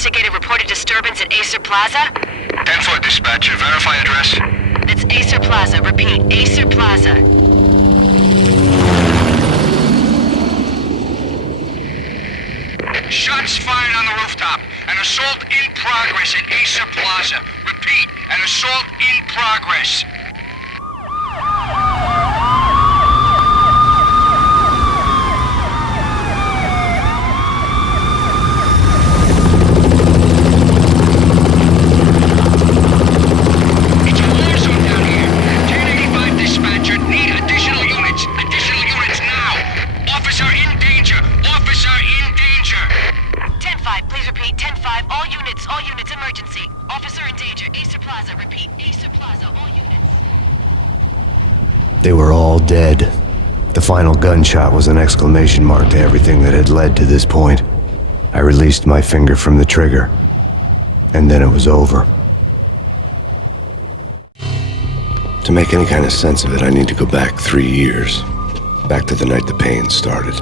investigated reported disturbance at Acer Plaza? 10-4 dispatcher, verify address. It's Acer Plaza. Repeat, Acer Plaza. Shots fired on the rooftop. An assault in progress at Acer Plaza. Repeat, an assault in progress. It's a war zone down here. 1085 dispatcher, need additional units. Additional units now. Officer in danger. Officer in danger. 10-5, please repeat. 10-5, all units, emergency. Officer in danger, Acer Plaza. Repeat, Acer Plaza, all units. They were all dead. The final gunshot was an exclamation mark to everything that had led to this point. I released my finger from the trigger, and then it was over. To make any kind of sense of it, I need to go back 3 years. Back to the night the pain started.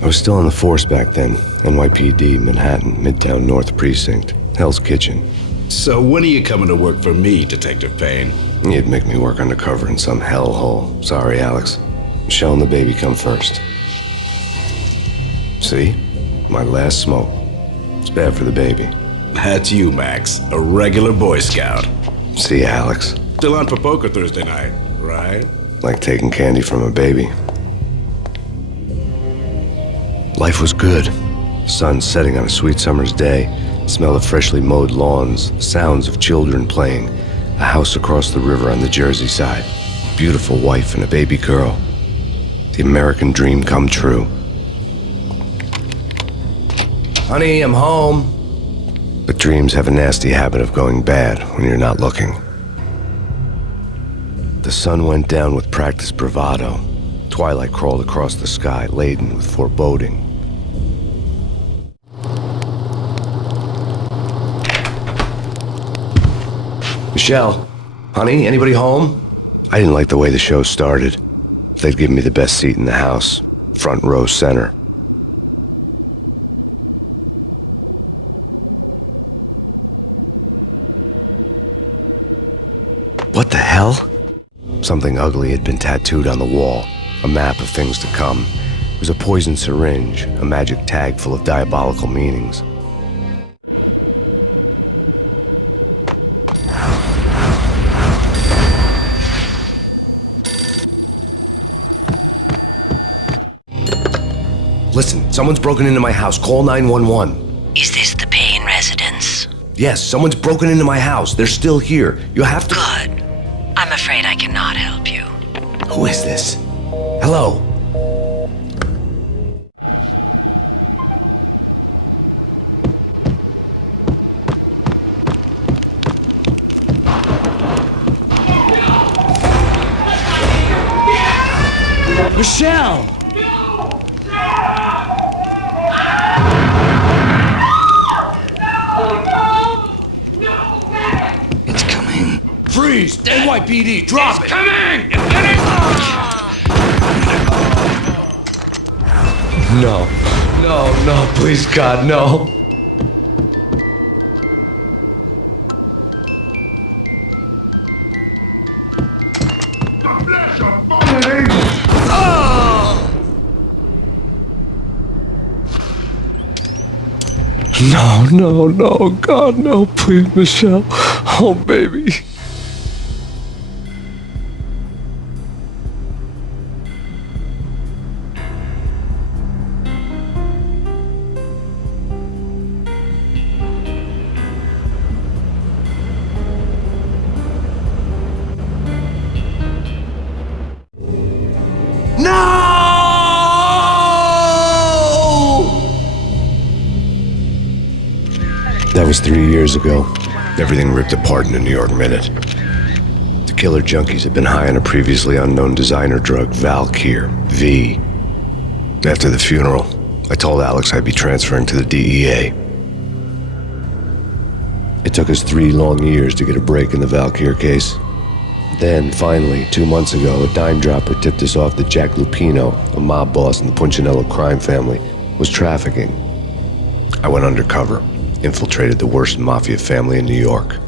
I was still on the force back then. NYPD, Manhattan, Midtown North Precinct, Hell's Kitchen. So when are you coming to work for me, Detective Payne? You'd make me work undercover in some hellhole. Sorry, Alex. Michelle and the baby come first. See? My last smoke. It's bad for the baby. That's you, Max. A regular Boy Scout. See, Alex. Still on for poker Thursday night, right? Like taking candy from a baby. Life was good. Sun setting on a sweet summer's day. Smell of freshly mowed lawns. Sounds of children playing. A house across the river on the Jersey side. Beautiful wife and a baby girl. The American dream come true. Honey, I'm home. But dreams have a nasty habit of going bad when you're not looking. The sun went down with practiced bravado. Twilight crawled across the sky, laden with foreboding. Michelle, honey, anybody home? I didn't like the way the show started. They'd given me the best seat in the house, front row center. What the hell? Something ugly had been tattooed on the wall, a map of things to come. It was a poison syringe, a magic tag full of diabolical meanings. Listen, someone's broken into my house. Call 911. Is this the Payne residence? Yes, someone's broken into my house. They're still here. You have to... Good. I'm afraid I cannot help you. Who is this? Hello? Michelle! It's coming. Freeze! NYPD, drop it! Coming! No. No, please, God, no. No, God, no, please, Michelle. Oh, baby. That was 3 years ago. Everything ripped apart in a New York minute. The killer junkies had been high on a previously unknown designer drug, Valkyr, V. After the funeral, I told Alex I'd be transferring to the DEA. It took us 3 long years to get a break in the Valkyr case. Then, finally, 2 months ago, a dime dropper tipped us off that Jack Lupino, a mob boss in the Punchinello crime family, was trafficking. I went undercover, infiltrated the worst mafia family in New York.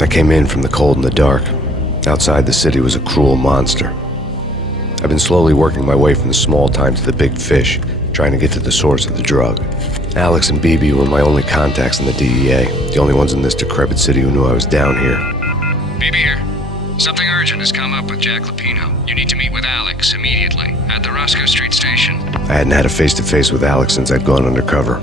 I came in from the cold and the dark. Outside the city was a cruel monster. I've been slowly working my way from the small time to the big fish, trying to get to the source of the drug. Alex and BB were my only contacts in the DEA, the only ones in this decrepit city who knew I was down here. BB here. Something urgent has come up with Jack Lupino. You need to meet with Alex immediately at the ROSCOE Street station. I hadn't had a face-to-face with Alex since I'd gone undercover.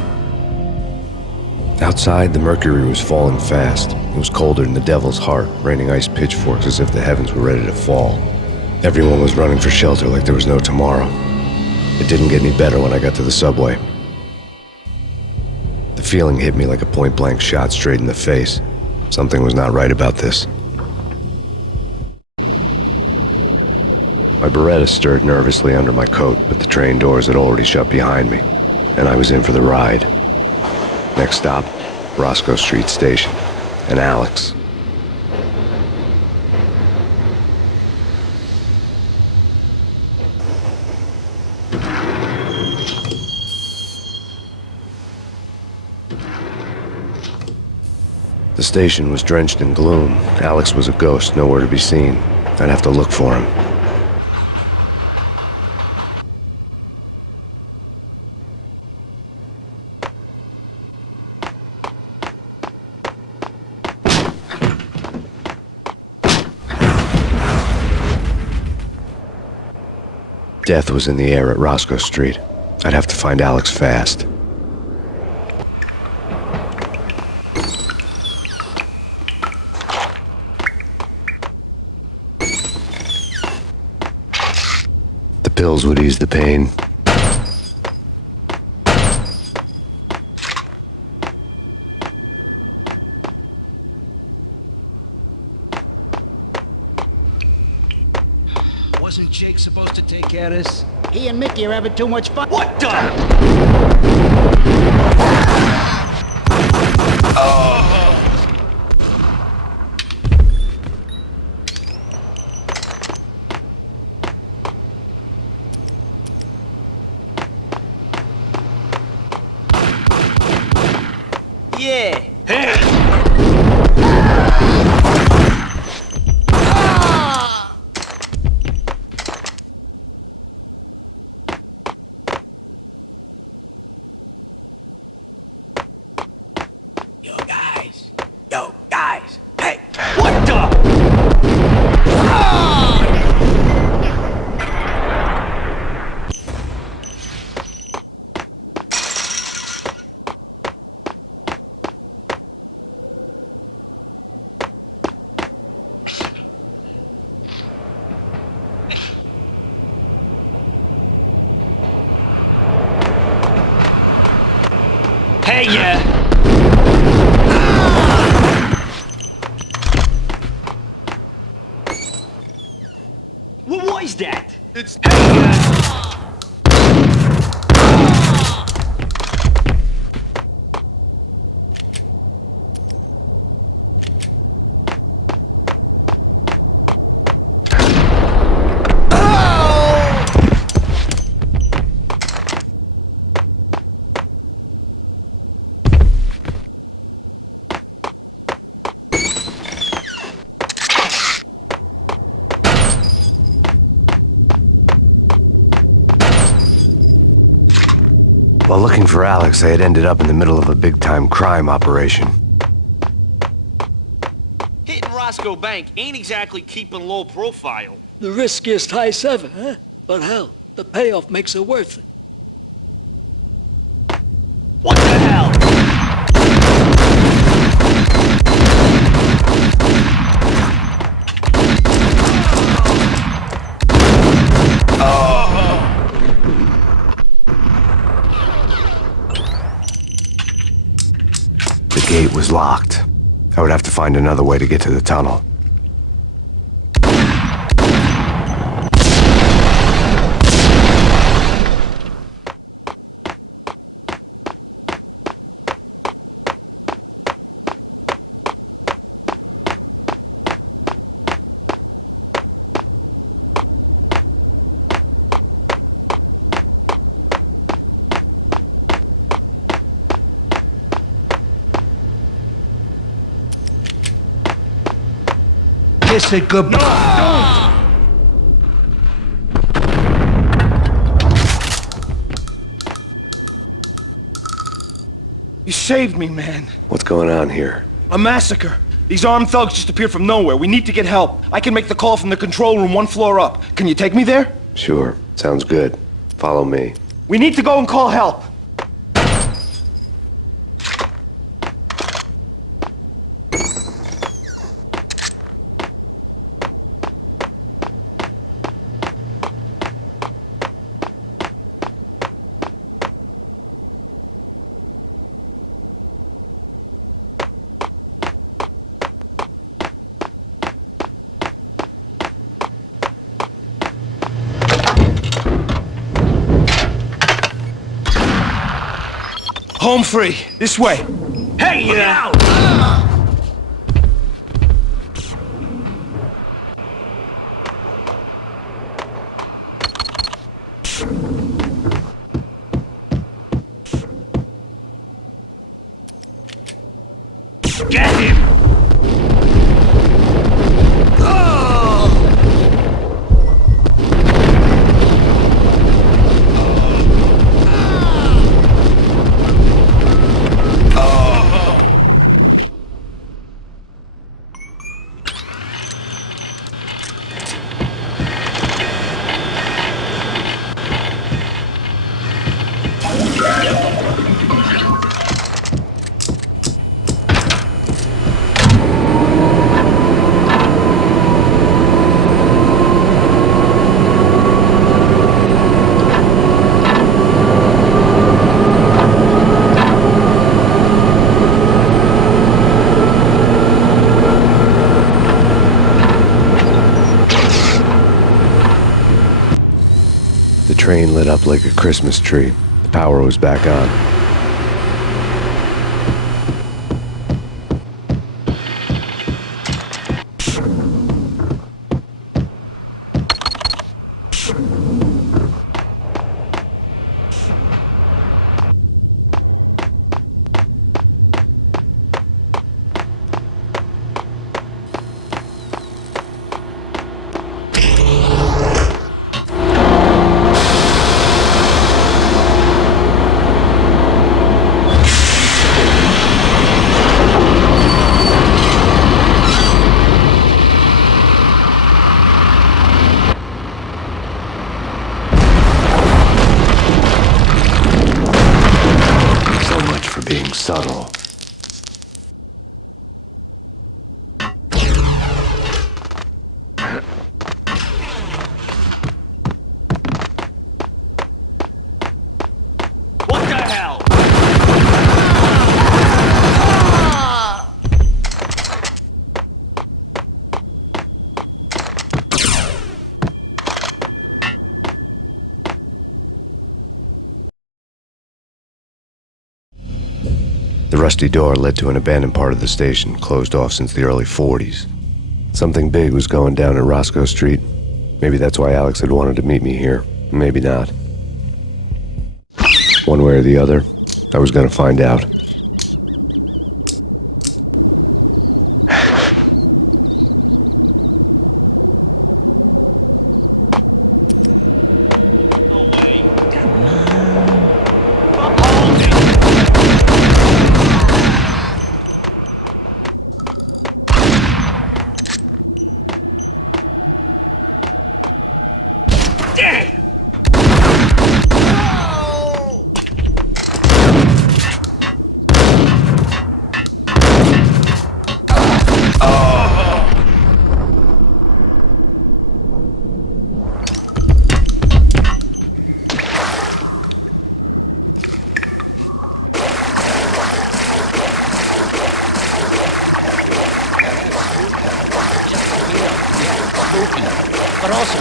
Outside, the mercury was falling fast. It was colder than the devil's heart, raining ice pitchforks as if the heavens were ready to fall. Everyone was running for shelter like there was no tomorrow. It didn't get any better when I got to the subway. The feeling hit me like a point-blank shot straight in the face. Something was not right about this. My Beretta stirred nervously under my coat, but the train doors had already shut behind me, and I was in for the ride. Next stop, ROSCOE Street Station, and Alex. The station was drenched in gloom. Alex was a ghost, nowhere to be seen. I'd have to look for him. Death was in the air at ROSCOE Street. I'd have to find Alex fast. The pills would ease the pain. Wasn't Jake supposed to take care of this? He and Mickey are having too much fun. What the? Yeah. Yo, guys. Hey, what the? Hey, yeah. What was that? It's... While looking for Alex, I had ended up in the middle of a big-time crime operation. Hitting Roscoe Bank ain't exactly keeping low profile. The riskiest heist ever, huh? But hell, the payoff makes it worth it. What the hell? was locked. I would have to find another way to get to the tunnel. Kiss it goodbye. No, you saved me, man. What's going on here? A massacre. These armed thugs just appeared from nowhere. We need to get help. I can make the call from the control room 1 floor up. Can you take me there? Sure, sounds good. Follow me. We need to go and call help. Home free. This way. Hey, yeah! Get him! The train lit up like a Christmas tree. The power was back on. Being subtle. What the hell? The rusty door led to an abandoned part of the station, closed off since the early 40s. Something big was going down at ROSCOE Street. Maybe that's why Alex had wanted to meet me here. Maybe not. One way or the other, I was gonna find out. spooky, but also...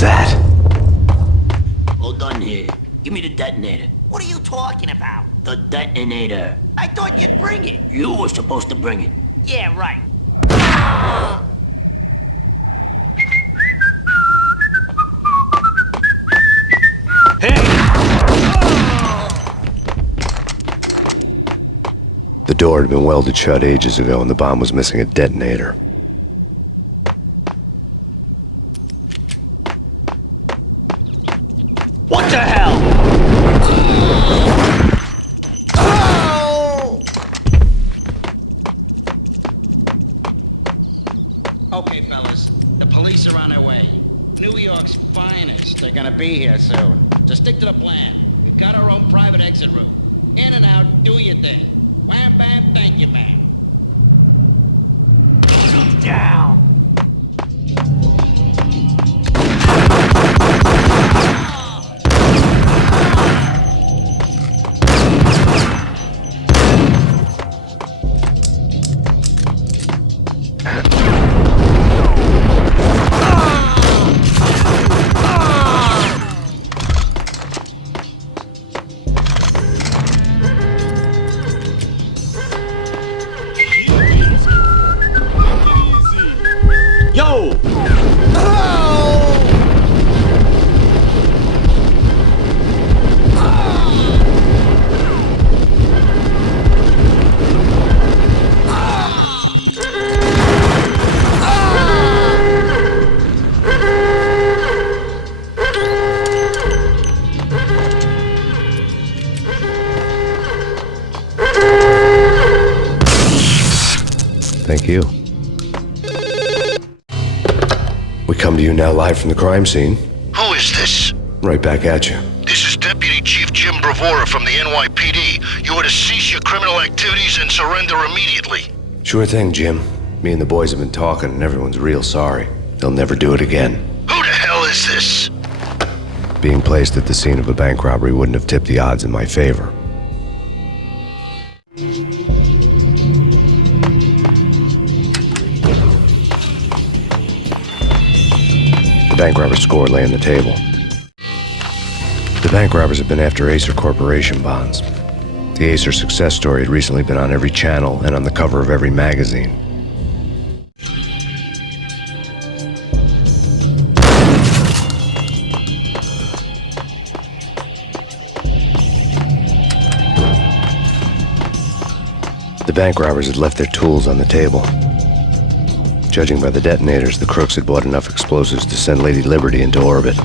That? Hold on here. Give me the detonator. What are you talking about? The detonator. I thought you'd bring it. You were supposed to bring it. Yeah, right. The door had been welded shut ages ago and the bomb was missing a detonator. What the hell? Okay, fellas. The police are on their way. New York's finest are gonna be here soon. So stick to the plan. We've got our own private exit route. In and out, do your thing. Wham bam, thank you, ma'am. Down. Thank you. We come to you now live from the crime scene. Who is this? Right back at you. This is Deputy Chief Jim Bravura from the NYPD. You are to cease your criminal activities and surrender immediately. Sure thing, Jim. Me and the boys have been talking and everyone's real sorry. They'll never do it again. Who the hell is this? Being placed at the scene of a bank robbery wouldn't have tipped the odds in my favor. The bank robber's score lay on the table. The bank robbers have been after Acer Corporation bonds. The Acer success story had recently been on every channel and on the cover of every magazine. The bank robbers had left their tools on the table. Judging by the detonators, the crooks had bought enough explosives to send Lady Liberty into orbit.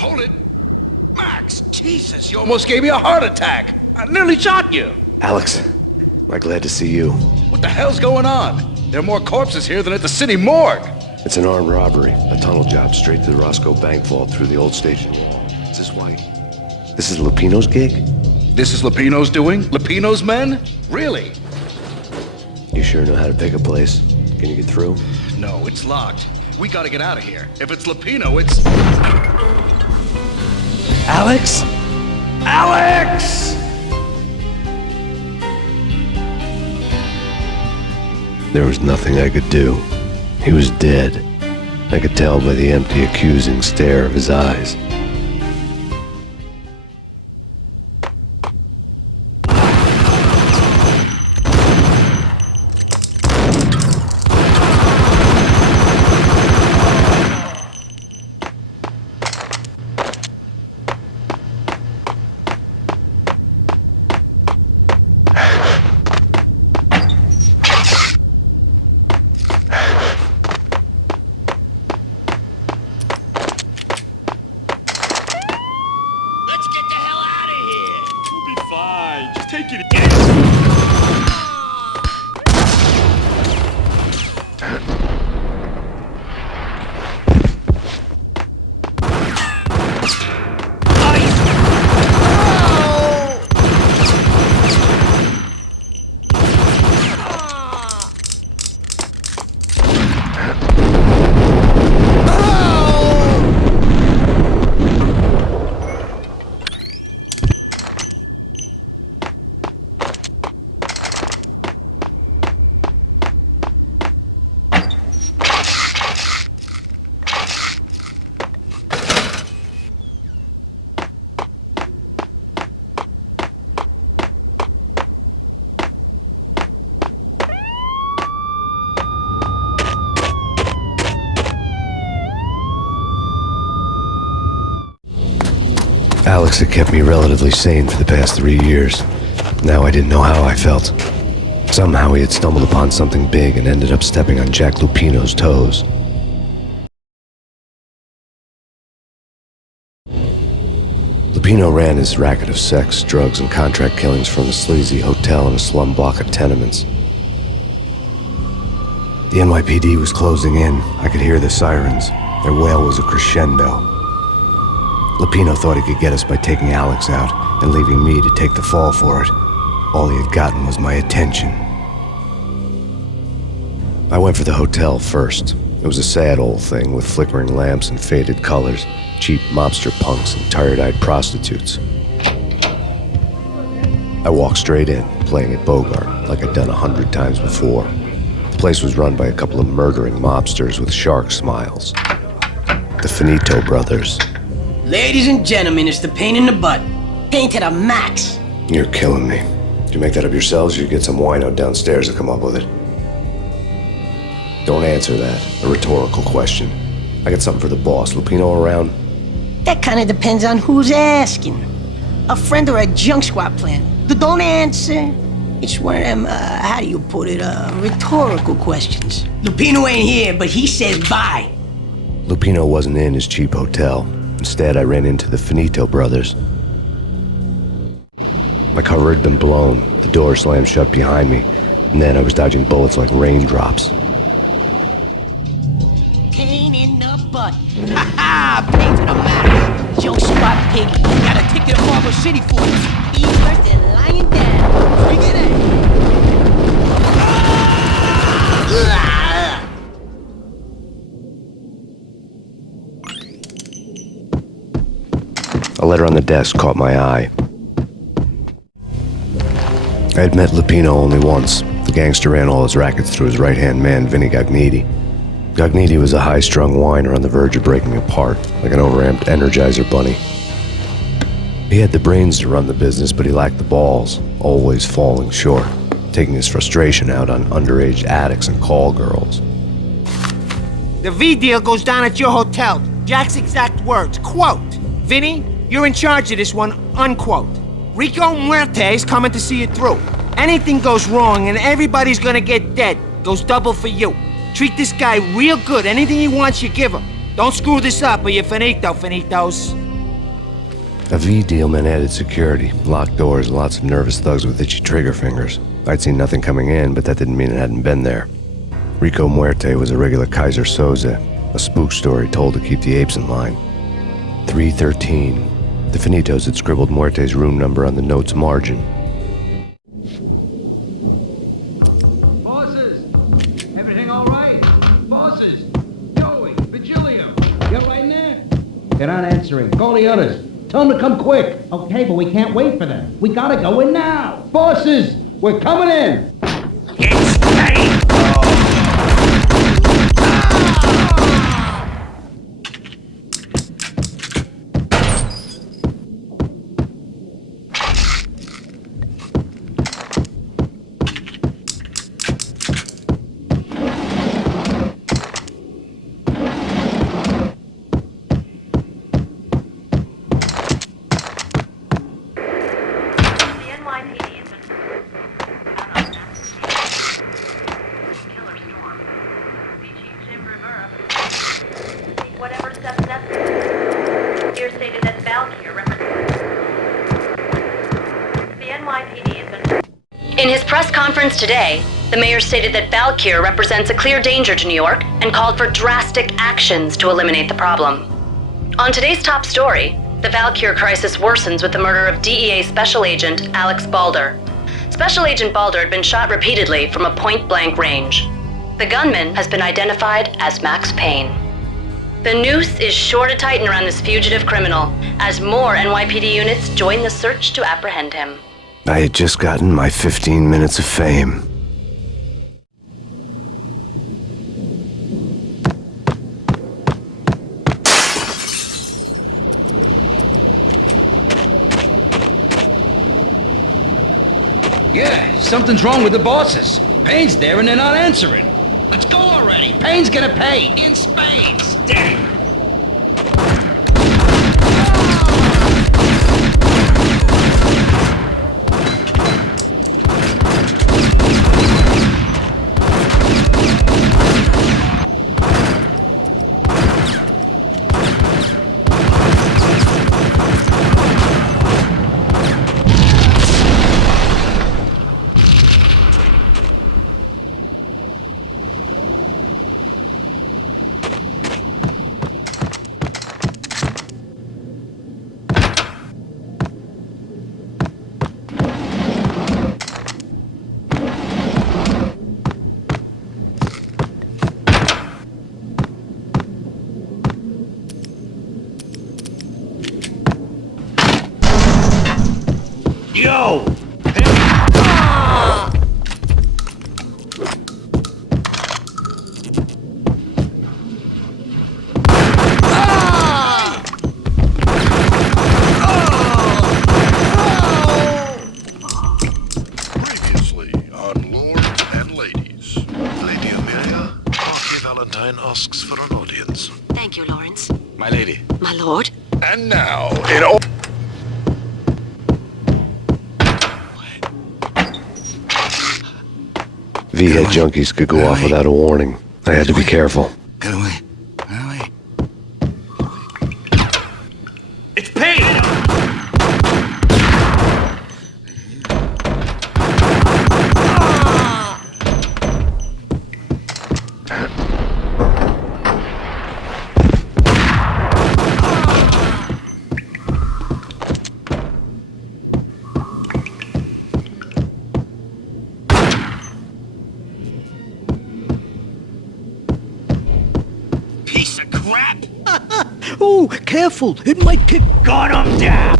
Hold it! Max, Jesus, you almost gave me a heart attack! I nearly shot you! Alex, I'm glad to see you. What the hell's going on? There are more corpses here than at the city morgue! It's an armed robbery, a tunnel job straight to the ROSCOE bank vault through the old station wall. Is this white? This is Lupino's gig? This is Lupino's doing? Lupino's men? Really? You sure know how to pick a place? Can you get through? No, it's locked. We gotta get out of here. If it's Lupino, it's... Alex? Alex! There was nothing I could do. He was dead. I could tell by the empty, accusing stare of his eyes. Alex had kept me relatively sane for the past 3 years. Now I didn't know how I felt. Somehow he had stumbled upon something big and ended up stepping on Jack Lupino's toes. Lupino ran his racket of sex, drugs, and contract killings from a sleazy hotel in a slum block of tenements. The NYPD was closing in. I could hear the sirens. Their wail was a crescendo. Lupino thought he could get us by taking Alex out and leaving me to take the fall for it. All he had gotten was my attention. I went for the hotel first. It was a sad old thing with flickering lamps and faded colors, cheap mobster punks and tired-eyed prostitutes. I walked straight in, playing at BOGART like I'd done 100 times before. The place was run by a couple of murdering mobsters with shark smiles. The Finito brothers. Ladies and gentlemen, it's the pain in the butt. Pain to the max. You're killing me. Did you make that up yourselves, or you get some wino downstairs to come up with it? Don't answer that. A rhetorical question. I got something for the boss. Lupino around? That kind of depends on who's asking. A friend or a junk squad plan. Don't answer. It's one of them, how do you put it, rhetorical questions. Lupino ain't here, but he says bye. Lupino wasn't in his cheap hotel. Instead, I ran into the Finito brothers. My cover had been blown, the door slammed shut behind me, and then I was dodging bullets like raindrops. Pain in the butt. Ha ha! Pain to the max. Junk squad pig. Got a ticket to Harbor City for you. Eat first and lying down. Bring it in. A letter on the desk caught my eye. I had met Lupino only once. The gangster ran all his rackets through his right-hand man, Vinny Gagniti. Gagniti was a high-strung whiner on the verge of breaking apart, like an overamped Energizer bunny. He had the brains to run the business, but he lacked the balls, always falling short, taking his frustration out on underage addicts and call girls. The V deal goes down at your hotel. Jack's exact words, quote, "Vinny, you're in charge of this one," unquote. Rico Muerte's coming to see it through. Anything goes wrong and everybody's gonna get dead. Goes double for you. Treat this guy real good. Anything he wants, you give him. Don't screw this up or you're finito, finitos. A V deal meant added security, locked doors, and lots of nervous thugs with itchy trigger fingers. I'd seen nothing coming in, but that didn't mean it hadn't been there. Rico Muerte was a regular Kaiser Soze, a spook story told to keep the apes in line. 313. The Finitos had scribbled Muerte's room number on the note's margin. Bosses! Everything all right? Bosses! Joey! Vigilio! You're right in there? They're not answering. Call the others. Tell them to come quick. Okay, but we can't wait for them. We gotta go in now. Bosses! We're coming in! It's me! In his press conference today, the mayor stated that Valkyr represents a clear danger to New York and called for drastic actions to eliminate the problem. On today's top story, the Valkyr crisis worsens with the murder of DEA Special Agent Alex Balder. Special Agent Balder had been shot repeatedly from a point-blank range. The gunman has been identified as Max Payne. The noose is sure to tighten around this fugitive criminal as more NYPD units join the search to apprehend him. I had just gotten my 15 minutes of fame. Yeah, something's wrong with the bosses. Payne's there and they're not answering. Let's go already. Payne's gonna pay. In spades. Damn. Yo! Previously on Lords and Ladies. Lady Amelia, Marquis Valentine asks for an audience. Thank you, Lawrence. My lady. My lord? And now, in all... V-head junkies could go off without a warning. I had to be careful. Get away. Get away. It's Payne! Piece of crap! Oh, careful! It might kick. Got him down!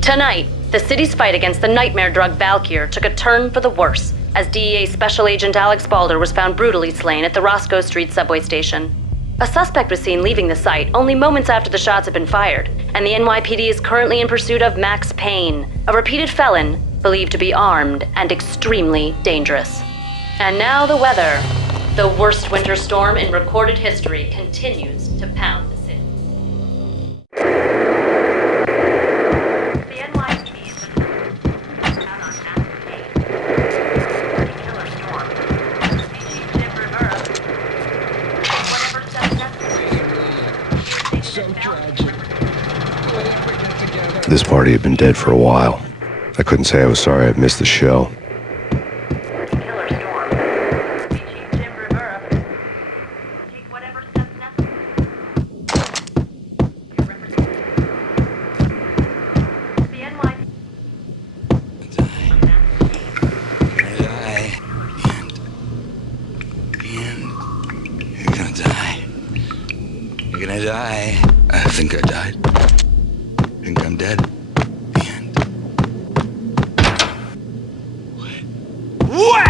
Tonight, the city's fight against the nightmare drug Valkyr took a turn for the worse as DEA Special Agent Alex Balder was found brutally slain at the ROSCOE Street subway station. A suspect was seen leaving the site only moments after the shots had been fired, and the NYPD is currently in pursuit of Max Payne, a repeated felon believed to be armed and extremely dangerous. And now the weather. The worst winter storm in recorded history continues to pound the city. The NYPD has been out on Max Payne. Killer storm. Species Jim Rivera. Whatever This party had been dead for a while. I couldn't say I was sorry I'd missed the show. I think I died. I think I'm dead. The end. What?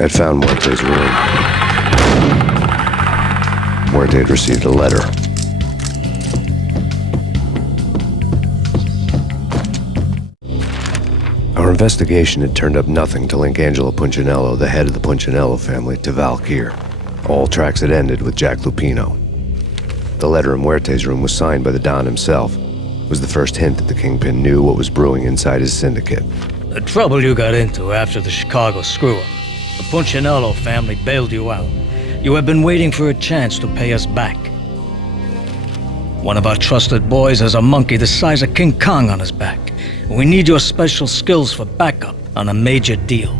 I'd found Muerte's room. Muerte had received a letter. Our investigation had turned up nothing to link Angelo Punchinello, the head of the Punchinello family, to Val Kier. All tracks had ended with Jack Lupino. The letter in Muerte's room was signed by the Don himself. It was the first hint that the Kingpin knew what was brewing inside his syndicate. The trouble you got into after the Chicago screw-up. The Punchinello family bailed you out. You have been waiting for a chance to pay us back. One of our trusted boys has a monkey the size of King Kong on his back. We need your special skills for backup on a major deal.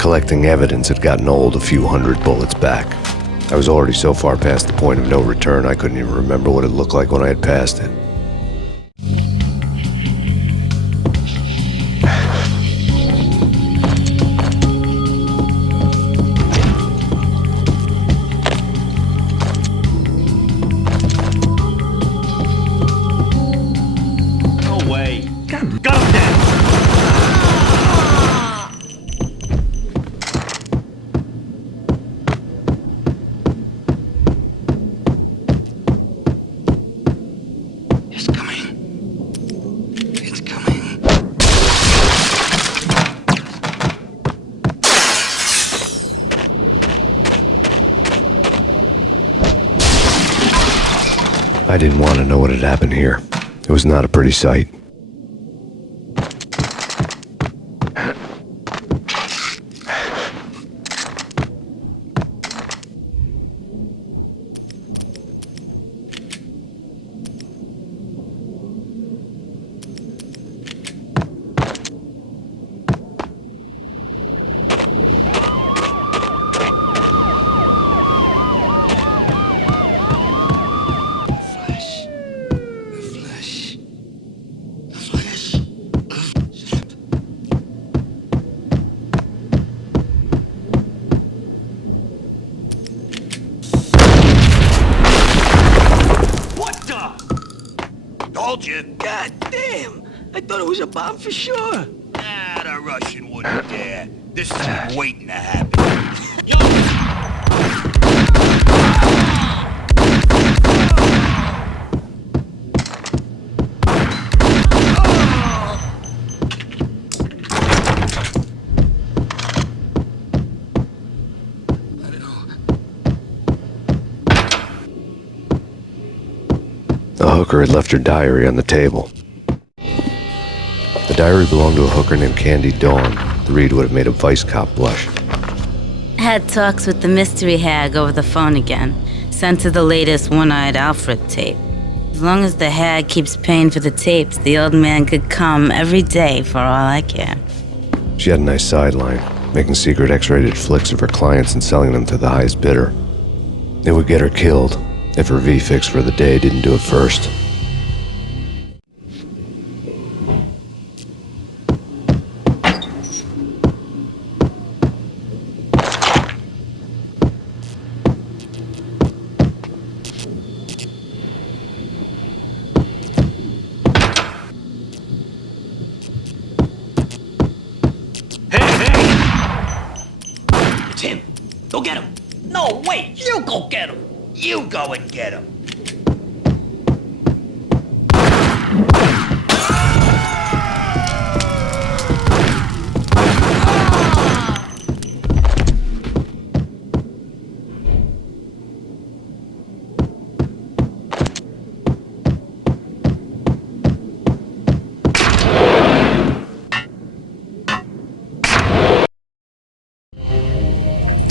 Collecting evidence had gotten old a few hundred bullets back. I was already so far past the point of no return I couldn't even remember what it looked like when I had passed it. I didn't want to know what had happened here. It was not a pretty sight. God damn! I thought it was a bomb for sure. Ah, the Russian wouldn't dare. This is waiting to happen. Yo! The hooker had left her diary on the table. The diary belonged to a hooker named Candy Dawn. The read would have made a vice cop blush. Had talks with the mystery hag over the phone again. Sent her the latest One-Eyed Alfred tape. As long as the hag keeps paying for the tapes, the old man could come every day for all I care. She had a nice sideline, making secret X-rated flicks of her clients and selling them to the highest bidder. It would get her killed if her V-fix for the day didn't do it first. It's him. Go get him. No, wait. You go get him. You go and get him.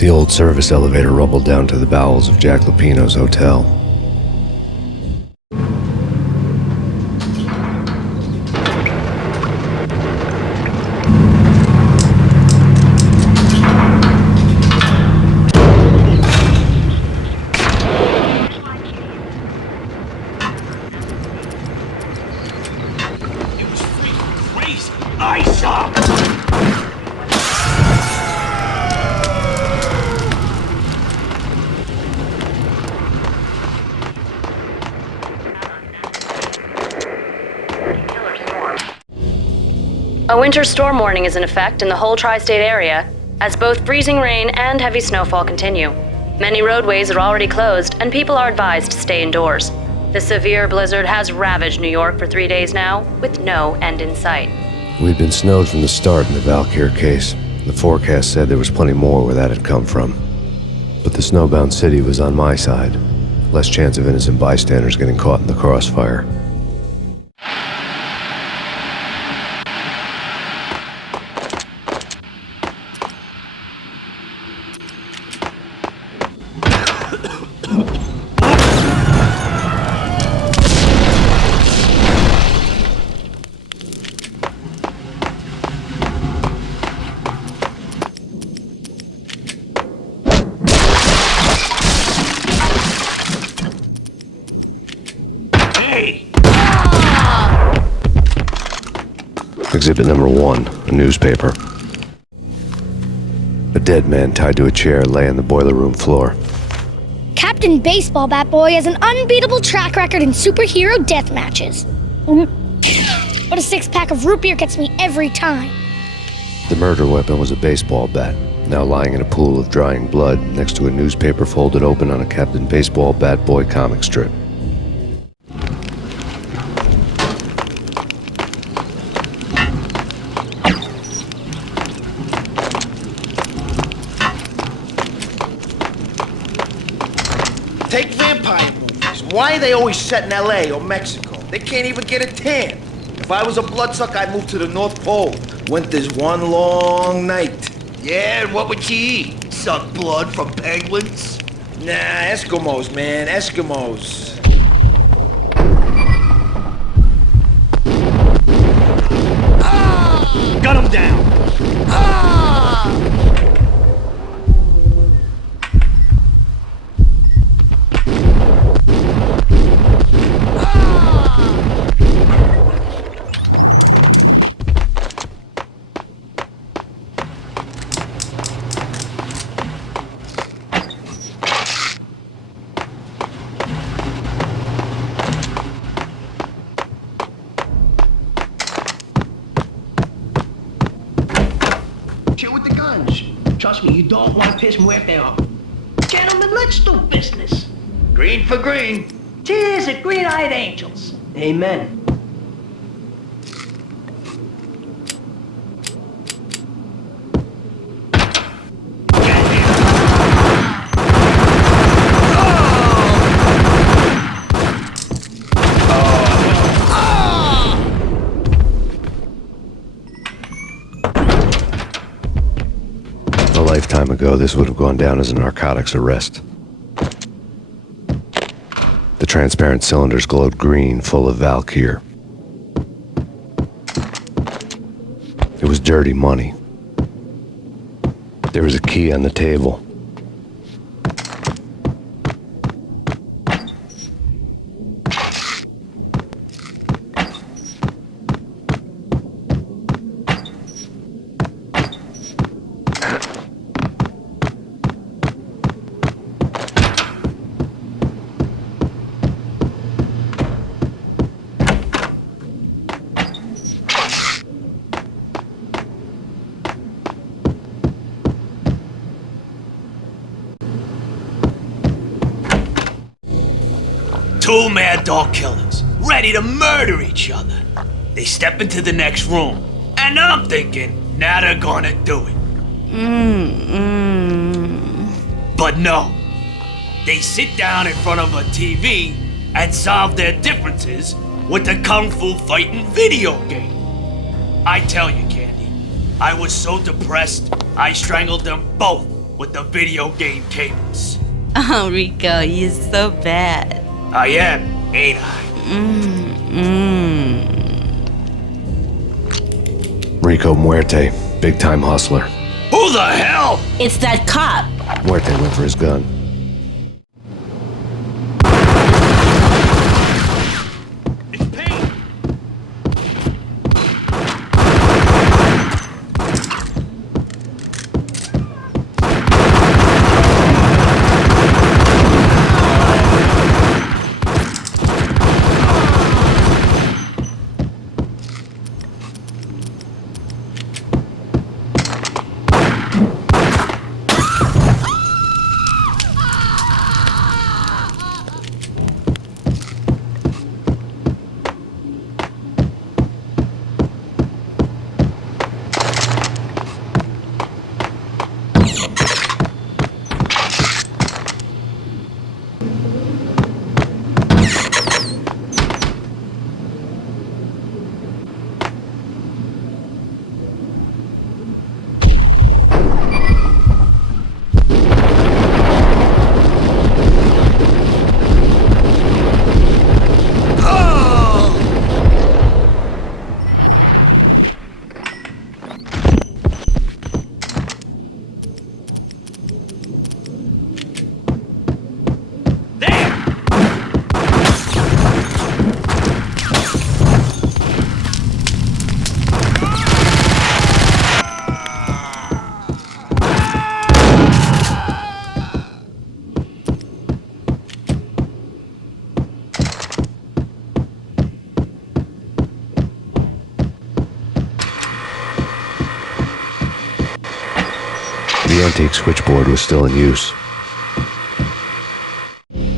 The old service elevator rumbled down to the bowels of Jack Lupino's hotel. A winter storm warning is in effect in the whole tri-state area, as both freezing rain and heavy snowfall continue. Many roadways are already closed, and people are advised to stay indoors. The severe blizzard has ravaged New York for 3 days now, with no end in sight. We'd been snowed from the start in the Valkyr case. The forecast said there was plenty more where that had come from. But the snowbound city was on my side. Less chance of innocent bystanders getting caught in the crossfire. Exhibit number 1, a newspaper. A dead man tied to a chair lay on the boiler room floor. Captain Baseball Bat Boy has an unbeatable track record in superhero death matches. But a 6-pack of root beer gets me every time. The murder weapon was a baseball bat, now lying in a pool of drying blood next to a newspaper folded open on a Captain Baseball Bat Boy comic strip. Take vampire movies. Why are they always set in LA or Mexico? They can't even get a tan. If I was a bloodsucker, I'd move to the North Pole. Winter's one long night. Yeah, and what would you eat? Suck blood from penguins? Nah, Eskimos, man, Eskimos. Gun him down! Trust me, you don't want to piss Muerte off. Gentlemen, let's do business. Green for green. Cheers at green-eyed angels. Amen. A lifetime ago, this would have gone down as a narcotics arrest. The transparent cylinders glowed green, full of Valkyr. It was dirty money. There was a key on the table. Two mad dog killers, ready to murder each other. They step into the next room, and I'm thinking, now they're gonna do it. But no. They sit down in front of a TV and solve their differences with a kung fu fighting video game. I tell you, Candy, I was so depressed, I strangled them both with the video game cables. Oh, Rico, you're so bad. I am, ain't I? Rico Muerte, big-time hustler. Who the hell? It's that cop. Muerte went for his gun. The antique switchboard was still in use.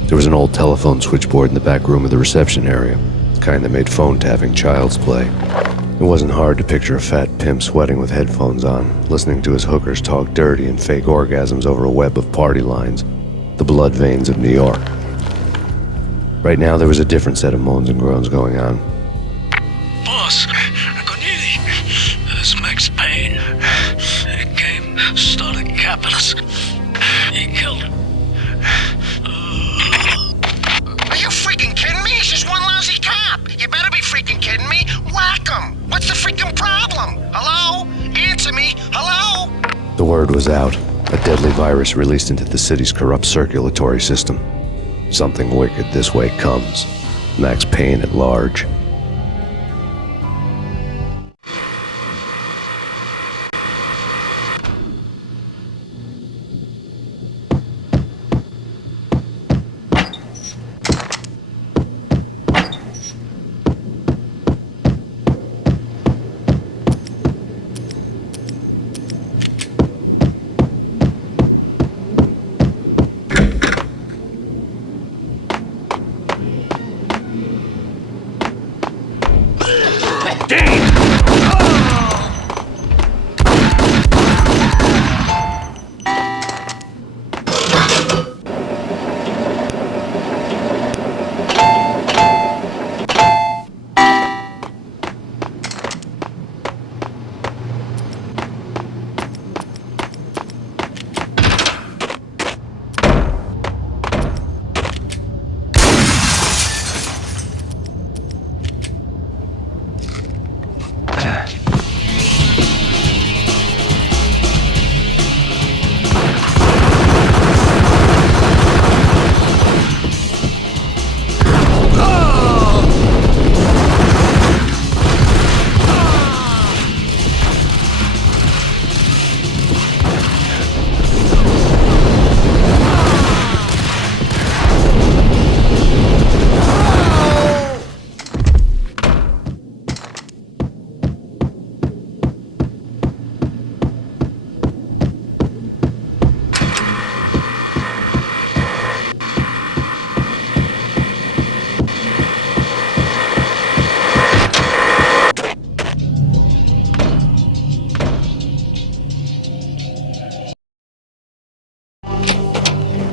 There was an old telephone switchboard in the back room of the reception area, the kind that made phone tapping child's play. It wasn't hard to picture a fat pimp sweating with headphones on, listening to his hookers talk dirty and fake orgasms over a web of party lines, the blood veins of New York. Right now there was a different set of moans and groans going on. Boss, it's Max Payne. He came, started capitalist. He killed him. Are you freaking kidding me? He's just one lousy cop. You better be freaking kidding me. Whack him. What's the freaking problem? Hello? Answer me. Hello? The word was out, a deadly virus released into the city's corrupt circulatory system. Something wicked this way comes. Max Payne at large.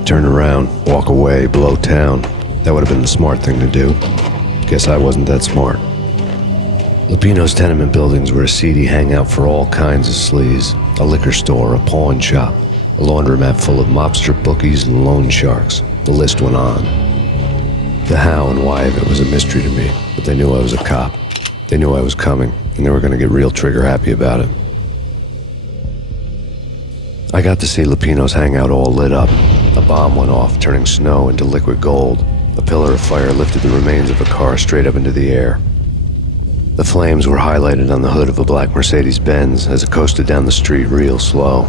Turn around, walk away, blow town. That would have been the smart thing to do. Guess I wasn't that smart. Lupino's tenement buildings were a seedy hangout for all kinds of sleaze. A liquor store, a pawn shop, a A laundromat full of mobster bookies and loan sharks. The list went on. The how and why of it was a mystery to me, but they knew I was a cop. They knew I was coming, and they were going to get real trigger happy about it. I got to see Lupino's hangout all lit up. A bomb went off, turning snow into liquid gold. A pillar of fire lifted the remains of a car straight up into the air. The flames were highlighted on the hood of a black Mercedes-Benz as it coasted down the street real slow,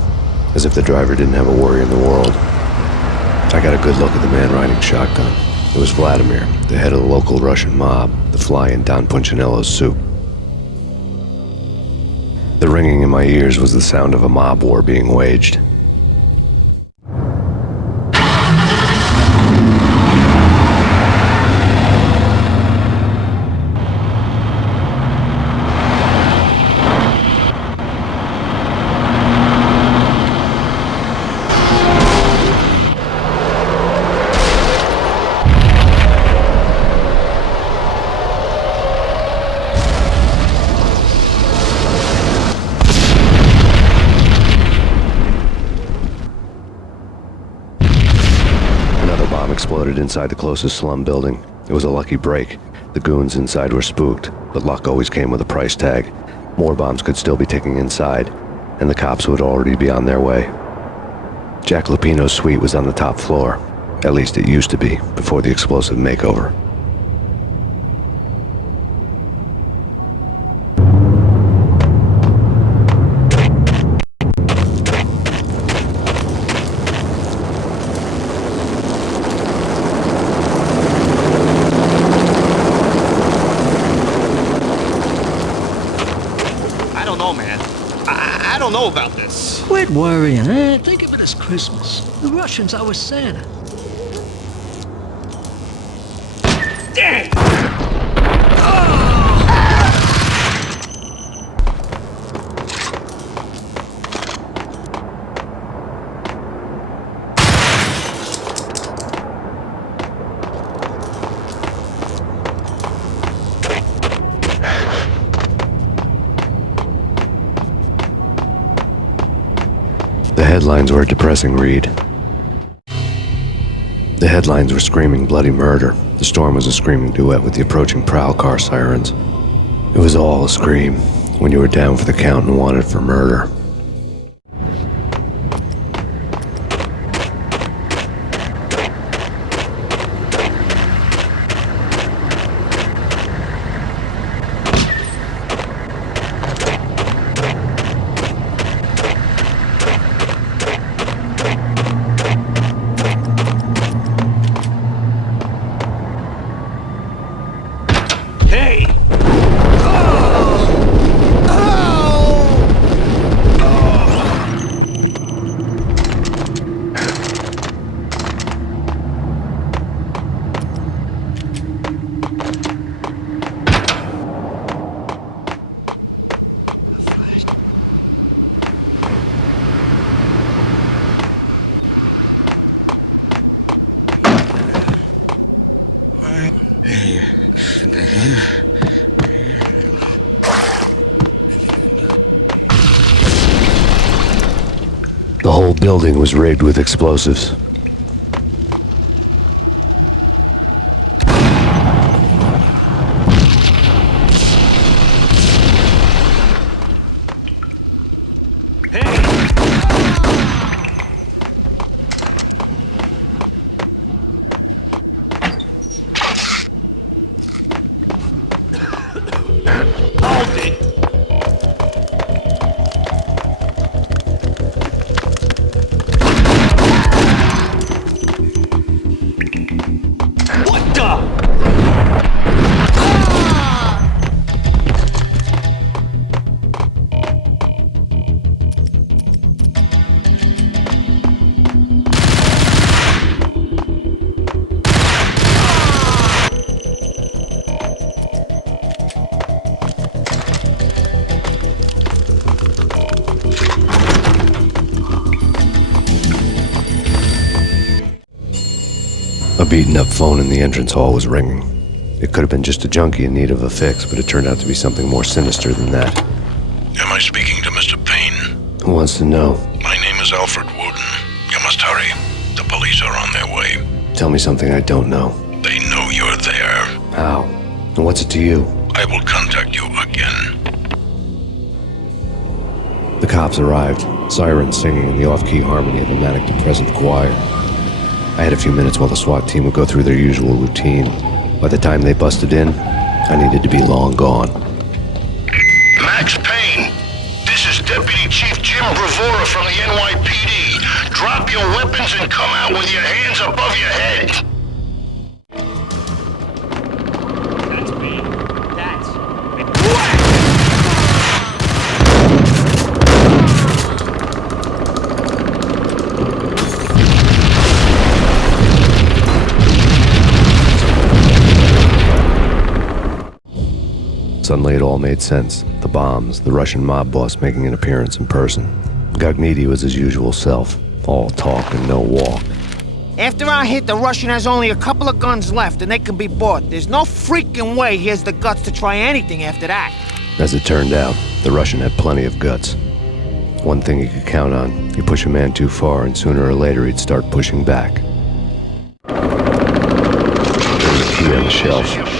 as if the driver didn't have a worry in the world. I got a good look at the man riding shotgun. It was Vladimir, the head of the local Russian mob, the fly in Don Punchinello's soup. The ringing in my ears was the sound of a mob war being waged. Exploded inside the closest slum building. It was a lucky break. The goons inside were spooked, but luck always came with a price tag. More bombs could still be ticking inside, and the cops would already be on their way. Jack Lupino's suite was on the top floor. At least it used to be, before the explosive makeover. I don't know about this. Quit worrying, eh? Think of it as Christmas. The Russians are with Santa. Damn! The headlines were a depressing read. The headlines were screaming bloody murder. The storm was a screaming duet with the approaching prowl car sirens. It was all a scream when you were down for the count and wanted for murder. The whole building was rigged with explosives. A beaten-up phone in the entrance hall was ringing. It could have been just a junkie in need of a fix, but it turned out to be something more sinister than that. Am I speaking to Mr. Payne? Who wants to know? My name is Alfred Woden. Tell me something I don't know. They know you're there. How? And what's it to you? I will contact you again. The cops arrived, sirens singing in the off-key harmony of a manic-depressive choir. I had a few minutes while the SWAT team would go through their usual routine. By the time they busted in, I needed to be long gone. Max Payne, this is Deputy Chief Jim Bravura from the NYPD. Drop your weapons and come out with your hands above your head. That's me. That's me. Suddenly it all made sense. The bombs, the Russian mob boss making an appearance in person. Gagniti was his usual self, all talk and no walk. After our hit, the Russian has only a couple of guns left and they can be bought. There's no freaking way he has the guts to try anything after that. As it turned out, the Russian had plenty of guts. One thing you could count on, you push a man too far and sooner or later he'd start pushing back. There was a key on the shelf.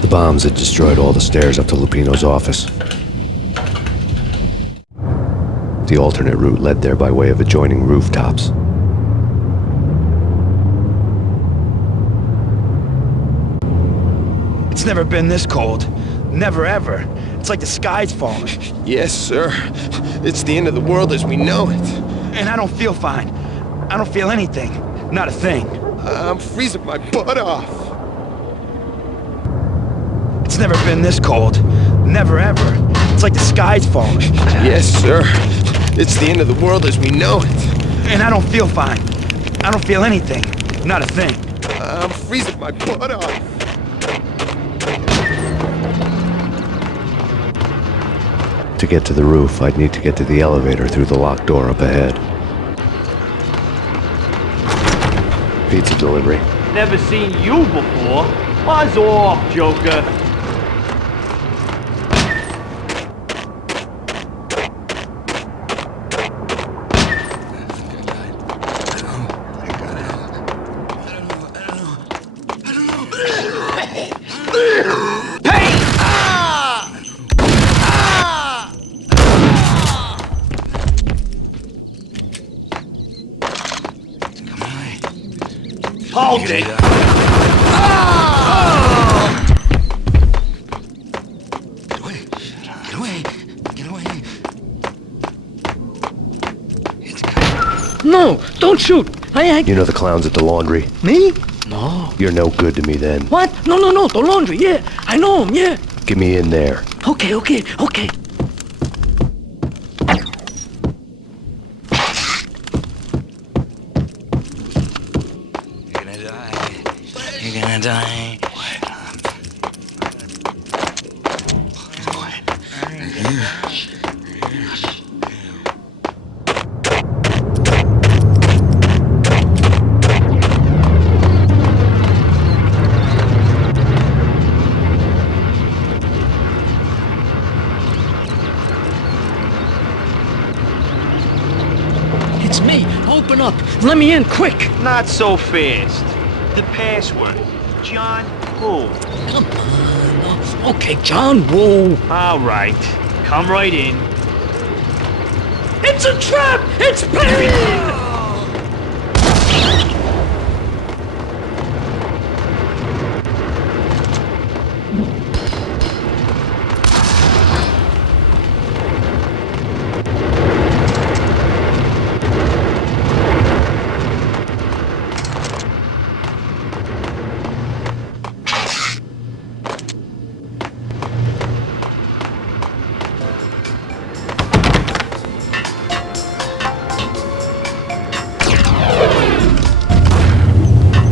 The bombs had destroyed all the stairs up to Lupino's office. The alternate route led there by way of adjoining rooftops. It's never been this cold. Never ever. It's like the sky's falling. Yes, sir. It's the end of the world as we know it. And I don't feel fine. I don't feel anything. Not a thing. I'm freezing my butt off. It's never been this cold. Never ever. It's like the sky's falling. Yes, sir. It's the end of the world as we know it. And I don't feel fine. I don't feel anything. Not a thing. I'm freezing my butt off. To get to the roof, I'd need to get to the elevator through the locked door up ahead. Pizza delivery. Never seen you before. Buzz off, Joker. Hold it! Get away! Get away! Get away! don't shoot. You know the clowns at the laundry? Me? No. You're no good to me then. What? No, the laundry, yeah. I know him, yeah. Get me in there. Okay. You're gonna die. It's me. Open up. Let me in, quick. Not so fast. The password. John Woo. Come on. Okay, John Woo. All right. Come right in. It's a trap! It's Payne!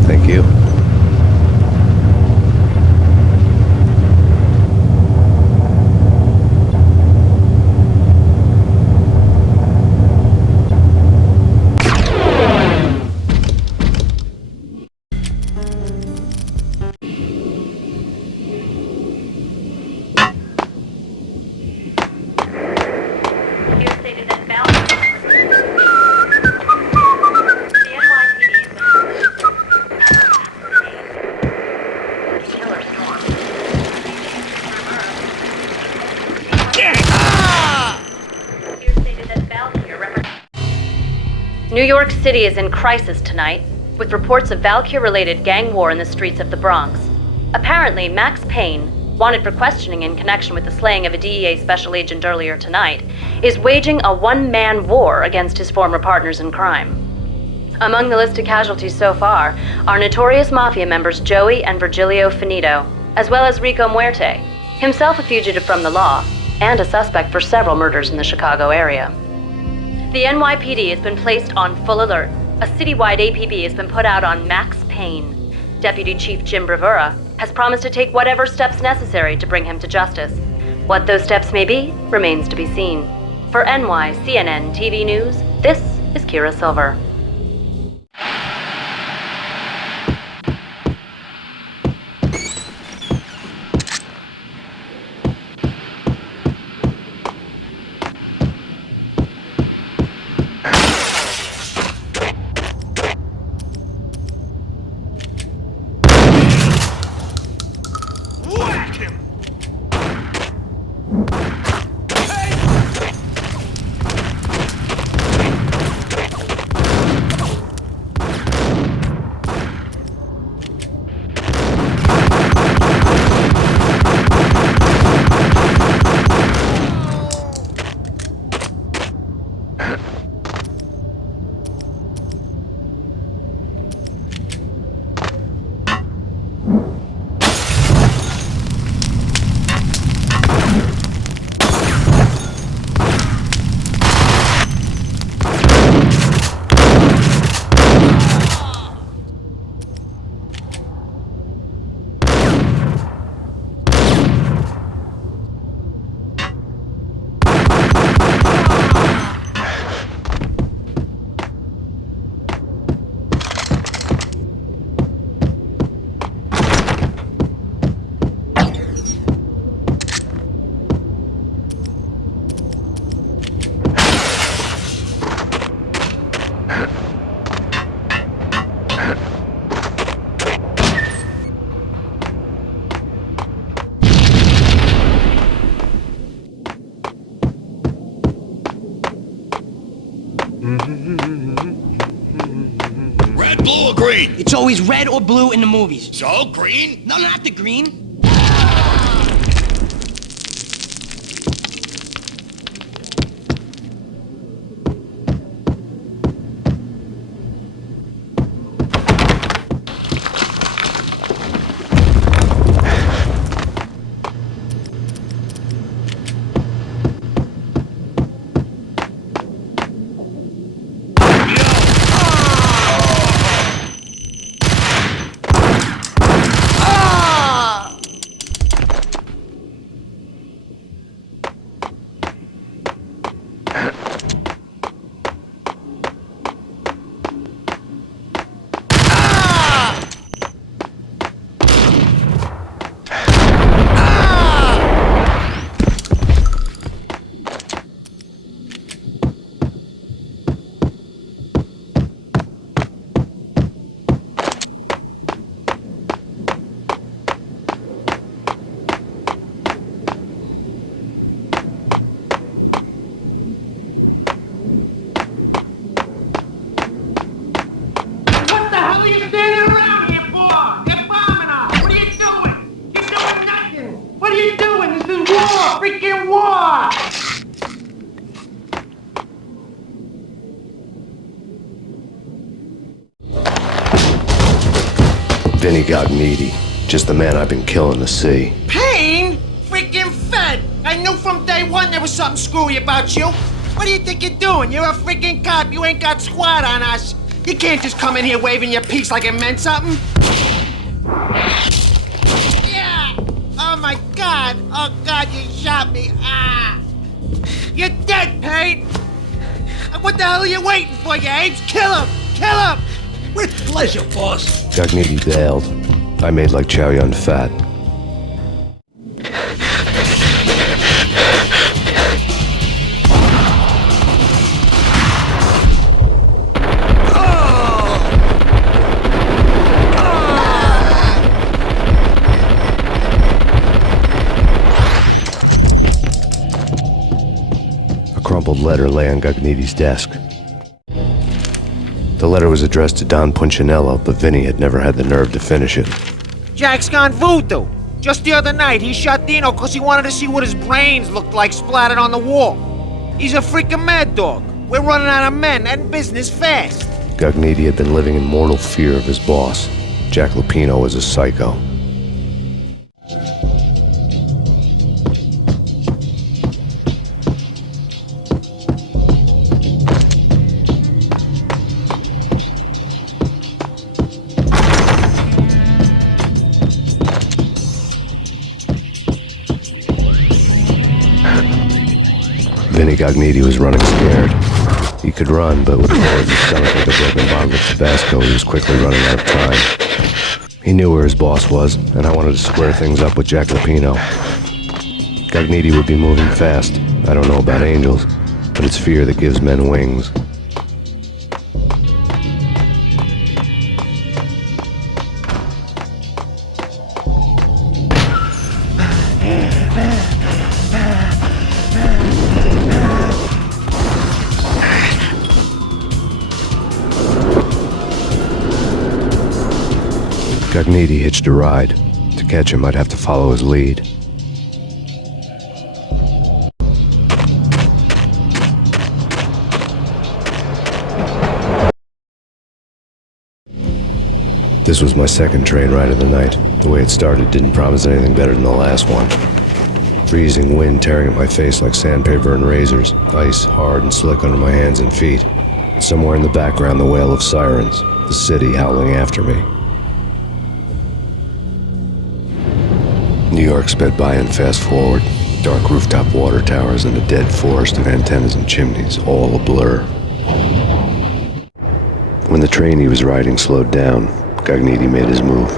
Thank you. New York City is in crisis tonight, with reports of Valkyr-related gang war in the streets of the Bronx. Apparently, Max Payne, wanted for questioning in connection with the slaying of a DEA special agent earlier tonight, is waging a one-man war against his former partners in crime. Among the listed casualties so far are notorious mafia members Joey and Virgilio Finito, as well as Rico Muerte, himself a fugitive from the law, and a suspect for several murders in the Chicago area. The NYPD has been placed on full alert. A citywide APB has been put out on Max Payne. Deputy Chief Jim Bravura has promised to take whatever steps necessary to bring him to justice. What those steps may be remains to be seen. For CNN TV News, this is Kira Silver. Red, blue, or green? It's always red or blue in the movies. So, green? No, not the green. Vinny Gognitti, just the man I've been killing to see. Payne? Freaking fed! I knew from day one there was something screwy about you. What do you think you're doing? You're a freaking cop. You ain't got squad on us. You can't just come in here waving your piece like it meant something. Yeah! Oh my God! Oh God, you shot me! Ah! You're dead, Payne! What the hell are you waiting for, you apes? Kill him! Kill him! With pleasure, boss. Gognitti bailed. I made like Chow Yun Fat. A crumpled letter lay on Gognitti's desk. The letter was addressed to Don Punchinello, but Vinny had never had the nerve to finish it. Jack's gone voodoo. Just the other night, he shot Dino because he wanted to see what his brains looked like splattered on the wall. He's a freaking mad dog. We're running out of men and business fast. Gognitti had been living in mortal fear of his boss. Jack Lupino was a psycho. Vinny Gognitti was running scared. He could run, but with a bullet in his stomach like a broken bottle of Tabasco, he was quickly running out of time. He knew where his boss was, and I wanted to square things up with Jack Lupino. Gognitti would be moving fast. I don't know about angels, but it's fear that gives men wings. Gognitti hitched a ride. To catch him, I'd have to follow his lead. This was my second train ride of the night. The way it started didn't promise anything better than the last one. Freezing wind tearing at my face like sandpaper and razors, ice hard and slick under my hands and feet. Somewhere in the background, the wail of sirens, the city howling after me. New York sped by in fast forward. Dark rooftop water towers and a dead forest of antennas and chimneys, all a blur. When the train he was riding slowed down, Gognitti made his move.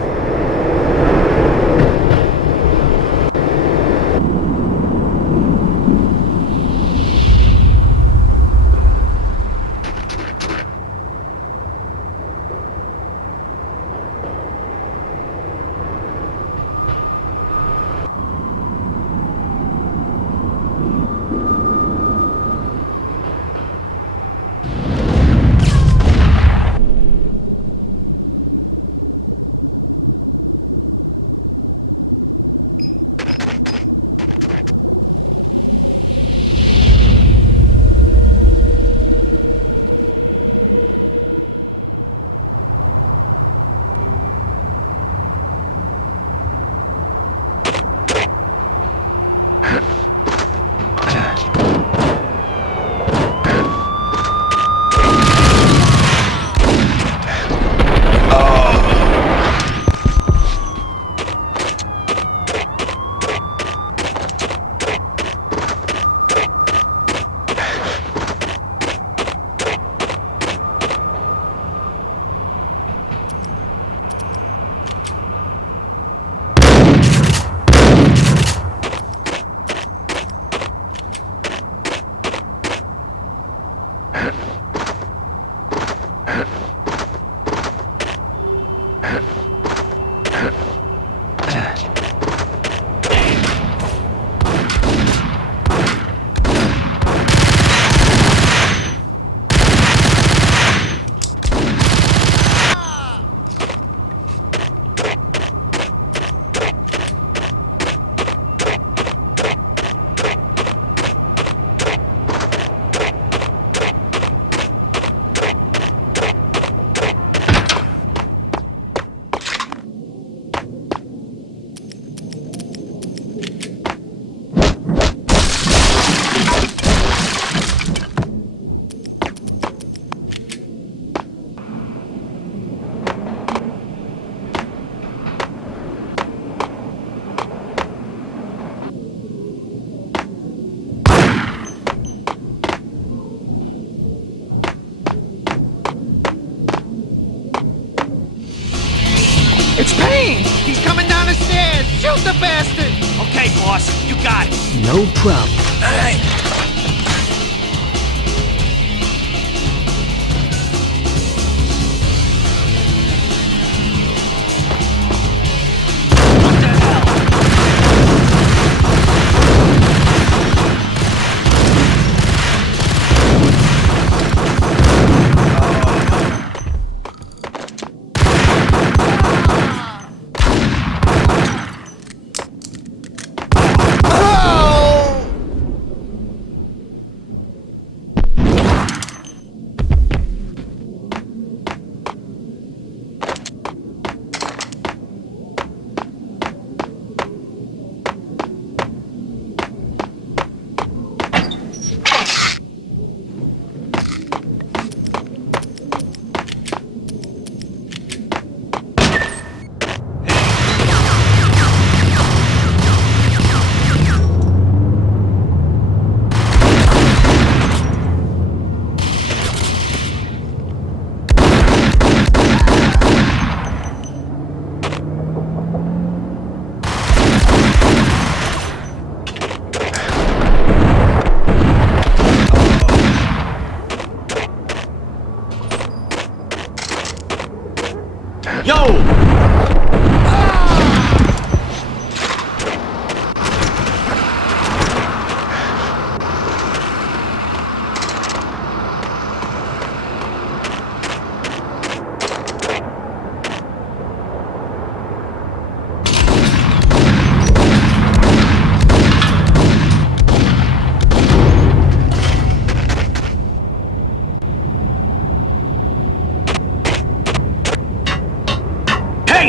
It's Payne! He's coming down the stairs! Shoot the bastard! Okay, boss, you got it. No problem. All right.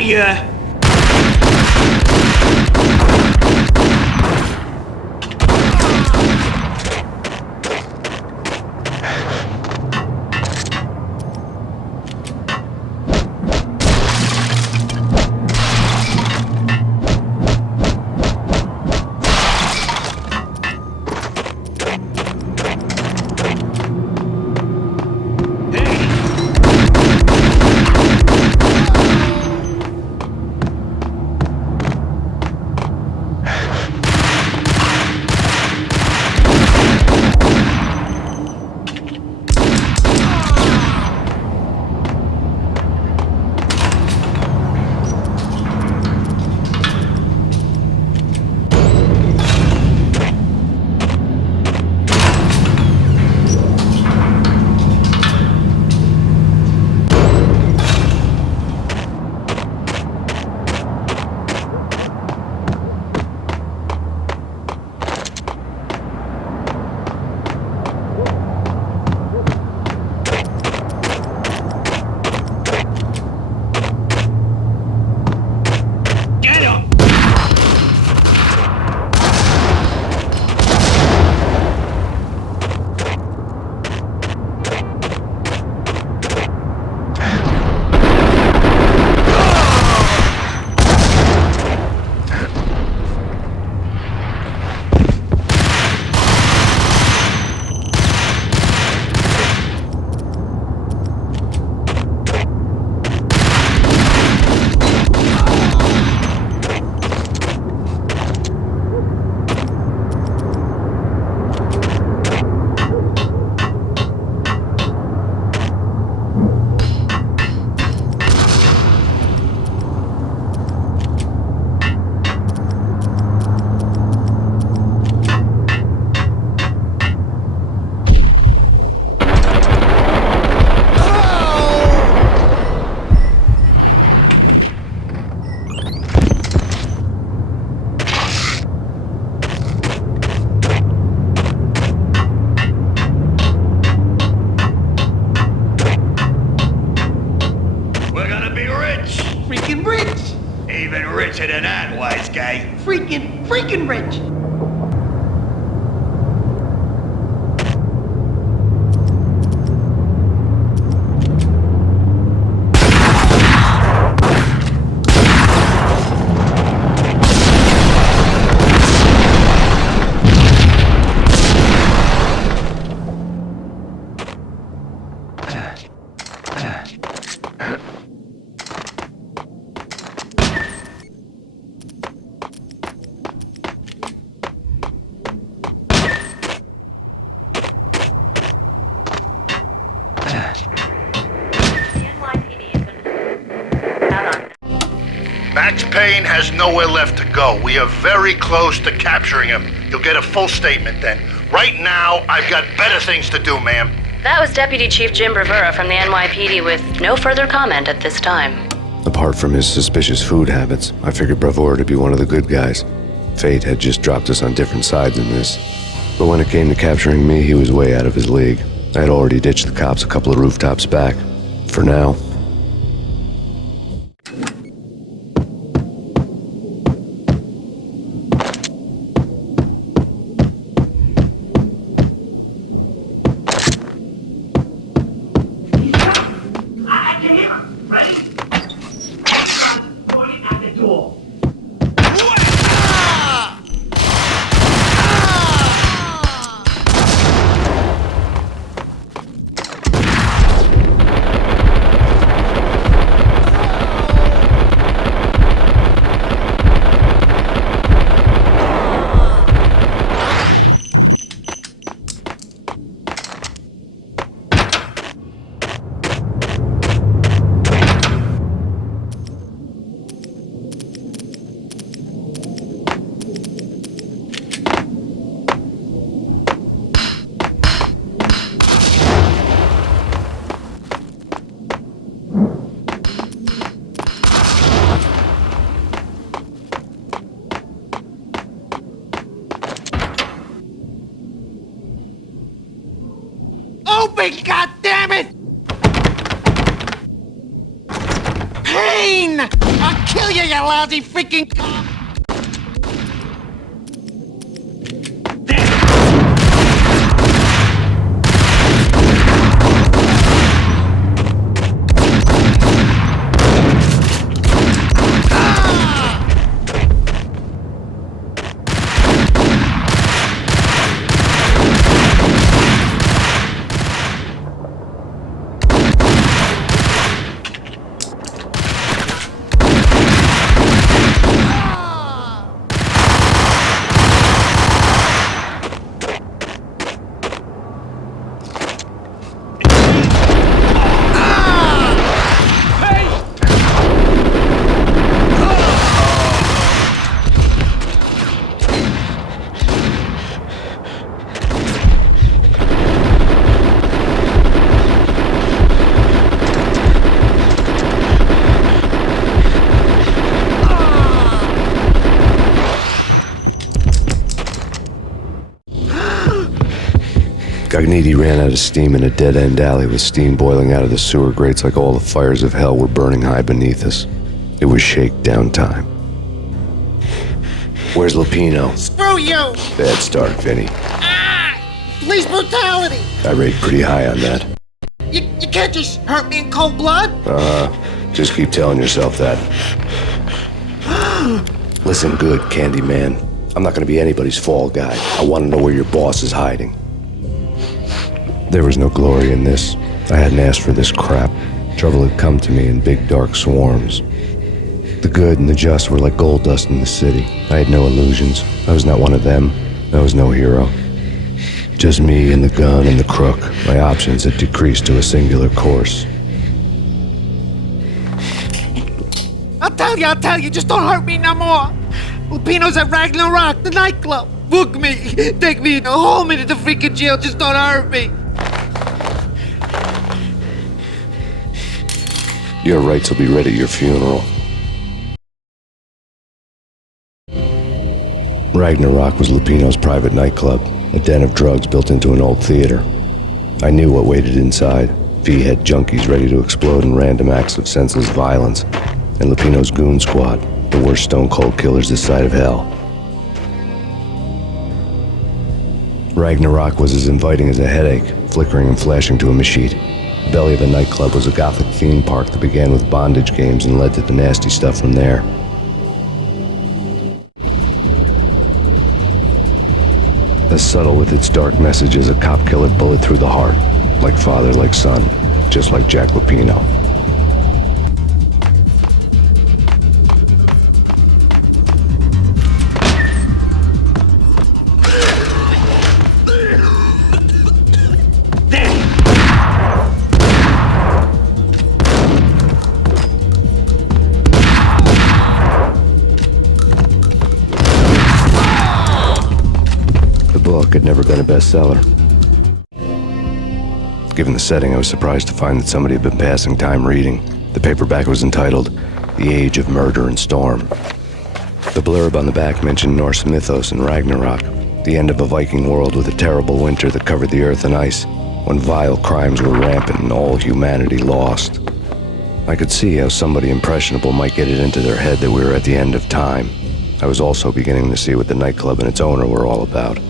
Yeah. richer than that, wise guy. Freaking rich. Max Payne has nowhere left to go. We are very close to capturing him. You'll get a full statement then. Right now, I've got better things to do, ma'am. That was Deputy Chief Jim Bravura from the NYPD with no further comment at this time. Apart from his suspicious food habits, I figured Bravura to be one of the good guys. Fate had just dropped us on different sides in this. But when it came to capturing me, he was way out of his league. I had already ditched the cops a couple of rooftops back. For now. Open, goddammit! Payne! I'll kill you, you lousy freaking cop! Gagniti ran out of steam in a dead-end alley with steam boiling out of the sewer grates like all the fires of hell were burning high beneath us. It was shakedown time. Where's Lupino? Screw you! Bad start, Vinny. Police brutality! I rate pretty high on that. You can't just hurt me in cold blood? Just keep telling yourself that. Listen good, Candyman. I'm not gonna be anybody's fall guy. I want to know where your boss is hiding. There was no glory in this. I hadn't asked for this crap. Trouble had come to me in big dark swarms. The good and the just were like gold dust in the city. I had no illusions. I was not one of them. I was no hero. Just me and the gun and the crook. My options had decreased to a singular course. I'll tell you, just don't hurt me no more. Lupino's at RAGNA, the nightclub. Book me, take me, hold me to the freaking jail, just don't hurt me. Your rights will be read at your funeral. Ragnarok was Lupino's private nightclub, a den of drugs built into an old theater. I knew what waited inside. V-head junkies ready to explode in random acts of senseless violence, and Lupino's goon squad, the worst stone-cold killers this side of hell. Ragnarok was as inviting as a headache, flickering and flashing to a machete. The belly of the nightclub was a gothic theme park that began with bondage games and led to the nasty stuff from there. As subtle with its dark message as a cop killer bullet through the heart, like father, like son, just like Jack Lupino. book had never been a bestseller. Given the setting, I was surprised to find that somebody had been passing time reading. The paperback was entitled The Age of Murder and Storm. The blurb on the back mentioned Norse mythos and Ragnarok, the end of a Viking world with a terrible winter that covered the earth in ice, when vile crimes were rampant and all humanity lost. I could see how somebody impressionable might get it into their head that we were at the end of time. I was also beginning to see what the nightclub and its owner were all about.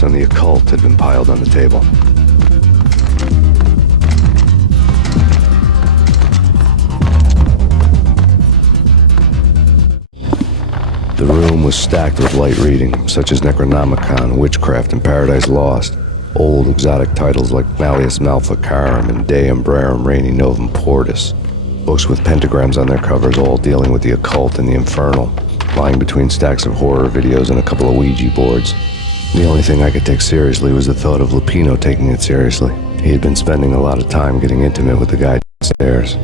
On the occult had been piled on the table. The room was stacked with light reading, such as Necronomicon, Witchcraft, and Paradise Lost. Old exotic titles like Malleus Maleficarum and De Umbrarum Reini Novum Portis. Books with pentagrams on their covers, all dealing with the occult and the infernal, lying between stacks of horror videos and a couple of Ouija boards. The only thing I could take seriously was the thought of Lupino taking it seriously. He had been spending a lot of time getting intimate with the guy downstairs.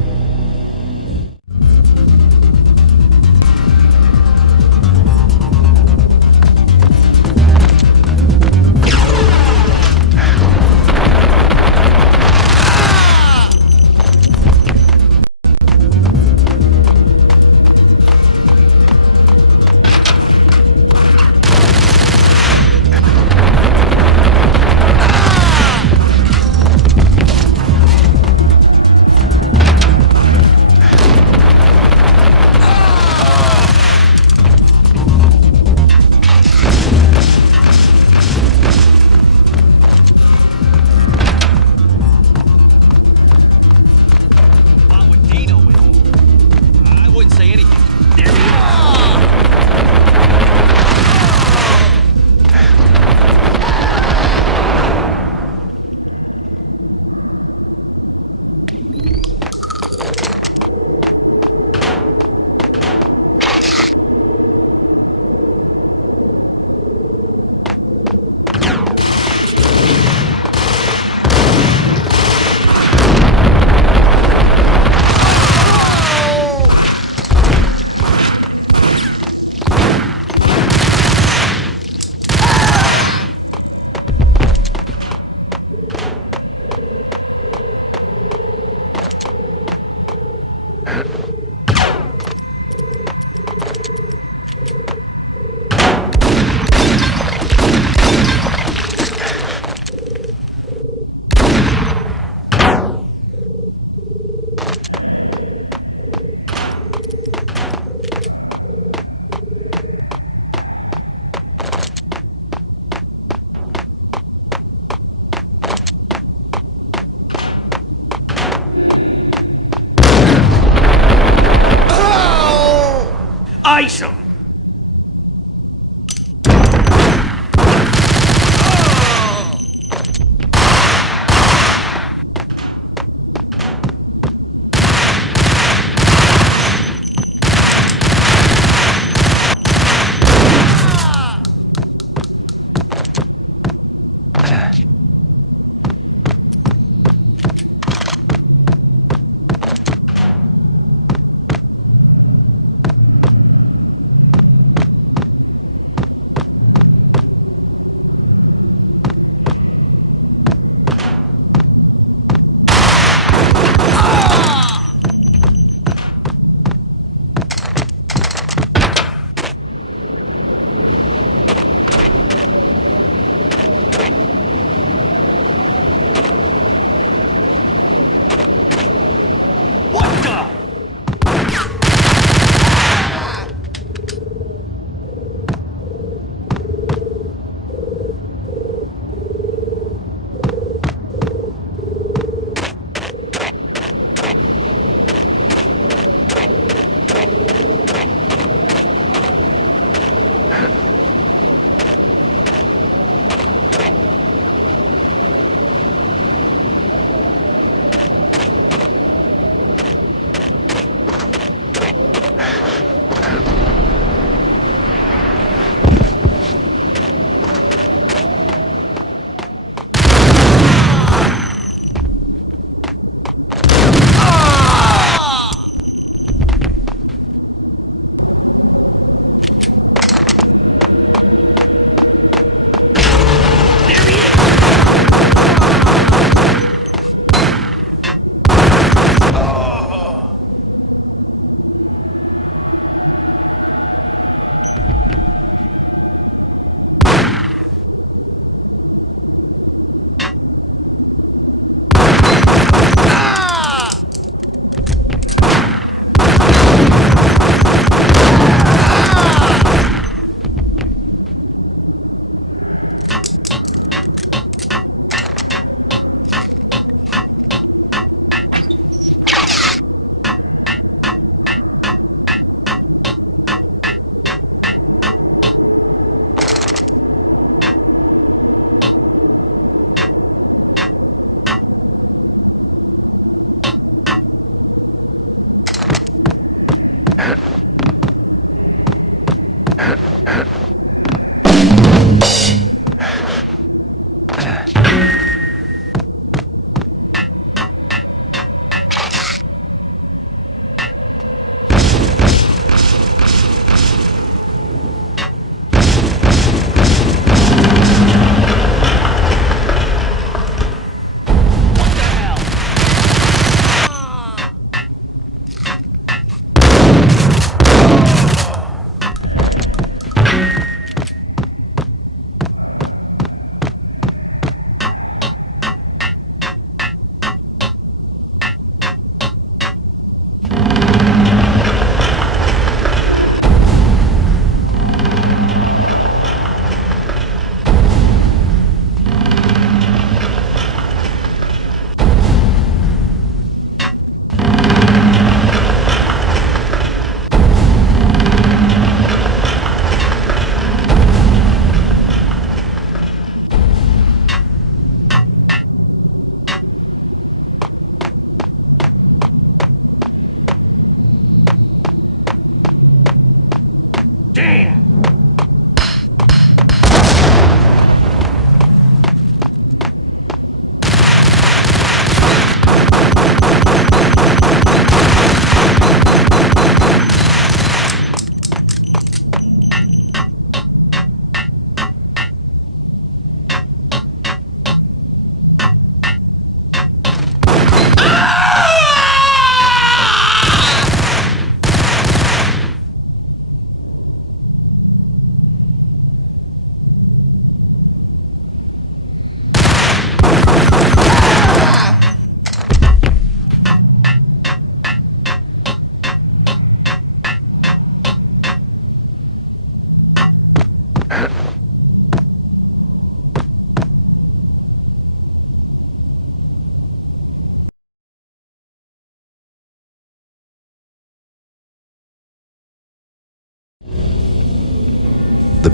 Ice him!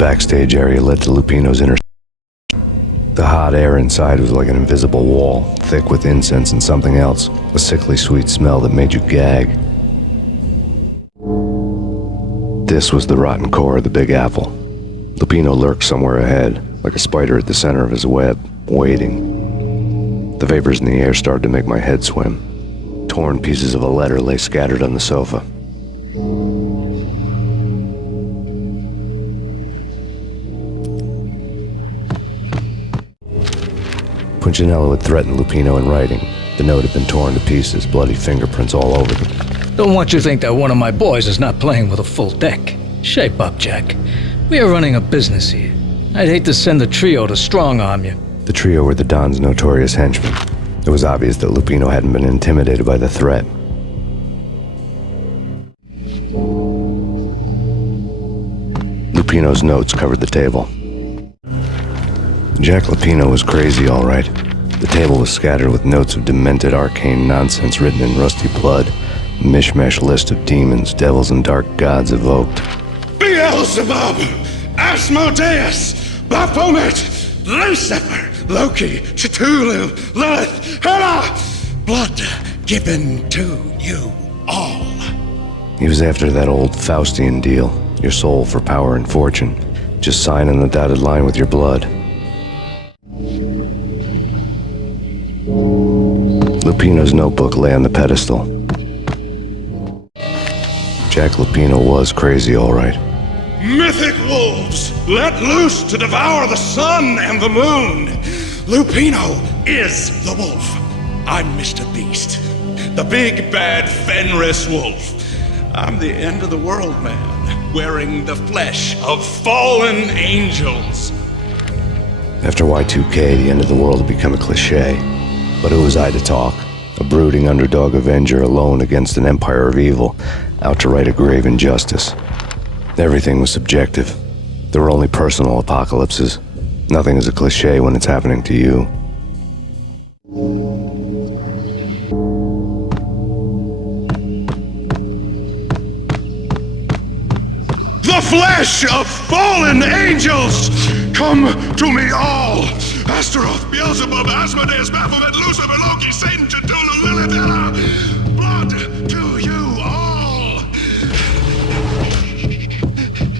backstage area led to Lupino's inner. The hot air inside was like an invisible wall, thick with incense and something else, a sickly sweet smell that made you gag. This was the rotten core of the Big Apple. Lupino lurked somewhere ahead, like a spider at the center of his web, waiting. The vapors in the air started to make my head swim. Torn pieces of a letter lay scattered on the sofa. Punchinello had threatened Lupino in writing. The note had been torn to pieces, bloody fingerprints all over them. Don't want you to think that one of my boys is not playing with a full deck. Shape up, Jack. We are running a business here. I'd hate to send the trio to strong-arm you. The trio were the Don's notorious henchmen. It was obvious that Lupino hadn't been intimidated by the threat. Lupino's notes covered the table. Jack Lupino was crazy, all right. The table was scattered with notes of demented arcane nonsense written in rusty blood, a mishmash list of demons, devils, and dark gods evoked. Beelzebub, Asmodeus, Baphomet, Lucifer, Loki, Cthulhu, Lilith, Hela, blood given to you all. He was after that old Faustian deal, your soul for power and fortune. Just sign on the dotted line with your blood. Lupino's notebook lay on the pedestal. Jack Lupino was crazy, all right. Mythic wolves, let loose to devour the sun and the moon. Lupino is the wolf. I'm Mr. Beast, the big bad Fenris wolf. I'm the end of the world man, wearing the flesh of fallen angels. After Y2K, the end of the world had become a cliché. But who was I to talk? A brooding underdog avenger alone against an empire of evil, out to right a grave injustice. Everything was subjective. There were only personal apocalypses. Nothing is a cliché when it's happening to you. The flesh of fallen angels! Come to me all! Astaroth, Beelzebub, Asmodeus, Baphomet, Lucifer, Loki, Satan, Cthulhu, Lilith, Hela! Blood to you all!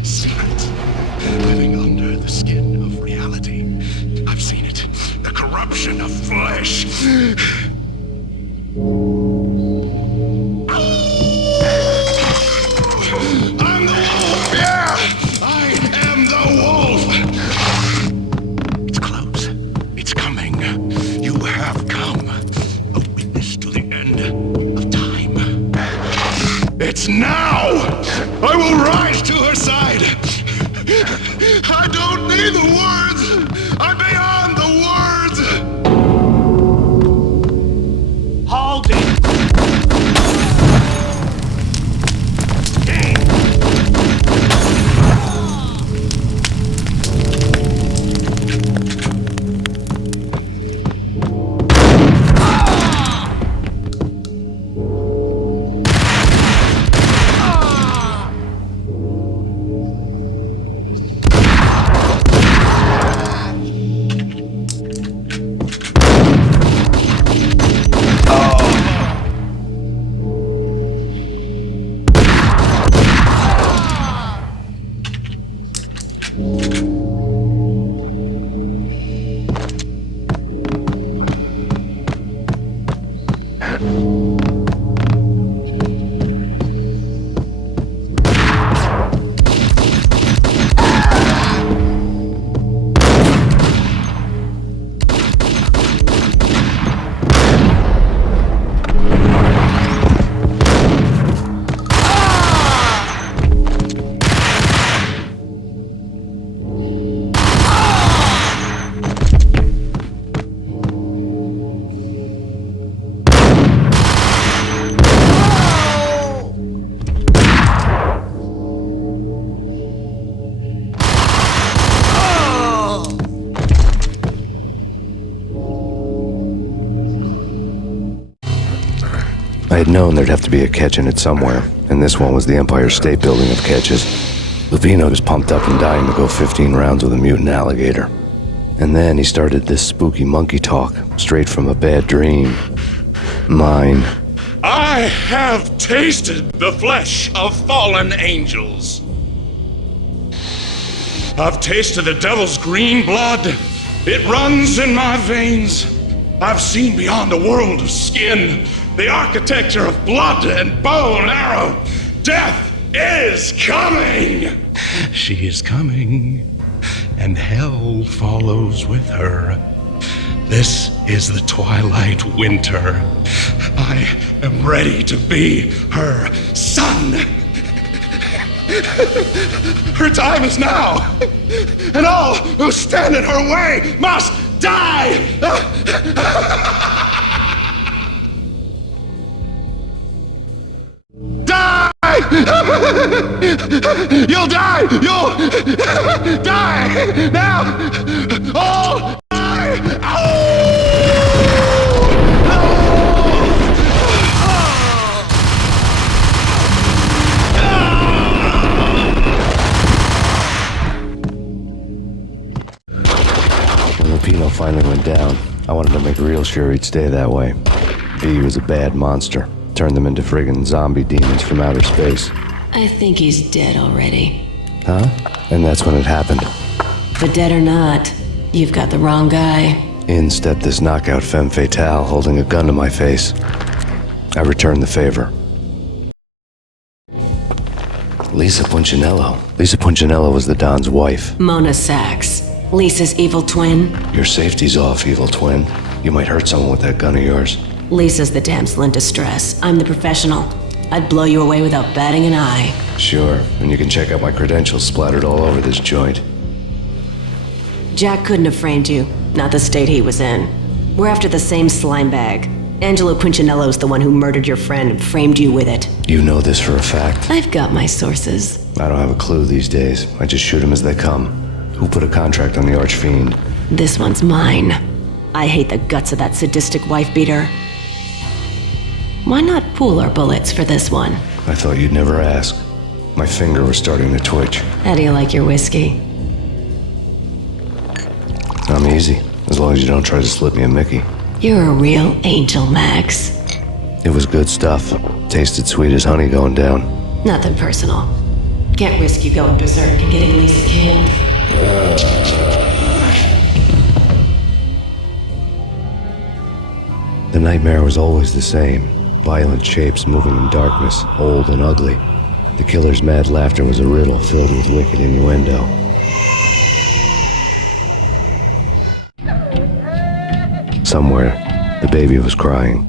Secret, living under the skin of reality. I've seen it. The corruption of flesh. I'm the wolf, yeah! I am the wolf! It's close. It's coming. You have come. A witness to the end of time. It's now! I will rise to her side! I don't need the words! I'm beyond the words! Hold it! I had known there'd have to be a catch in it somewhere, and this one was the Empire State Building of catches. Lupino was pumped up and dying to go 15 rounds with a mutant alligator. And then he started this spooky monkey talk, straight from a bad dream. Mine. I have tasted the flesh of fallen angels. I've tasted the devil's green blood. It runs in my veins. I've seen beyond a world of skin, the architecture of blood and bow and arrow. Death is coming! She is coming, and hell follows with her. This is the twilight winter. I am ready to be her son. Her time is now, and all who stand in her way must die! Die! You'll die! You'll die! Now! All die! When Lupino finally went down, I wanted to make real sure he'd stay that way. V was a bad monster. Turned them into friggin' zombie demons from outer space. I think he's dead already. Huh? And that's when it happened. But dead or not, you've got the wrong guy. In stepped this knockout femme fatale holding a gun to my face. I returned the favor. Lisa Punchinello. Lisa Punchinello was the Don's wife. Mona Sachs, Lisa's evil twin. Your safety's off, evil twin. You might hurt someone with that gun of yours. Lisa's the damsel in distress. I'm the professional. I'd blow you away without batting an eye. Sure, and you can check out my credentials splattered all over this joint. Jack couldn't have framed you, not the state he was in. We're after the same slime bag. Angelo Punchinello's the one who murdered your friend and framed you with it. You know this for a fact. I've got my sources. I don't have a clue these days. I just shoot them as they come. Who put a contract on the archfiend? This one's mine. I hate the guts of that sadistic wife-beater. Why not pool our bullets for this one? I thought you'd never ask. My finger was starting to twitch. How do you like your whiskey? I'm easy, as long as you don't try to slip me a Mickey. You're a real angel, Max. It was good stuff. Tasted sweet as honey going down. Nothing personal. Can't risk you going berserk and getting Lisa killed. The nightmare was always the same. Violent shapes moving in darkness, old and ugly. The killer's mad laughter was a riddle filled with wicked innuendo. Somewhere, the baby was crying.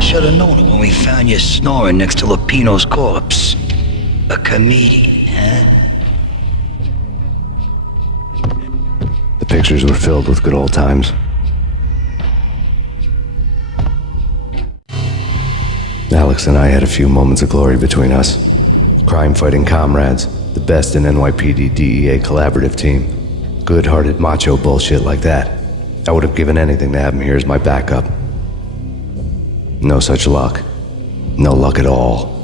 Should have known it when we found you snoring next to Lupino's corpse. A comedian, huh? The pictures were filled with good old times. Alex and I had a few moments of glory between us. Crime-fighting comrades, the best in NYPD DEA collaborative team. Good-hearted macho bullshit like that. I would have given anything to have him here as my backup. No such luck. No luck at all.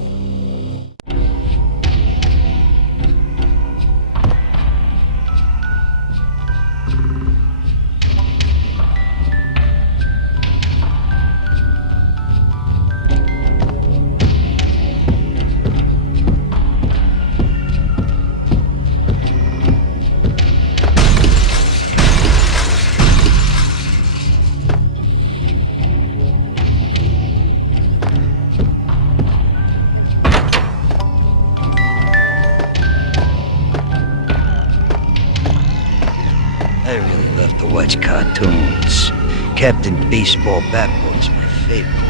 watch cartoons. Captain Baseball Bat Boy's my favorite.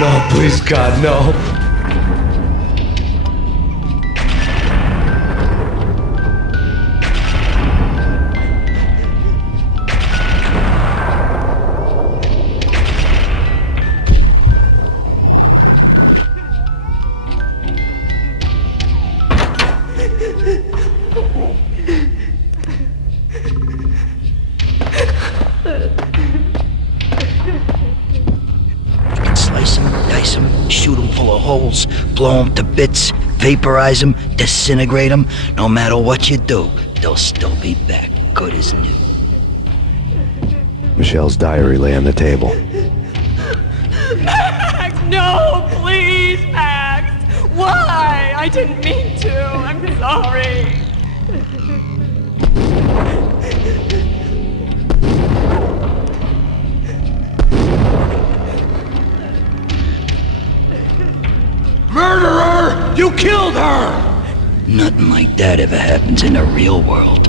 No, please, God, no. Blow them to bits, vaporize them, disintegrate them. No matter what you do, they'll still be back, good as new. Michelle's diary lay on the table. Max, no, please, Max. Why? I didn't mean to. I'm sorry. Murderer! You killed her! Nothing like that ever happens in the real world.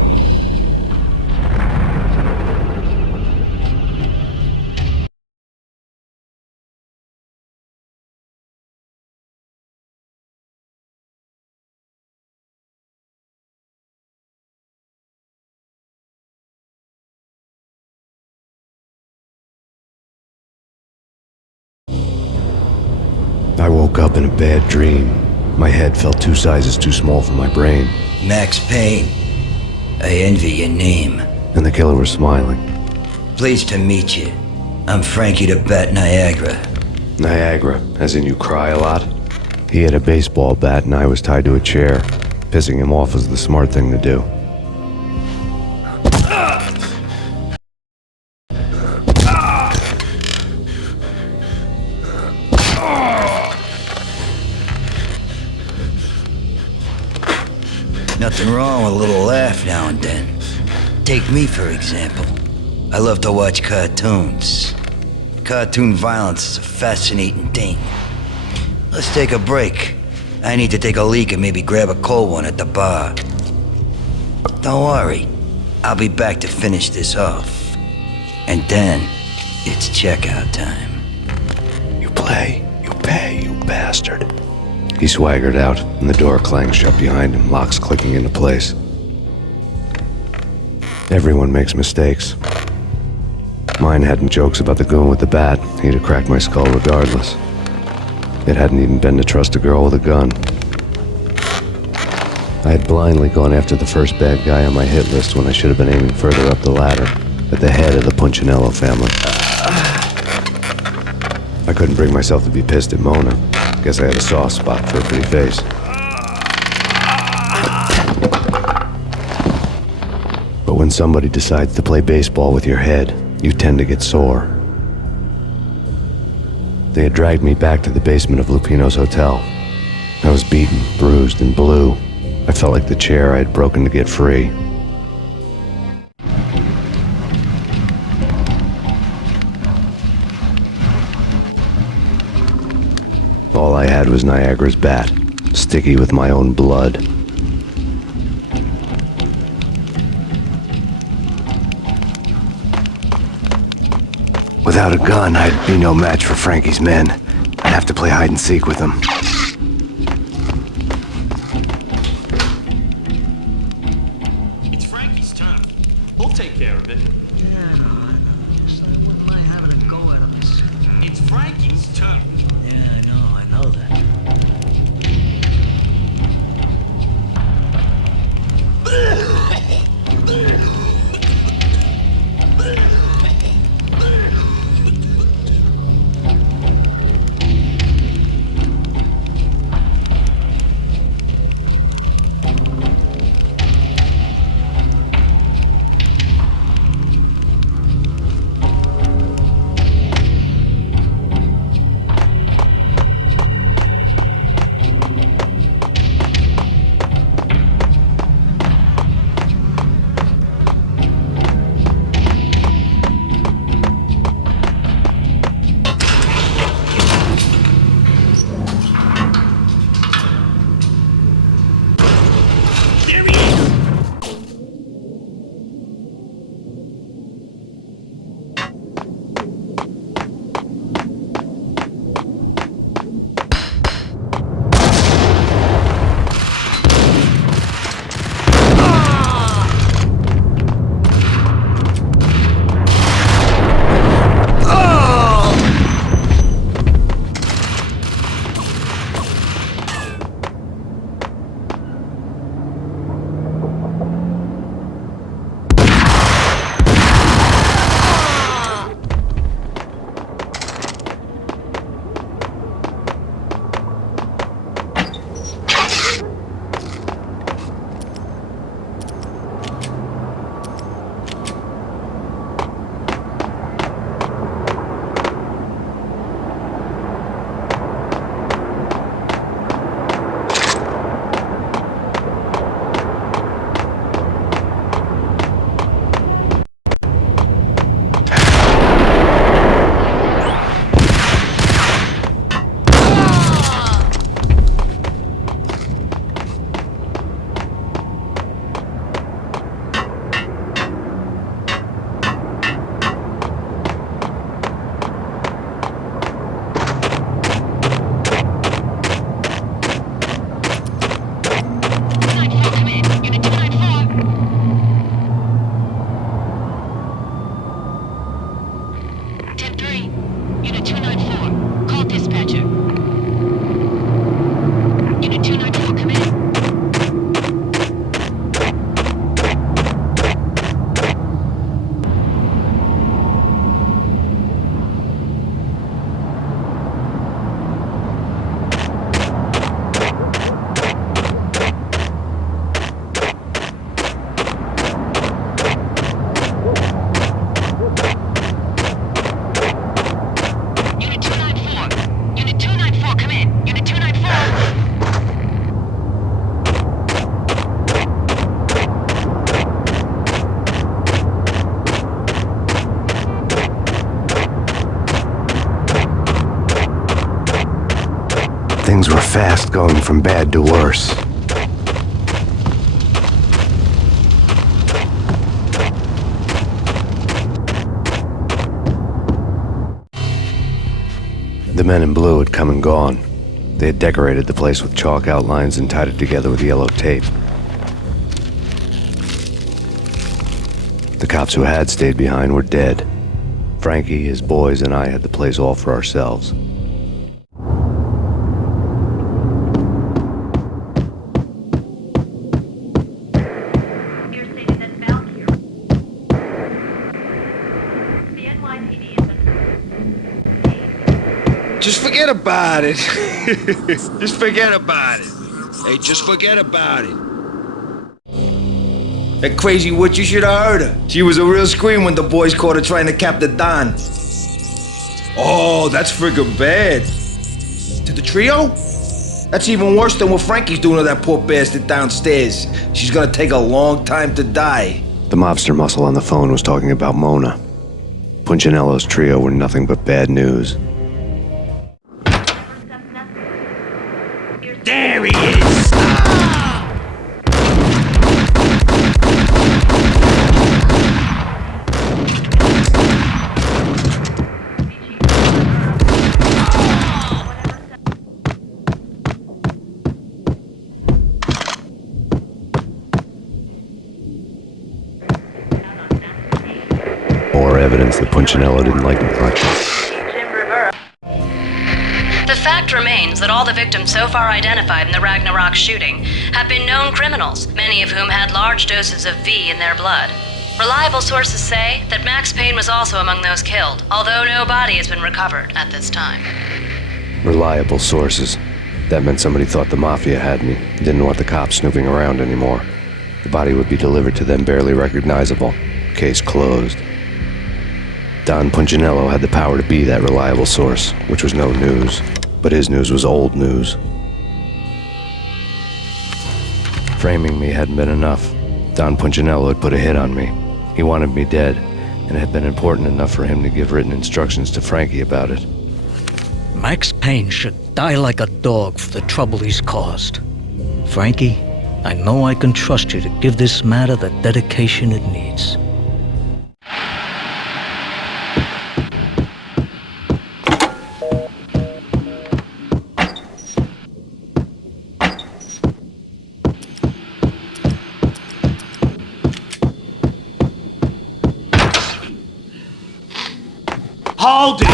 I woke up in a bad dream. My head felt 2 sizes too small for my brain. Max Payne. I envy your name. And the killer was smiling. Pleased to meet you. I'm Frankie the Bat Niagara. Niagara, as in you cry a lot? He had a baseball bat and I was tied to a chair. Pissing him off was the smart thing to do. Nothing wrong with a little laugh now and then. Take me, for example. I love to watch cartoons. Cartoon violence is a fascinating thing. Let's take a break. I need to take a leak and maybe grab a cold one at the bar. Don't worry. I'll be back to finish this off. And then, it's checkout time. You play, you pay, you bastard. He swaggered out, and the door clanged shut behind him, locks clicking into place. Everyone makes mistakes. Mine hadn't jokes about the goon with the bat. He'd have cracked my skull regardless. It hadn't even been to trust a girl with a gun. I had blindly gone after the first bad guy on my hit list when I should have been aiming further up the ladder, at the head of the Punchinello family. I couldn't bring myself to be pissed at Mona. Guess I had a soft spot for a pretty face. But when somebody decides to play baseball with your head, you tend to get sore. They had dragged me back to the basement of Lupino's hotel. I was beaten, bruised, and blue. I felt like the chair I had broken to get free. had was Niagara's bat, sticky with my own blood. Without a gun, I'd be no match for Frankie's men. I'd have to play hide and seek with them. It's Frankie's turn. We'll take care of it. Yeah, I know. Just I wouldn't mind having a go at him. It's Frankie's turn. Yeah, I know that. Things were fast going from bad to worse. The men in blue had come and gone. They had decorated the place with chalk outlines and tied it together with yellow tape. The cops who had stayed behind were dead. Frankie, his boys, and I had the place all for ourselves. Just forget about it. Just forget about it. Hey, just forget about it. That crazy witch, you should have heard her. She was a real scream when the boys caught her trying to cap the Don. Oh, that's friggin' bad. To the trio? That's even worse than what Frankie's doing to that poor bastard downstairs. She's gonna take a long time to die. The mobster muscle on the phone was talking about Mona. Punchinello's trio were nothing but bad news. Punchinello didn't like neglected. The fact remains that all the victims so far identified in the Ragnarok shooting have been known criminals, many of whom had large doses of V in their blood. Reliable sources say that Max Payne was also among those killed, although no body has been recovered at this time. Reliable sources. That meant somebody thought the Mafia had me, didn't want the cops snooping around anymore. The body would be delivered to them barely recognizable. Case closed. Don Punchinello had the power to be that reliable source, which was no news. But his news was old news. Framing me hadn't been enough. Don Punchinello had put a hit on me. He wanted me dead, and it had been important enough for him to give written instructions to Frankie about it. Max Payne should die like a dog for the trouble he's caused. Frankie, I know I can trust you to give this matter the dedication it needs. Hold it!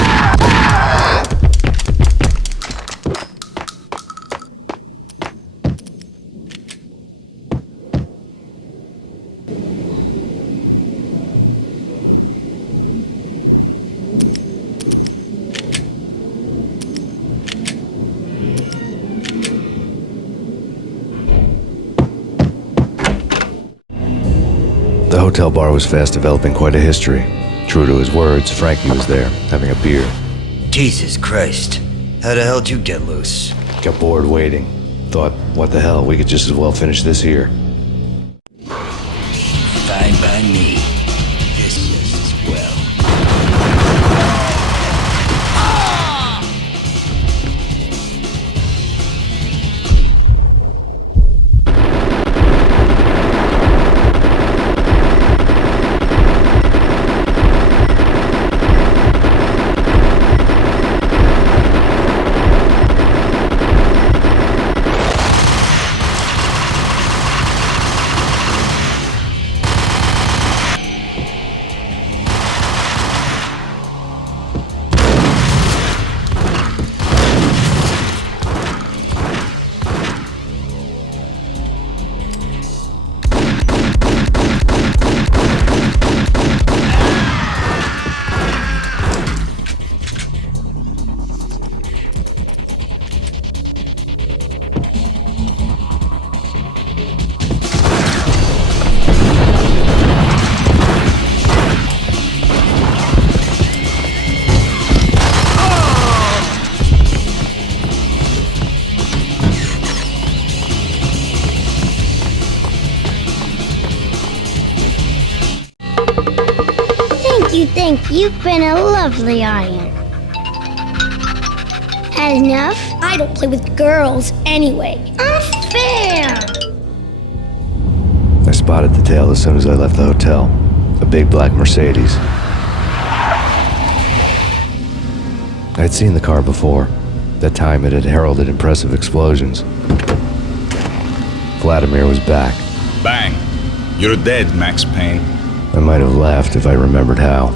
The hotel bar was fast developing quite a history. True to his words, Frankie was there, having a beer. Jesus Christ. How the hell did you get loose? Got bored waiting. Thought, what the hell, we could just as well finish this here. Fine by me. This just as well. Thank you. You've been a lovely audience. Had enough? I don't play with girls anyway. Unfair! I spotted the tail as soon as I left the hotel. A big black Mercedes. I had seen the car before. That time it had heralded impressive explosions. Vladimir was back. Bang! You're dead, Max Payne. I might have laughed if I remembered how.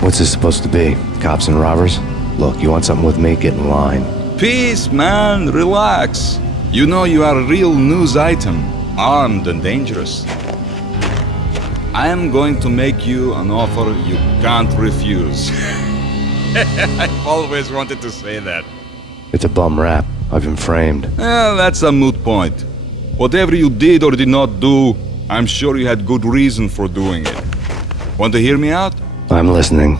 What's this supposed to be? Cops and robbers? Look, you want something with me? Get in line. Peace, man. Relax. You know you are a real news item. Armed and dangerous. I am going to make you an offer you can't refuse. I've always wanted to say that. It's a bum rap. I've been framed. That's a moot point. Whatever you did or did not do, I'm sure you had good reason for doing it. Want to hear me out? I'm listening.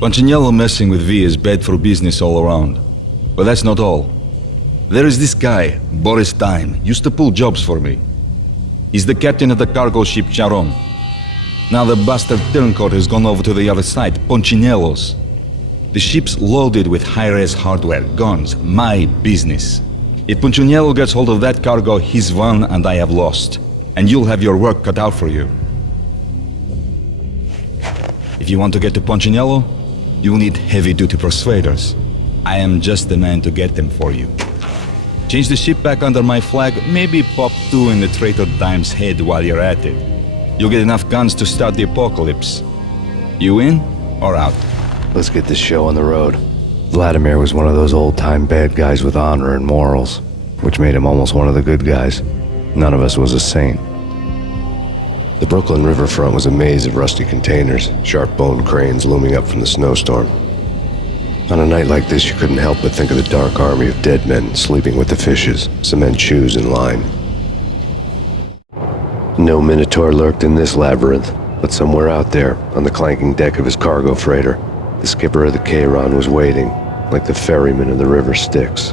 Punchinello messing with V is bad for business all around. But that's not all. There is this guy, Boris Time, used to pull jobs for me. He's the captain of the cargo ship Charon. Now the bastard turncoat has gone over to the other side, Punchinello's. The ship's loaded with high-res hardware, guns, my business. If Punchinello gets hold of that cargo, he's won and I have lost. And you'll have your work cut out for you. If you want to get to Punchinello, you will need heavy-duty persuaders. I am just the man to get them for you. Change the ship back under my flag, maybe pop 2 in the traitor Dime's head while you're at it. You'll get enough guns to start the apocalypse. You in or out? Let's get this show on the road. Vladimir was one of those old-time bad guys with honor and morals, which made him almost one of the good guys. None of us was a saint. The Brooklyn riverfront was a maze of rusty containers, sharp-boned cranes looming up from the snowstorm. On a night like this, you couldn't help but think of the dark army of dead men sleeping with the fishes, cement shoes in line. No Minotaur lurked in this labyrinth, but somewhere out there, on the clanking deck of his cargo freighter, the skipper of the Chiron was waiting, like the ferryman of the river Styx.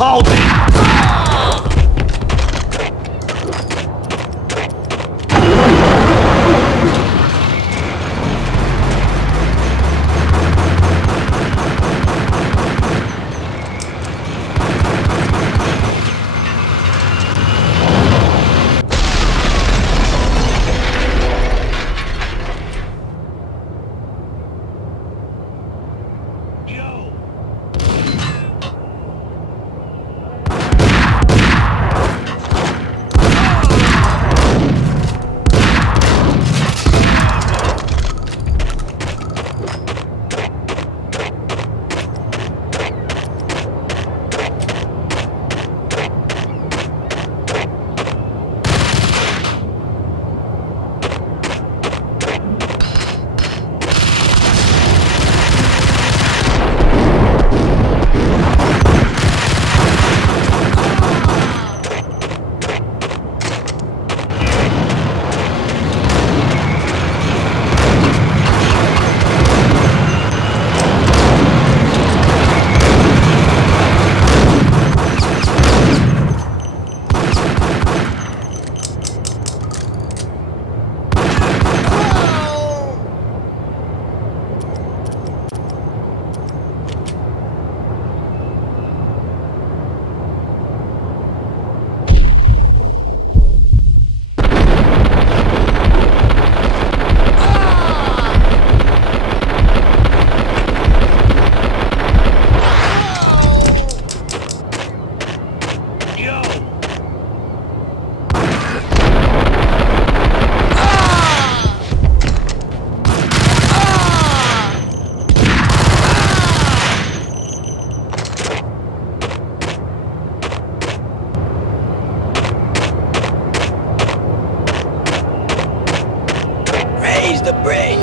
Hold it! Raise the bridge.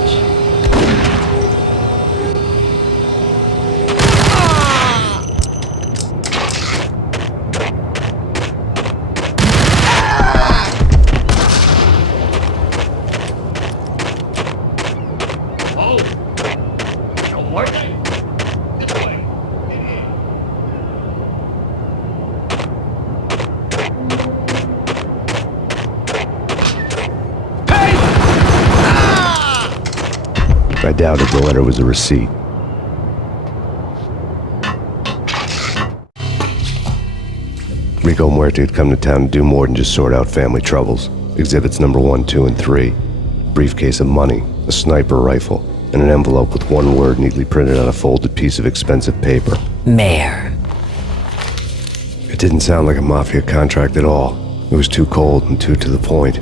Oh! Don't worry. This way. I doubted the letter was a receipt. Rico Muerte had come to town to do more than just sort out family troubles. Exhibits number 1, 2, and 3. Briefcase of money, a sniper rifle, and an envelope with one word neatly printed on a folded piece of expensive paper. Mayor. It didn't sound like a mafia contract at all. It was too cold and too to the point.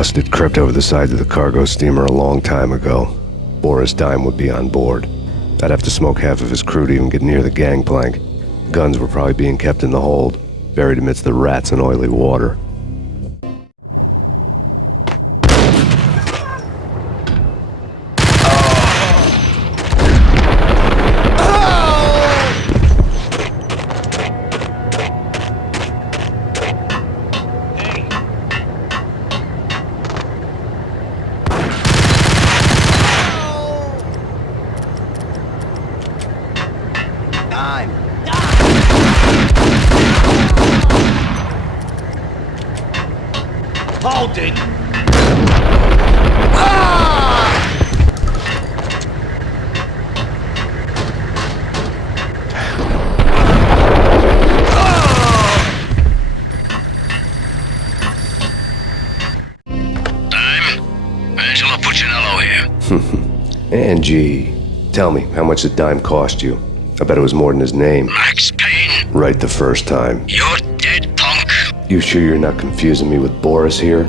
dust had crept over the sides of the cargo steamer a long time ago. Boris Dime would be on board. I'd have to smoke half of his crew to even get near the gangplank. The guns were probably being kept in the hold, buried amidst the rats and oily water. Hold it! Angelo Puccinello here. Angie, tell me, how much did Dime cost you? I bet it was more than his name. Max Payne. Right the first time. You're dead, punk. You sure you're not confusing me with Boris here?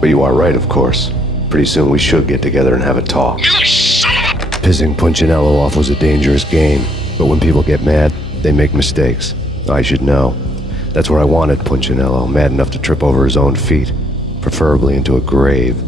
But you are right, of course. Pretty soon we should get together and have a talk. You son of a... Pissing Punchinello off was a dangerous game, but when people get mad, they make mistakes. I should know. That's where I wanted Punchinello, mad enough to trip over his own feet, preferably into a grave.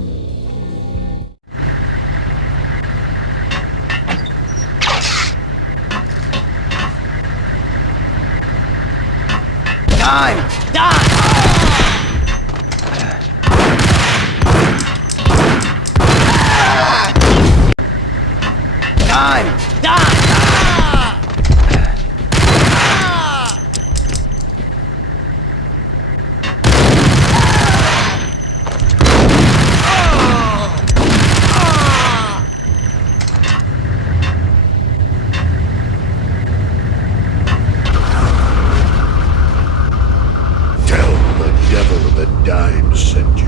Dime sent you.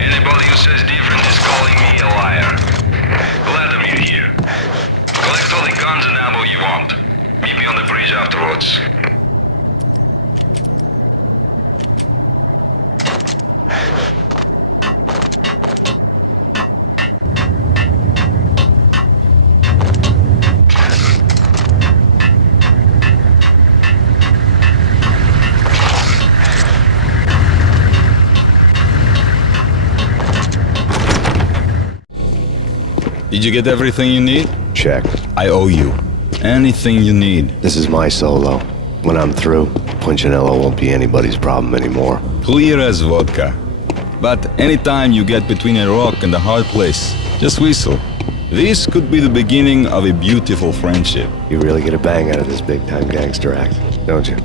Anybody who says different is calling me a liar. Glad I'm here. Collect all the guns and ammo you want. Meet me on the bridge afterwards. Did you get everything you need? Check. I owe you. Anything you need. This is my solo. When I'm through, Punchinello won't be anybody's problem anymore. Clear as vodka. But anytime you get between a rock and a hard place, just whistle. This could be the beginning of a beautiful friendship. You really get a bang out of this big-time gangster act, don't you?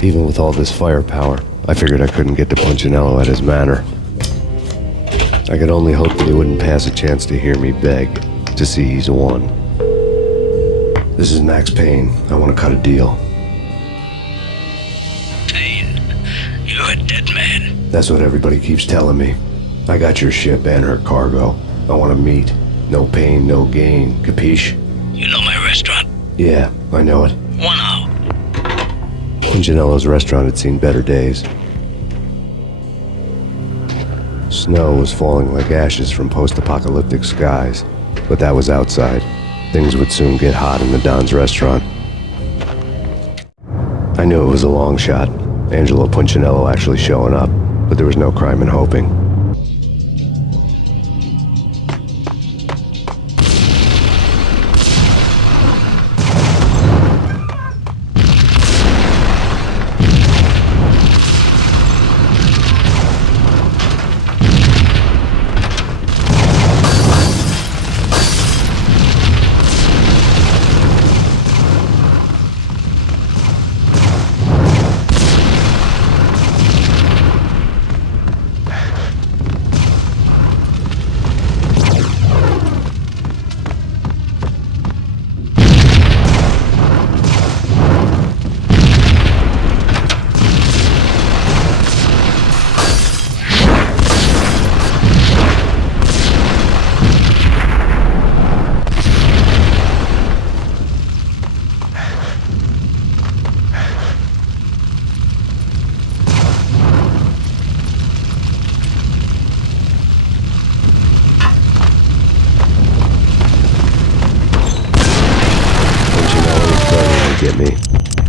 Even with all this firepower, I figured I couldn't get to Punchinello at his manor. I could only hope that he wouldn't pass a chance to hear me beg, to see he's won. This is Max Payne. I want to cut a deal. Payne, you're a dead man. That's what everybody keeps telling me. I got your ship and her cargo. I want to meet. No pain, no gain. Capiche? You know my restaurant? Yeah, I know it. Why Punchinello's restaurant had seen better days. Snow was falling like ashes from post-apocalyptic skies, but that was outside. Things would soon get hot in the Don's restaurant. I knew it was a long shot, Angelo Punchinello actually showing up, but there was no crime in hoping. Get me.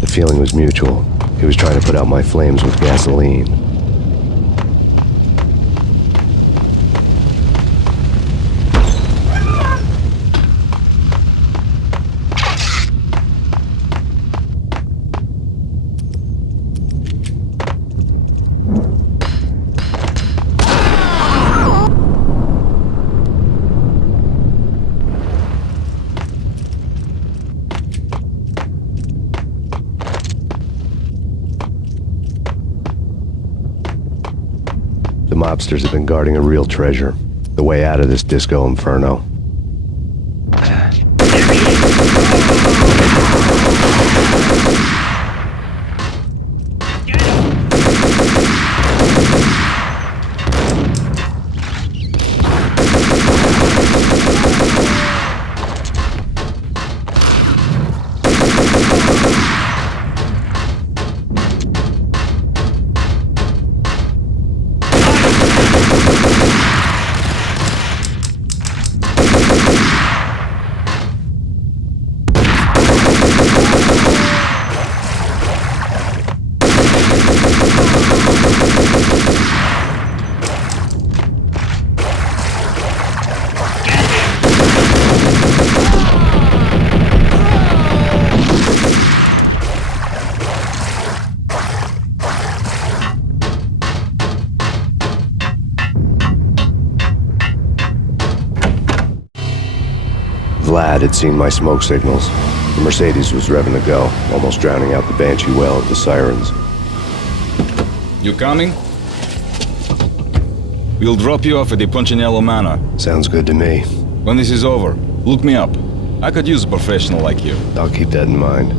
The feeling was mutual. He was trying to put out my flames with gasoline. The mobsters have been guarding a real treasure. The way out of this disco inferno. Vlad had seen my smoke signals. The Mercedes was revving to go, almost drowning out the banshee wail of the sirens. You coming? We'll drop you off at the Punchinello Manor. Sounds good to me. When this is over, look me up. I could use a professional like you. I'll keep that in mind.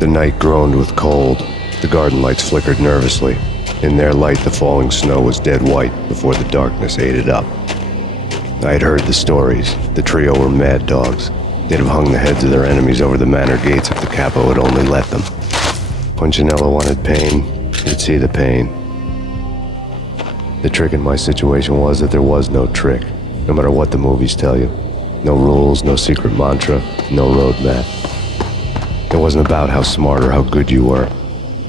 The night groaned with cold. The garden lights flickered nervously. In their light, the falling snow was dead white before the darkness ate it up. I had heard the stories. The trio were mad dogs. They'd have hung the heads of their enemies over the manor gates if the capo had only let them. Punchinello wanted pain. He'd see the pain. The trick in my situation was that there was no trick, no matter what the movies tell you. No rules, no secret mantra, no roadmap. It wasn't about how smart or how good you were.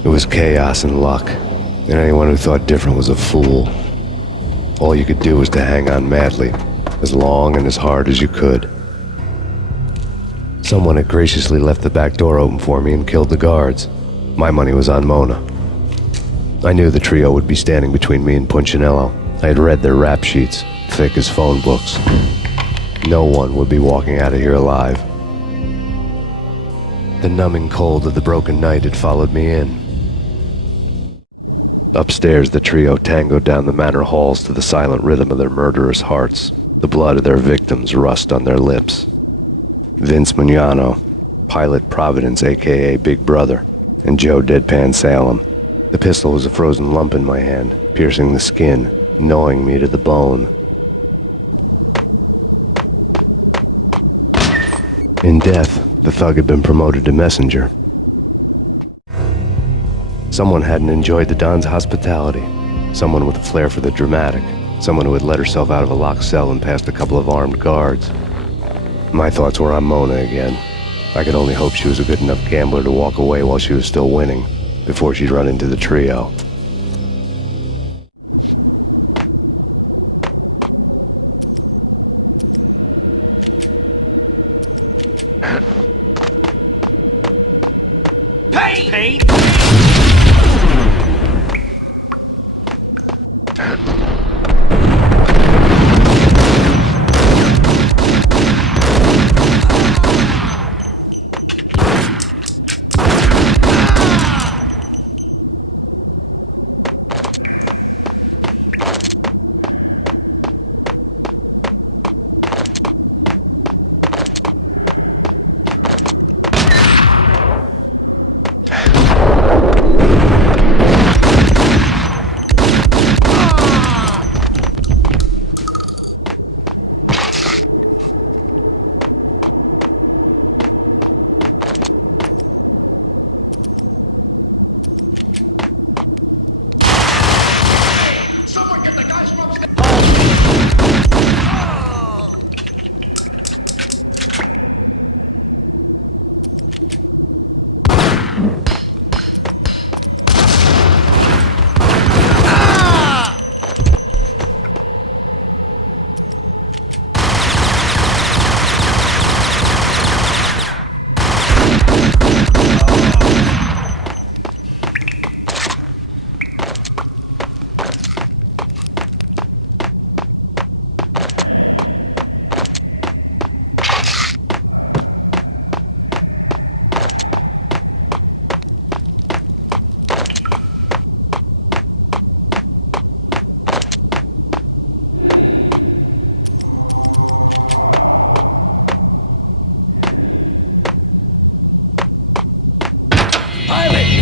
It was chaos and luck, and anyone who thought different was a fool. All you could do was to hang on madly, as long and as hard as you could. Someone had graciously left the back door open for me and killed the guards. My money was on Mona. I knew the trio would be standing between me and Punchinello. I had read their rap sheets, thick as phone books. No one would be walking out of here alive. The numbing cold of the broken night had followed me in. Upstairs, the trio tangoed down the manor halls to the silent rhythm of their murderous hearts, the blood of their victims rust on their lips. Vince Mugnano, Pilot Providence, a.k.a. Big Brother, and Joe Deadpan Salem. The pistol was a frozen lump in my hand, piercing the skin, gnawing me to the bone. In death, the thug had been promoted to messenger. Someone hadn't enjoyed the Don's hospitality. Someone with a flair for the dramatic. Someone who had let herself out of a locked cell and past a couple of armed guards. My thoughts were on Mona again. I could only hope she was a good enough gambler to walk away while she was still winning, before she'd run into the trio. Payne!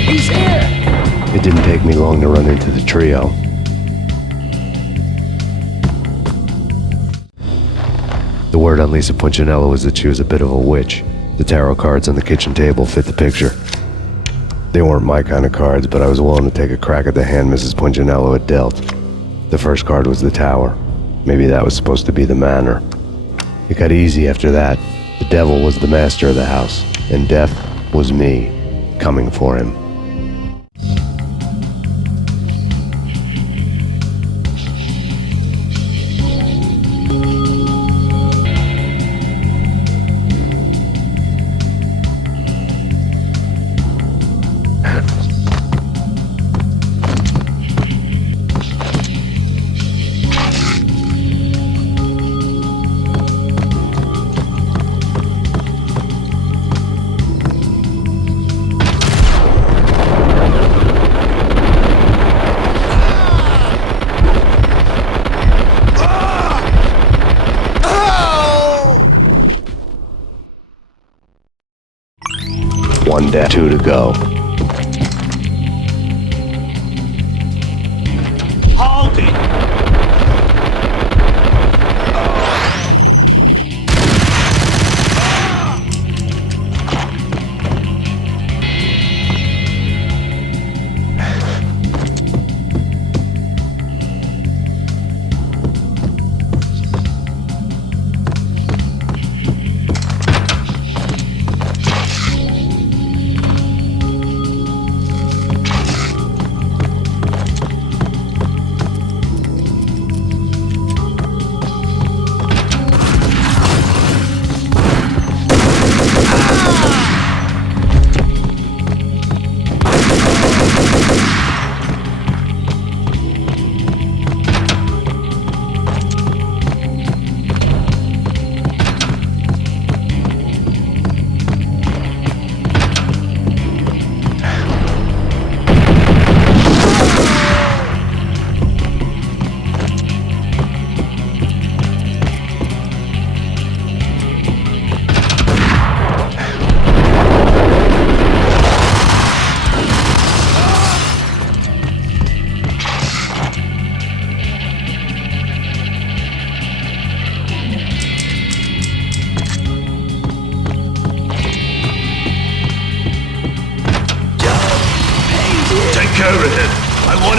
He's here! It didn't take me long to run into the trio. The word on Lisa Punchinello was that she was a bit of a witch. The tarot cards on the kitchen table fit the picture. They weren't my kind of cards, but I was willing to take a crack at the hand Mrs. Punchinello had dealt. The first card was the Tower. Maybe that was supposed to be the Manor. It got easy after that. The devil was the master of the house, and death was me, coming for him. One down, two to go. Hold it!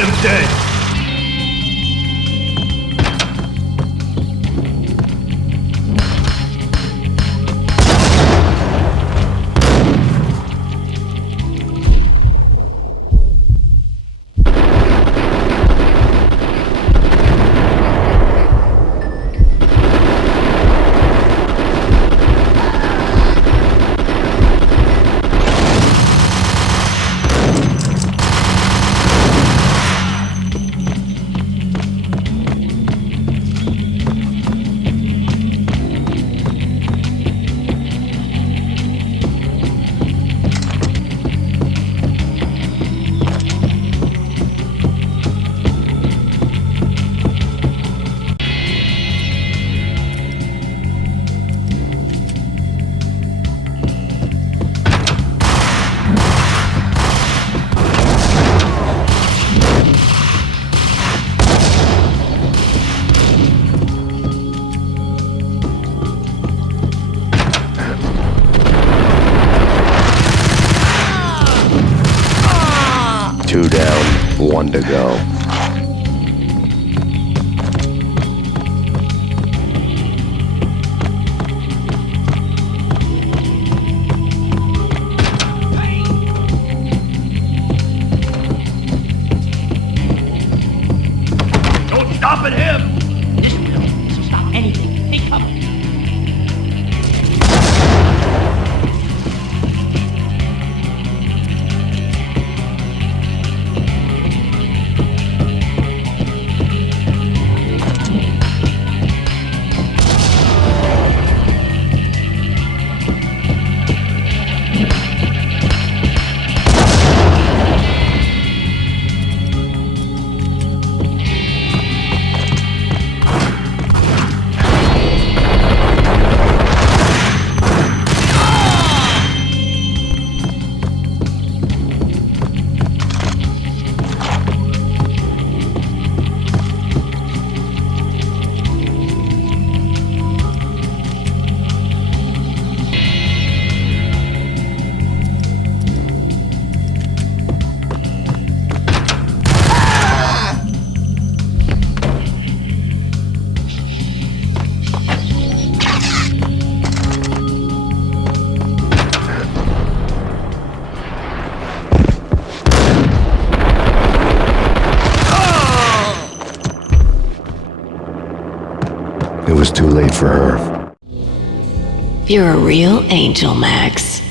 him dead. Two down, one to go. Don't stop at him! Stop anything. Take cover. It was too late for her. You're a real angel, Max.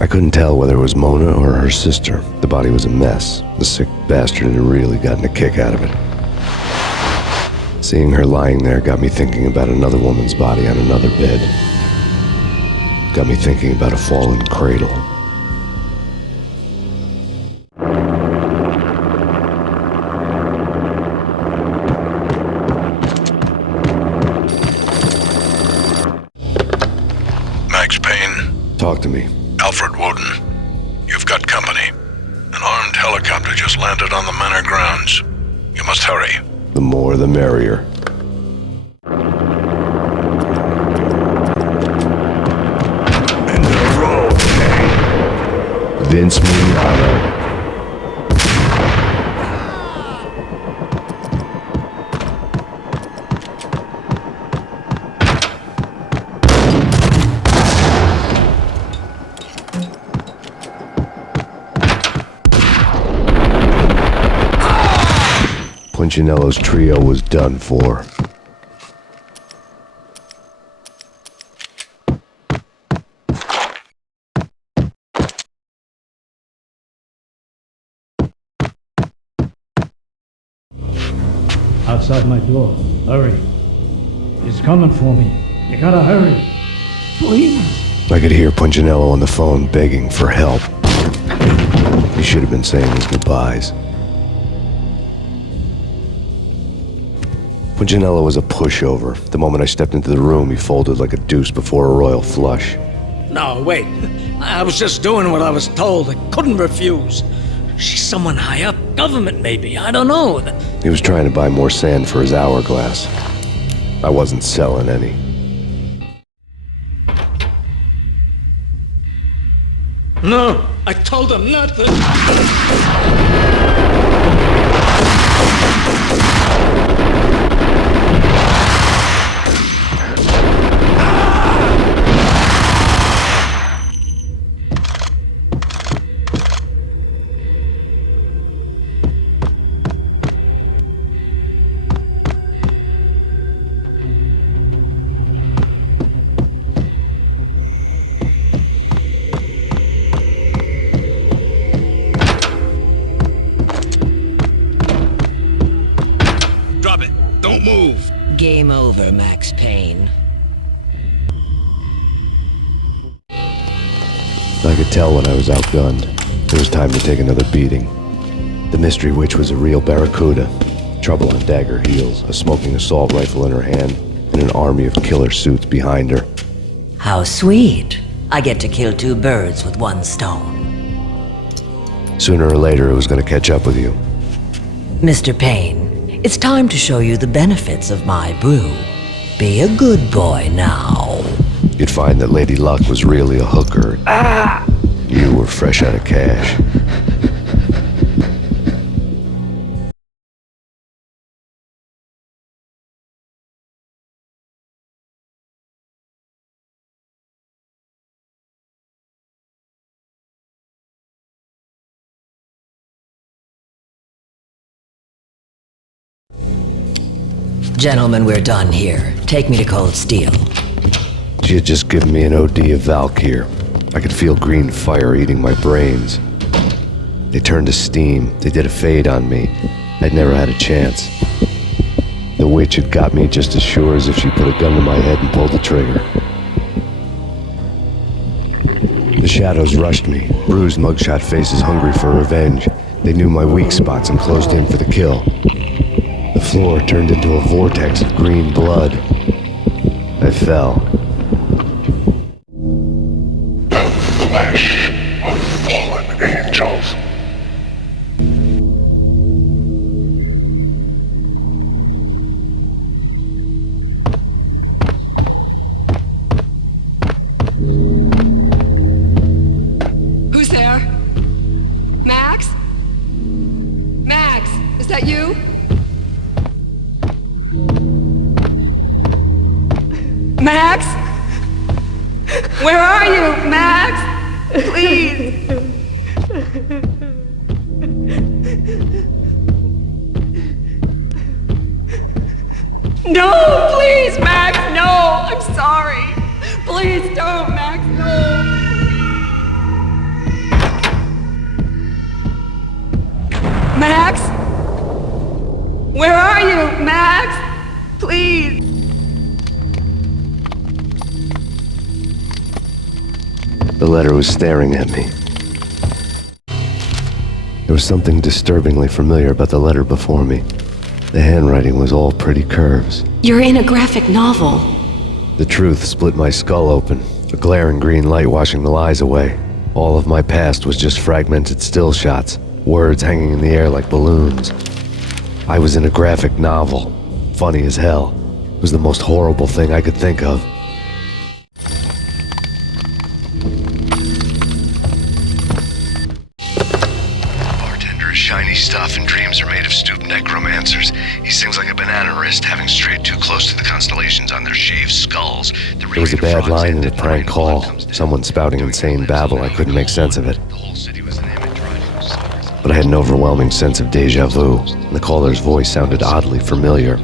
I couldn't tell whether it was Mona or her sister. The body was a mess. The sick bastard had really gotten a kick out of it. Seeing her lying there got me thinking about another woman's body on another bed. Got me thinking about a fallen cradle. Max Payne. Talk to me. Alfred Woden. You've got company. An armed helicopter just landed on the manor grounds. You must hurry. The more the merrier. In the road, Vince Mignano. Punchinello's trio was done for. Outside my door. Hurry. He's coming for me. You gotta hurry. Please. I could hear Punchinello on the phone begging for help. He should have been saying his goodbyes. Punchinello was a pushover. The moment I stepped into the room, he folded like a deuce before a royal flush. No, wait. I was just doing what I was told. I couldn't refuse. She's someone high up. Government, maybe. I don't know. He was trying to buy more sand for his hourglass. I wasn't selling any. No, I told him not to. Drop it. Don't move. Game over, Max Payne. I could tell when I was outgunned. It was time to take another beating. The mystery witch was a real barracuda. Trouble on dagger heels, a smoking assault rifle in her hand, and an army of killer suits behind her. How sweet. I get to kill two birds with one stone. Sooner or later, it was going to catch up with you. Mr. Payne, it's time to show you the benefits of my brew. Be a good boy now. You'd find that Lady Luck was really a hooker. You were fresh out of cash. Gentlemen, we're done here. Take me to Cold Steel. She had just given me an OD of Valkyr. I could feel green fire eating my brains. They turned to steam. They did a fade on me. I'd never had a chance. The witch had got me just as sure as if she put a gun to my head and pulled the trigger. The shadows rushed me, bruised mugshot faces hungry for revenge. They knew my weak spots and closed in for the kill. The floor turned into a vortex of green blood. I fell. The flesh of fallen angels. Who's there? Max? Max, is that you? Max? Where are you, Max? Please. No, please, Max, no. I'm sorry. Please don't, Max, no. Max? Where are you, Max? Please. The letter was staring at me. There was something disturbingly familiar about the letter before me. The handwriting was all pretty curves. You're in a graphic novel. The truth split my skull open, a glaring green light washing the lies away. All of my past was just fragmented still shots, words hanging in the air like balloons. I was in a graphic novel. Funny as hell. It was the most horrible thing I could think of. Shiny stuff and dreams are made of stooped necromancers. He sings like a banana wrist, having strayed too close to the constellations on their shaved skulls. There was a bad line in a prank call. Someone spouting insane babble. I couldn't make sense of it. But I had an overwhelming sense of deja vu, and the caller's voice sounded oddly familiar.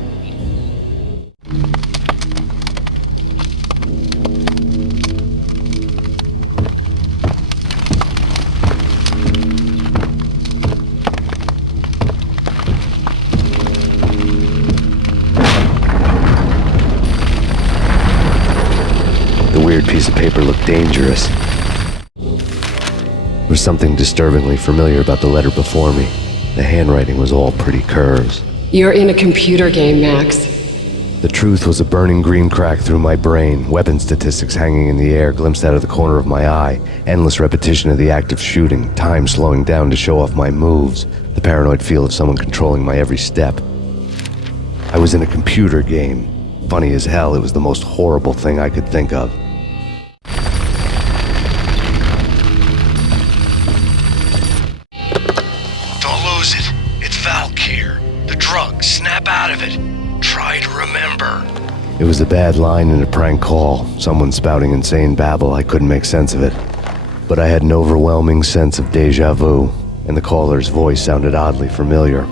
Piece of paper looked dangerous. There was something disturbingly familiar about the letter before me. The handwriting was all pretty curves. You're in a computer game, Max. The truth was a burning green crack through my brain, weapon statistics hanging in the air glimpsed out of the corner of my eye, endless repetition of the act of shooting, time slowing down to show off my moves, the paranoid feel of someone controlling my every step. I was in a computer game. Funny as hell, it was the most horrible thing I could think of. Don't lose it. It's Valkyr. Snap out of it. Try to remember. It was a bad line in a prank call, someone spouting insane babble. I couldn't make sense of it. But I had an overwhelming sense of deja vu, and the caller's voice sounded oddly familiar.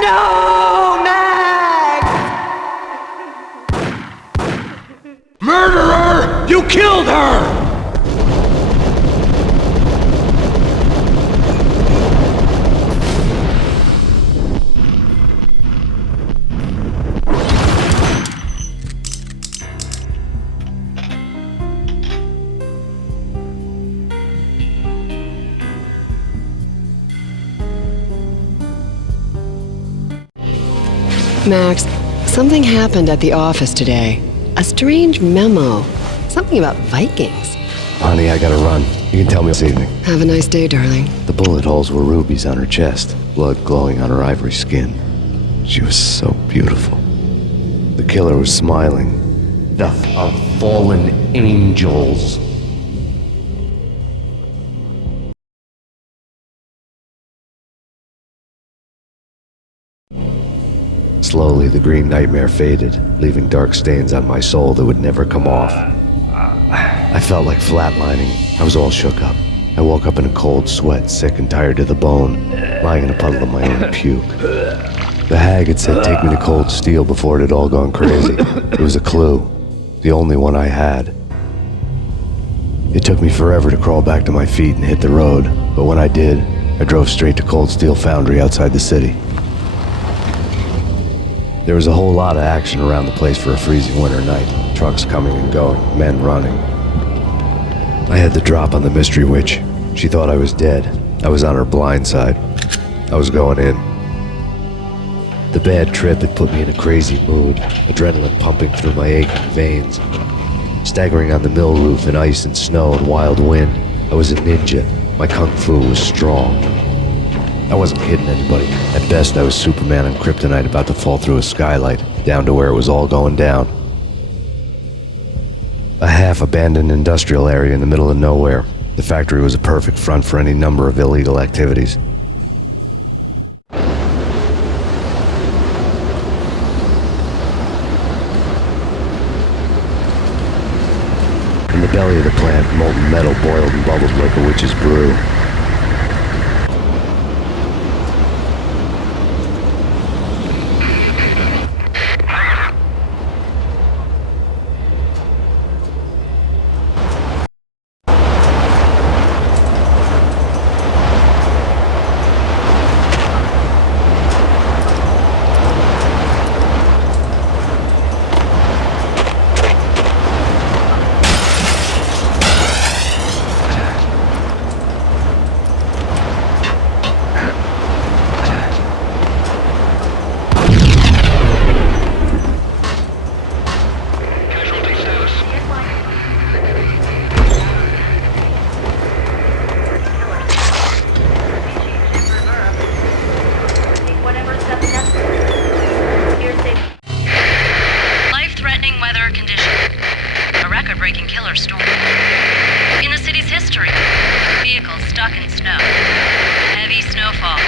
No, Max! Murderer! You killed her! Max, something happened at the office today. A strange memo. Something about Vikings. Honey, I gotta run. You can tell me this evening. Have a nice day, darling. The bullet holes were rubies on her chest, blood glowing on her ivory skin. She was so beautiful. The killer was smiling. Death of fallen angels. Slowly, the green nightmare faded, leaving dark stains on my soul that would never come off. I felt like flatlining. I was all shook up. I woke up in a cold sweat, sick and tired to the bone, lying in a puddle of my own puke. The hag had said take me to Cold Steel before it had all gone crazy. It was a clue, the only one I had. It took me forever to crawl back to my feet and hit the road, but when I did, I drove straight to Cold Steel Foundry outside the city. There was a whole lot of action around the place for a freezing winter night. Trucks coming and going, men running. I had the drop on the mystery witch. She thought I was dead. I was on her blind side. I was going in. The bad trip had put me in a crazy mood, adrenaline pumping through my aching veins. Staggering on the mill roof in ice and snow and wild wind, I was a ninja. My kung fu was strong. I wasn't kidding anybody. At best, I was Superman on kryptonite about to fall through a skylight, down to where it was all going down. A half-abandoned industrial area in the middle of nowhere. The factory was a perfect front for any number of illegal activities. In the belly of the plant, molten metal boiled and bubbled like a witch's brew. Life-threatening weather conditions. A record-breaking killer storm. In the city's history, vehicles stuck in snow. Heavy snowfall.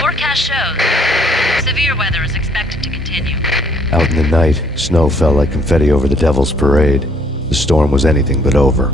Forecast shows severe weather is expected to continue. Out in the night, snow fell like confetti over the Devil's Parade. The storm was anything but over.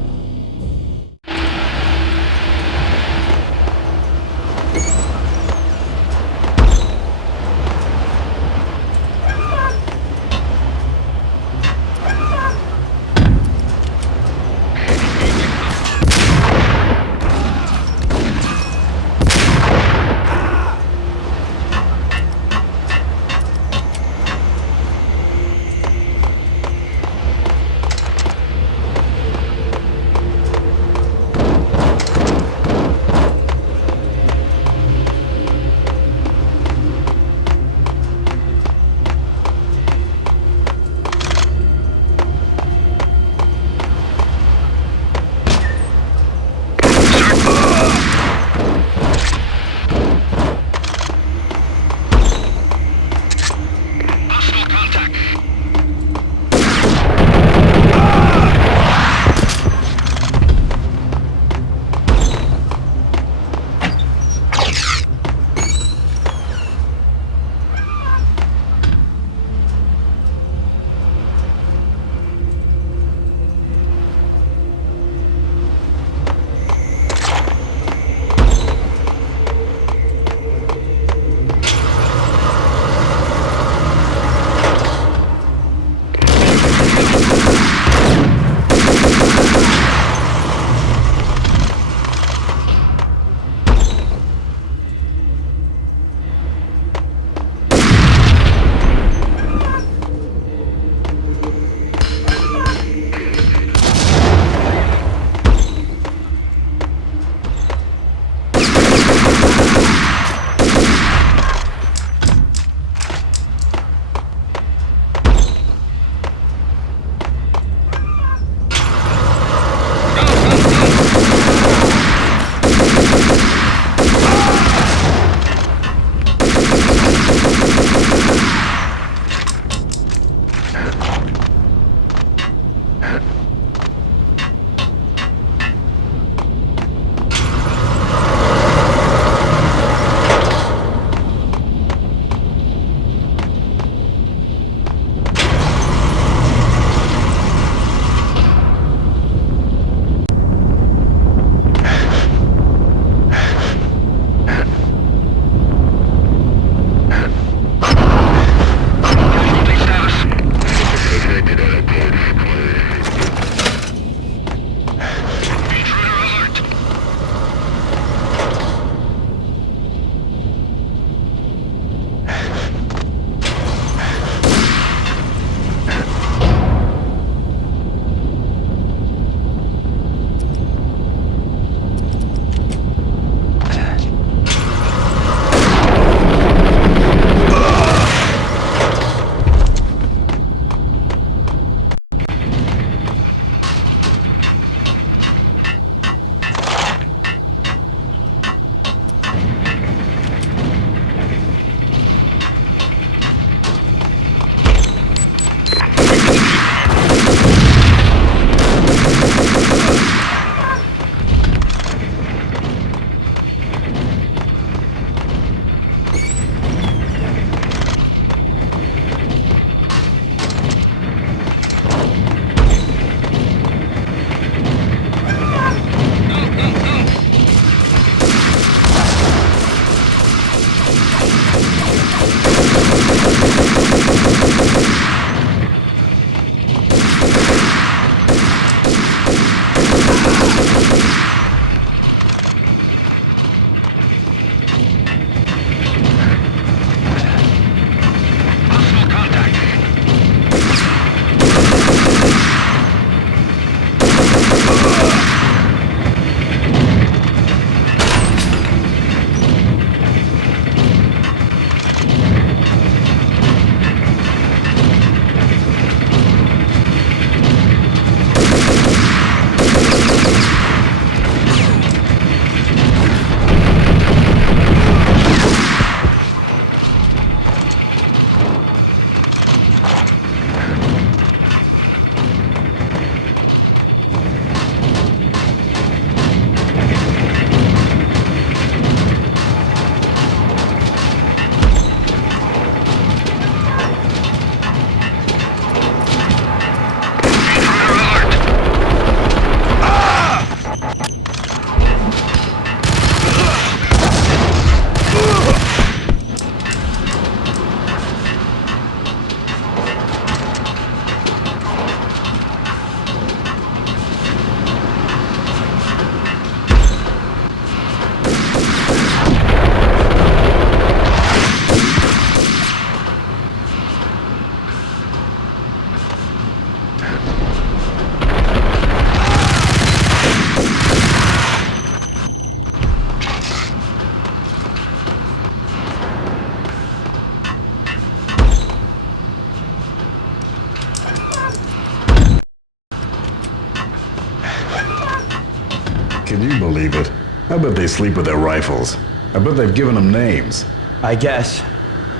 Can you believe it? I bet they sleep with their rifles. I bet they've given them names. I guess.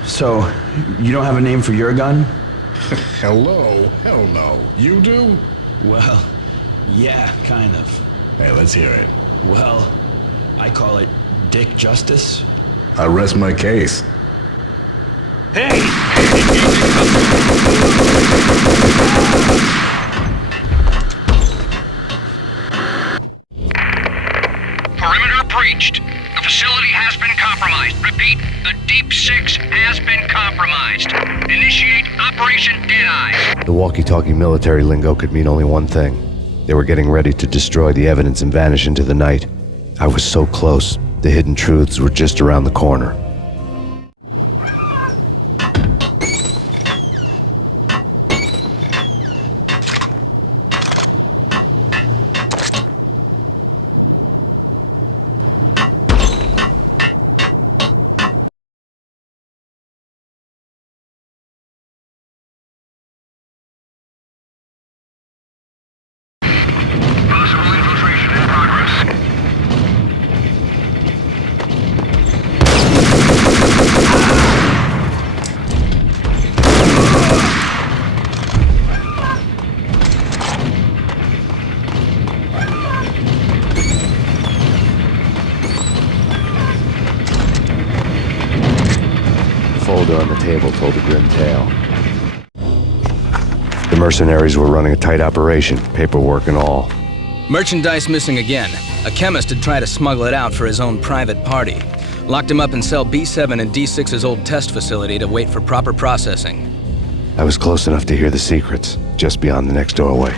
So, you don't have a name for your gun? Hello? Hell no. You do? Well, yeah, kind of. Hey, let's hear it. Well, I call it Dick Justice. I rest my case. Hey! Perimeter breached. The facility has been compromised. Repeat, the Deep Six has been compromised. Initiate Operation Deadeye. The walkie-talkie military lingo could mean only one thing. They were getting ready to destroy the evidence and vanish into the night. I was so close. The hidden truths were just around the corner. On the table told a grim tale. The mercenaries were running a tight operation, paperwork and all. Merchandise missing again. A chemist had tried to smuggle it out for his own private party. Locked him up in cell B7 in D6's old test facility to wait for proper processing. I was close enough to hear the secrets, just beyond the next doorway.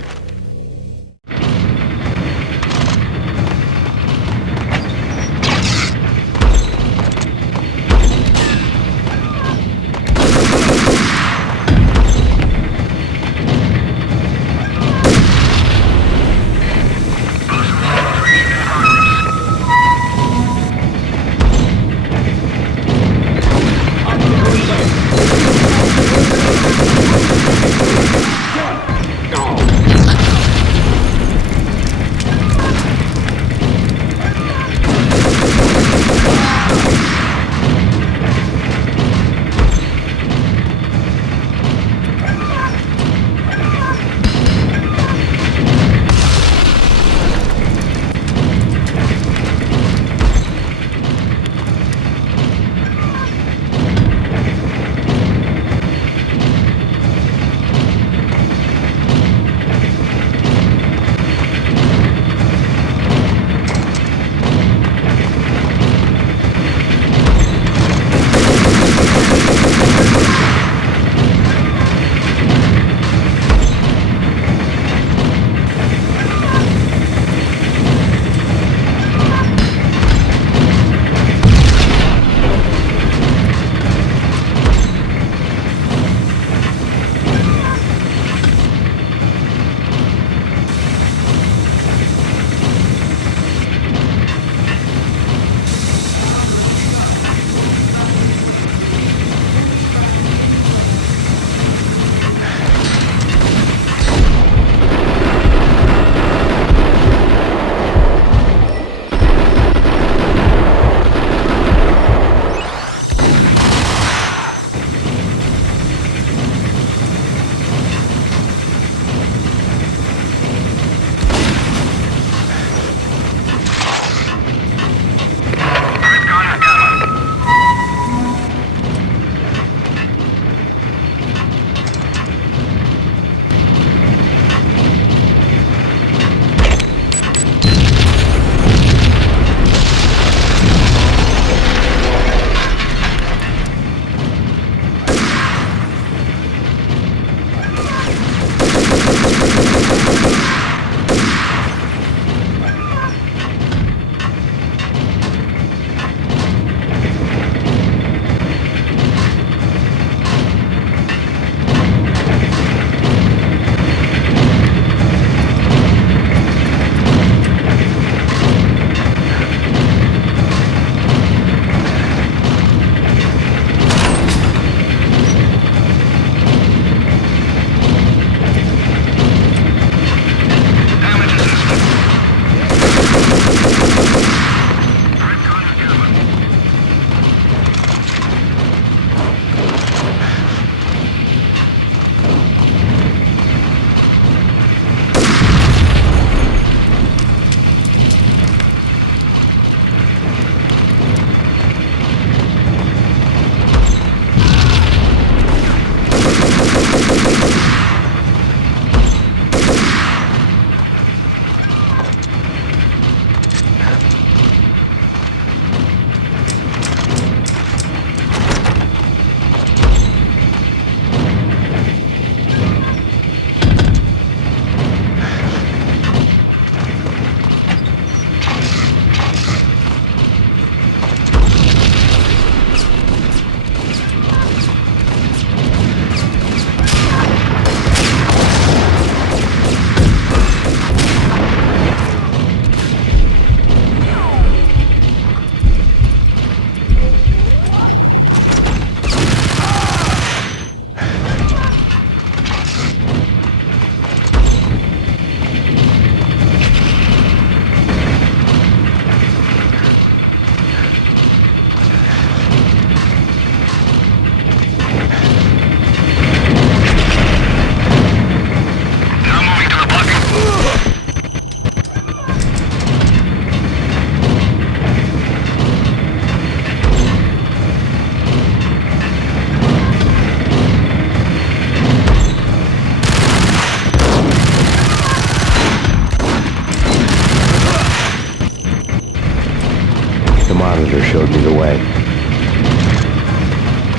monitor showed me the way.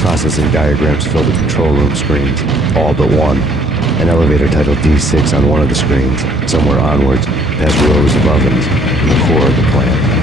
Processing diagrams filled the control room screens, all but one. An elevator titled D6 on one of the screens, somewhere onwards, past rows of ovens, in the core of the plant.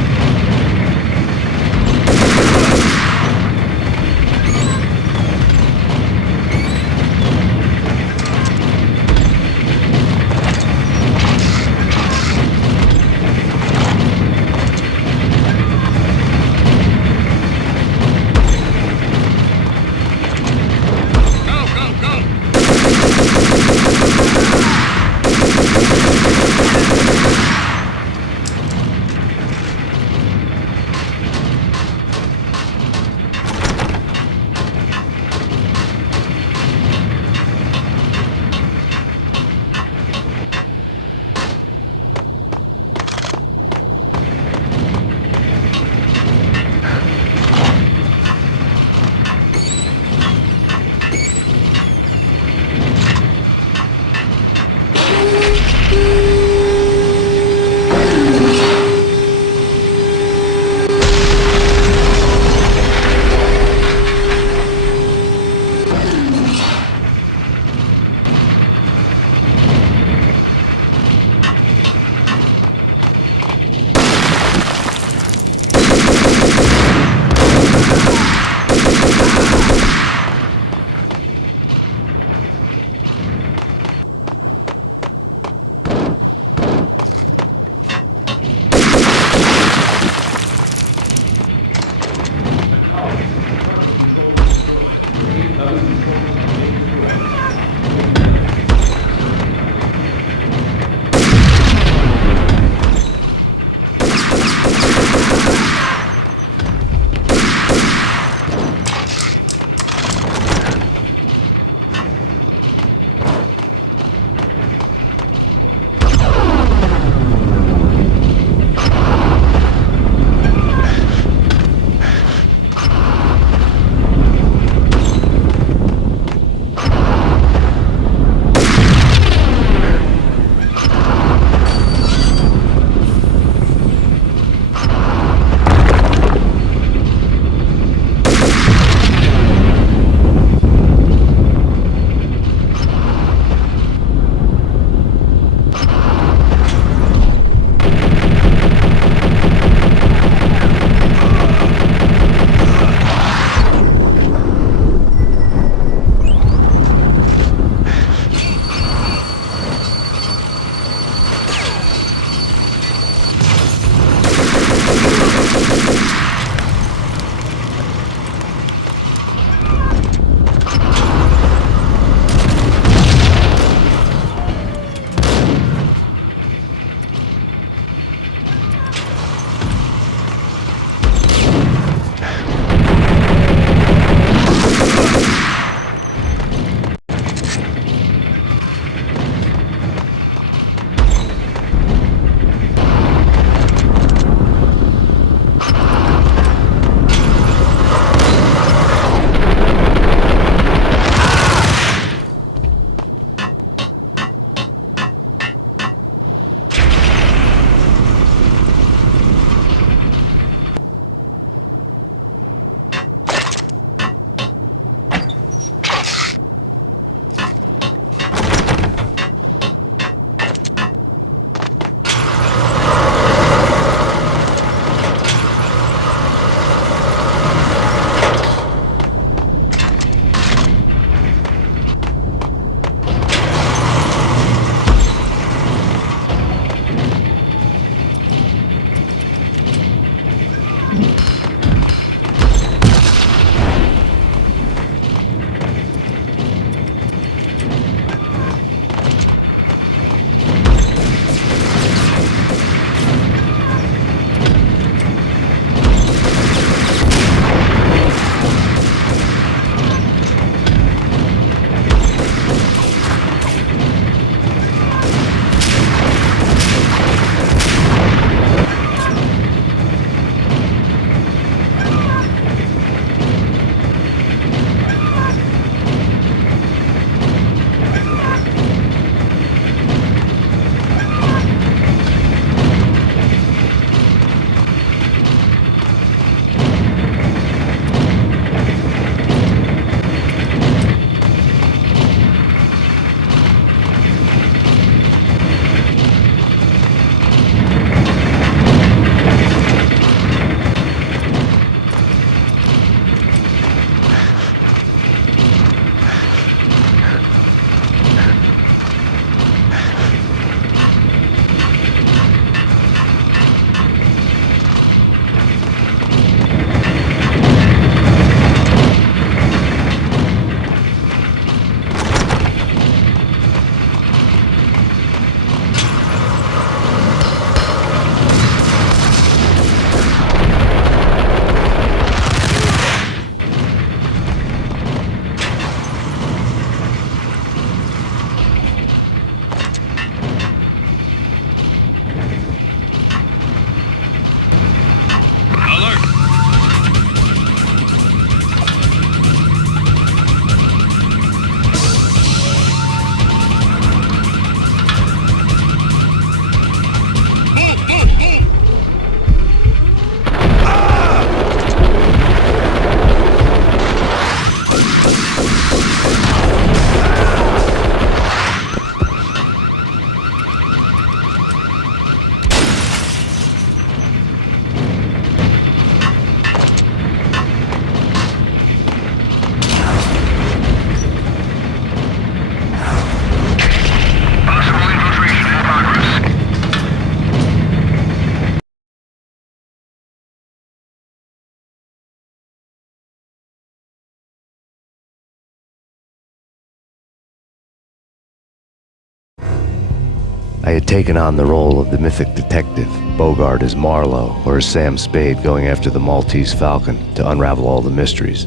I had taken on the role of the mythic detective, BOGART as Marlowe or as Sam Spade going after the Maltese Falcon to unravel all the mysteries.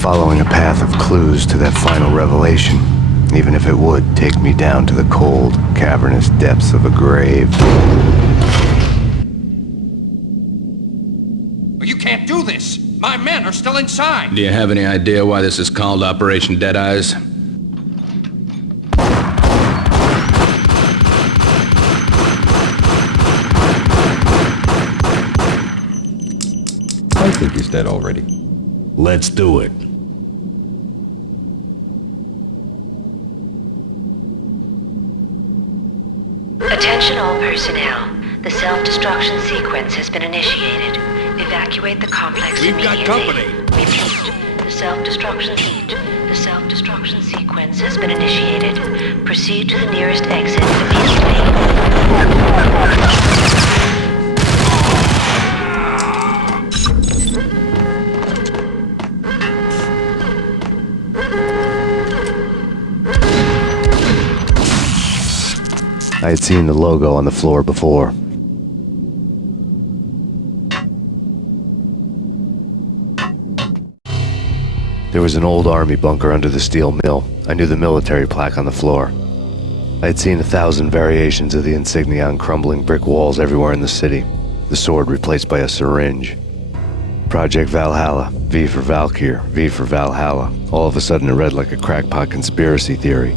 Following a path of clues to that final revelation, even if it would take me down to the cold, cavernous depths of a grave. You can't do this! My men are still inside! Do you have any idea why this is called Operation Deadeyes? I think he's dead already. Let's do it. Attention all personnel. The self-destruction sequence has been initiated. Evacuate the complex immediately. We've got company. Repeat. The self-destruction sequence has been initiated. Proceed to the nearest exit I had seen the logo on the floor before. There was an old army bunker under the steel mill. I knew the military plaque on the floor. I had seen 1,000 variations of the insignia on crumbling brick walls everywhere in the city. The sword replaced by a syringe. Project Valhalla, V for Valkyr, V for Valhalla. All of a sudden it read like a crackpot conspiracy theory.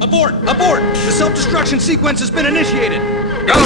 Abort! Abort! The self-destruction sequence has been initiated! Go, go!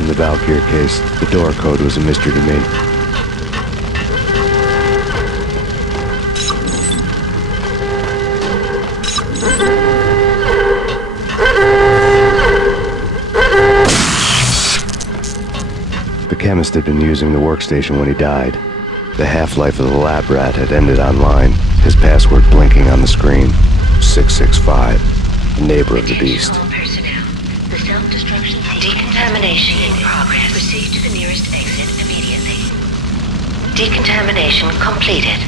In the Valkyr case, the door code was a mystery to me. The chemist had been using the workstation when he died. The half-life of the lab rat had ended online, his password blinking on the screen. 665, a neighbor of the beast. Decontamination in progress. Proceed to the nearest exit immediately. Decontamination completed.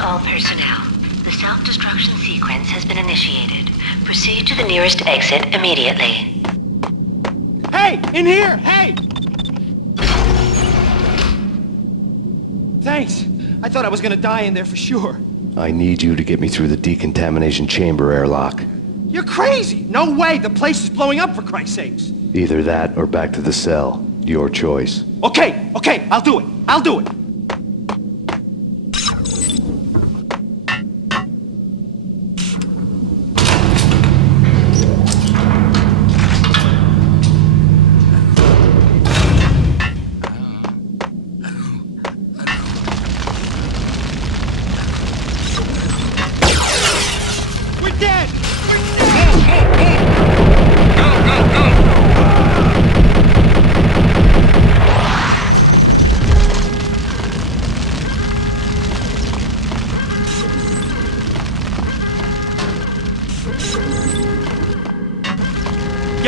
All personnel. The self-destruction sequence has been initiated. Proceed to the nearest exit immediately. Hey! In here! Hey! Thanks. I thought I was gonna die in there for sure. I need you to get me through the decontamination chamber airlock. You're crazy! No way! The place is blowing up, for Christ's sakes! Either that or back to the cell. Your choice. Okay, I'll do it. I'll do it.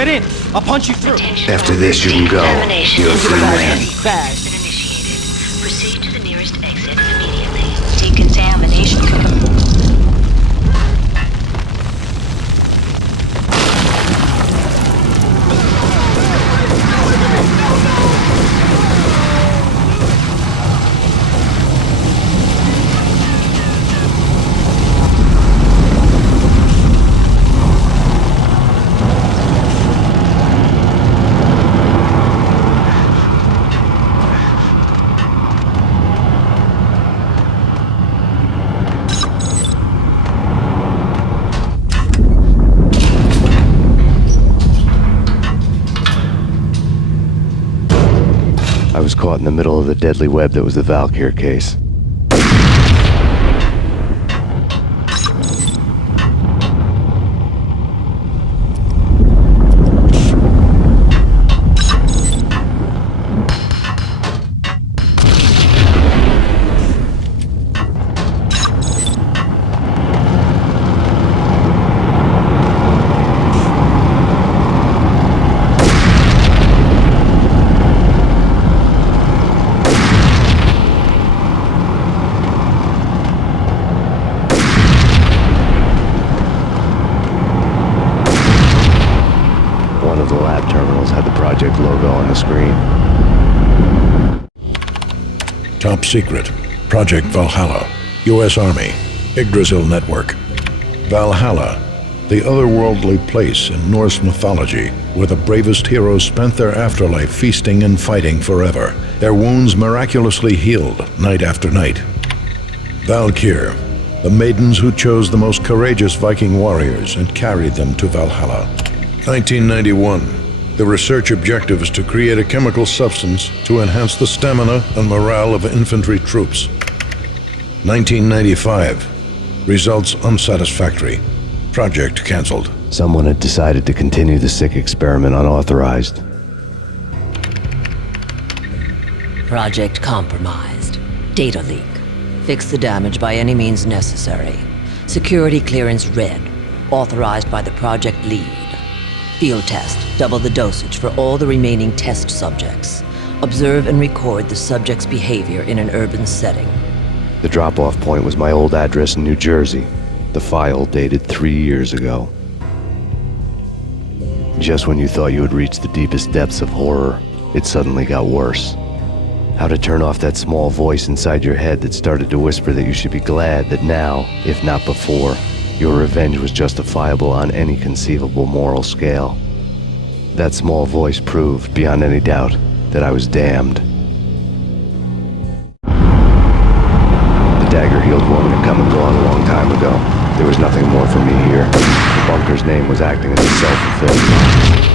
Get in. I'll punch you through. After this, you can go. You're a free man. Fast. Proceed to the nearest exit immediately. Decontamination. I was caught in the middle of the deadly web that was the Valkyr case. Logo on the screen. Top secret. Project Valhalla. U.S. Army. Yggdrasil Network. Valhalla, the otherworldly place in Norse mythology where the bravest heroes spent their afterlife feasting and fighting forever, their wounds miraculously healed night after night. Valkyr, the maidens who chose the most courageous Viking warriors and carried them to Valhalla. 1991. The research objective is to create a chemical substance to enhance the stamina and morale of infantry troops. 1995. Results unsatisfactory. Project cancelled. Someone had decided to continue the sick experiment unauthorized. Project compromised. Data leak. Fix the damage by any means necessary. Security clearance red. Authorized by the project lead. Field test. Double the dosage for all the remaining test subjects. Observe and record the subject's behavior in an urban setting. The drop-off point was my old address in New Jersey. The file dated 3 years ago. Just when you thought you had reached the deepest depths of horror, it suddenly got worse. How to turn off that small voice inside your head that started to whisper that you should be glad that now, if not before, your revenge was justifiable on any conceivable moral scale. That small voice proved, beyond any doubt, that I was damned. The dagger-heeled woman had come and gone a long time ago. There was nothing more for me here. The bunker's name was acting as a self-fulfilling prophecy.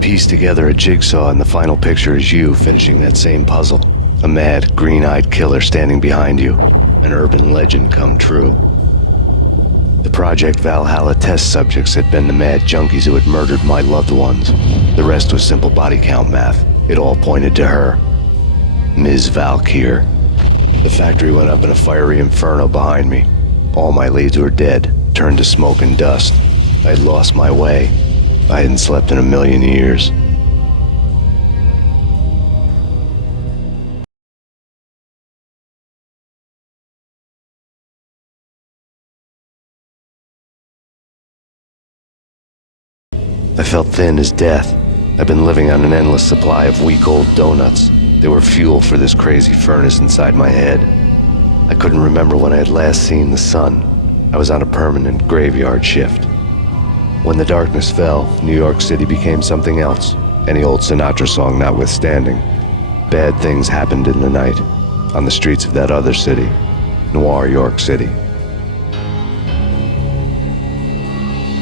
Piece together a jigsaw, and the final picture is you finishing that same puzzle. A mad, green-eyed killer standing behind you. An urban legend come true. The Project Valhalla test subjects had been the mad junkies who had murdered my loved ones. The rest was simple body count math. It all pointed to her. Ms. Valkyr. The factory went up in a fiery inferno behind me. All my leads were dead, turned to smoke and dust. I'd lost my way. I hadn't slept in a million years. felt thin as death. I've been living on an endless supply of week-old donuts. They were fuel for this crazy furnace inside my head. I couldn't remember when I had last seen the sun. I was on a permanent graveyard shift. When the darkness fell, New York City became something else, any old Sinatra song notwithstanding. Bad things happened in the night, on the streets of that other city, Noir, York City.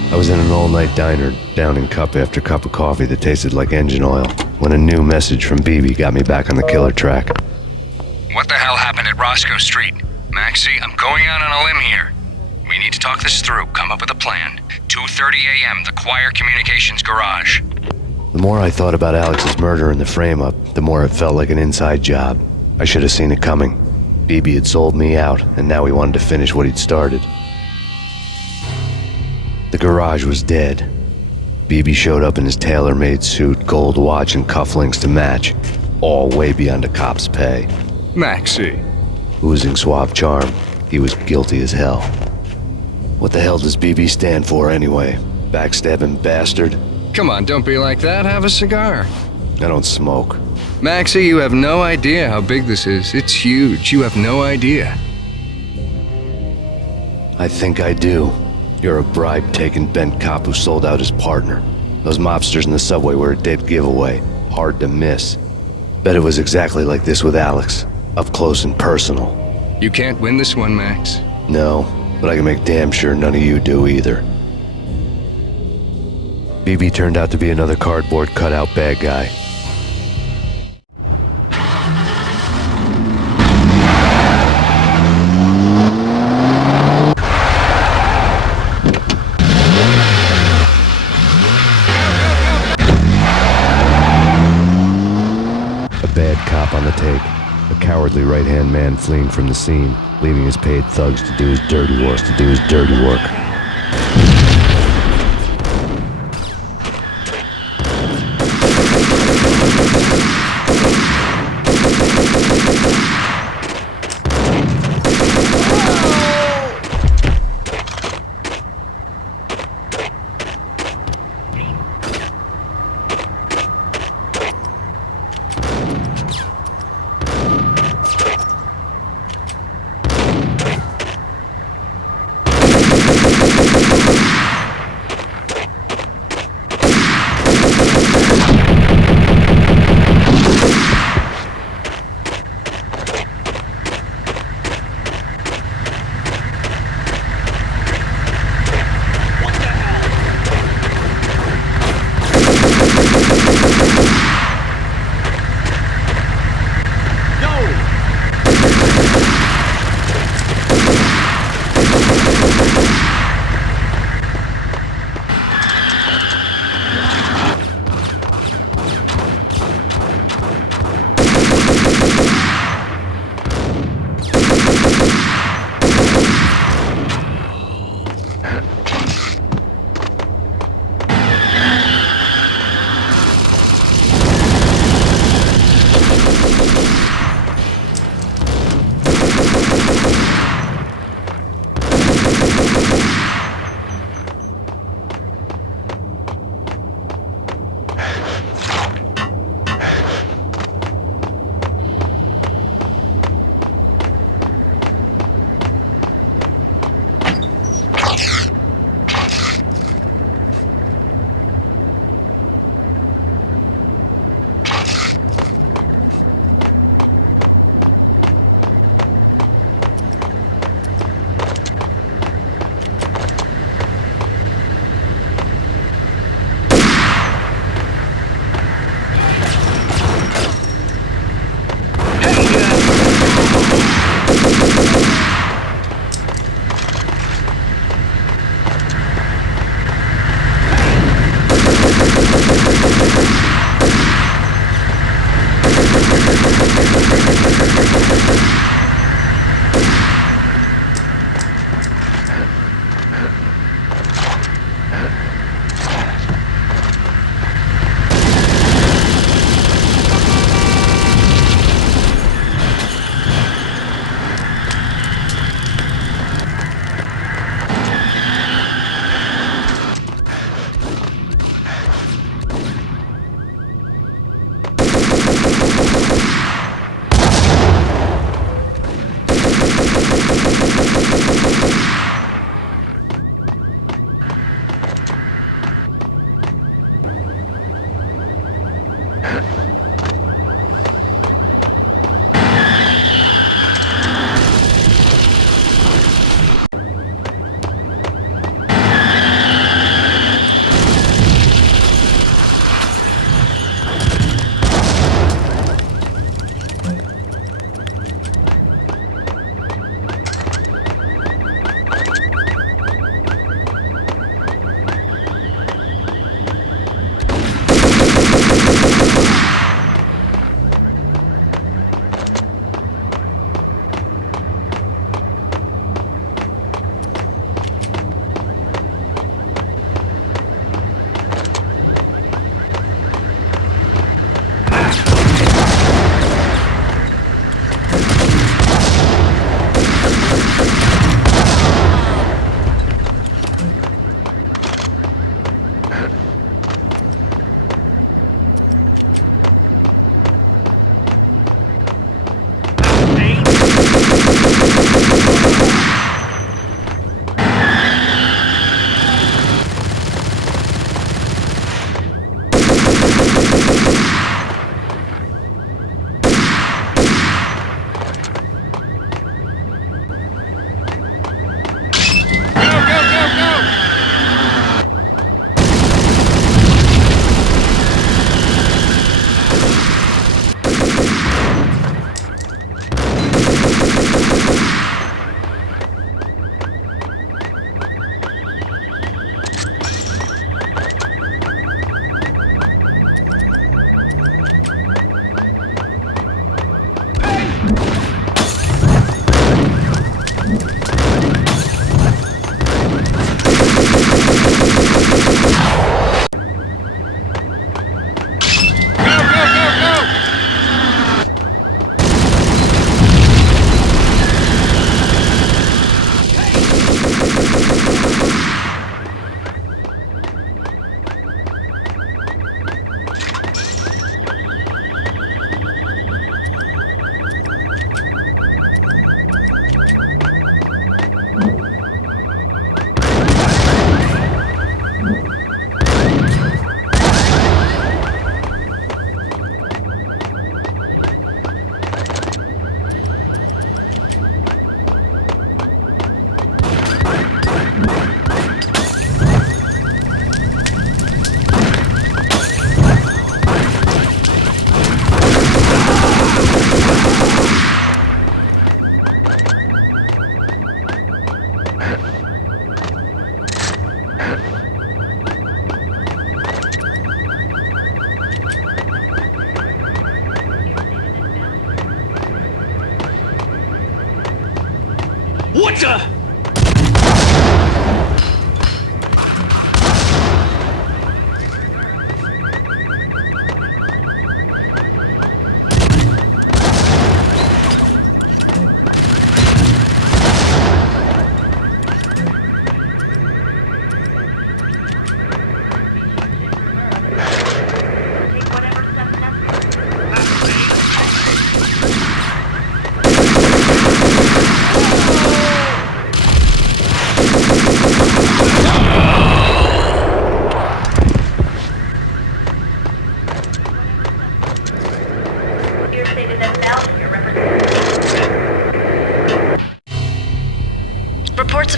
I was in an all-night diner, downing cup after cup of coffee that tasted like engine oil, when a new message from BB got me back on the killer track. What the hell happened at Roscoe Street? Maxie, I'm going out on a limb here. We need to talk this through, come up with a plan. 2:30 a.m., the Choir Communications Garage. The more I thought about Alex's murder and the frame-up, the more it felt like an inside job. I should have seen it coming. BB had sold me out, and now he wanted to finish what he'd started. The garage was dead. BB showed up in his tailor-made suit, gold watch, and cufflinks to match, all way beyond a cop's pay. Maxie. Oozing suave charm, he was guilty as hell. What the hell does BB stand for anyway? Backstabbing bastard? Come on, don't be like that. Have a cigar. I don't smoke. Maxie, you have no idea how big this is. It's huge. You have no idea. I think I do. You're a bribe-taking bent cop who sold out his partner. Those mobsters in the subway were a dead giveaway. Hard to miss. Bet it was exactly like this with Alex. Up close and personal. You can't win this one, Max. No, but I can make damn sure none of you do either. BB turned out to be another cardboard cutout bad guy. A bad cop on the take. A cowardly right-hand man fleeing from the scene, leaving his paid thugs to do his dirty work.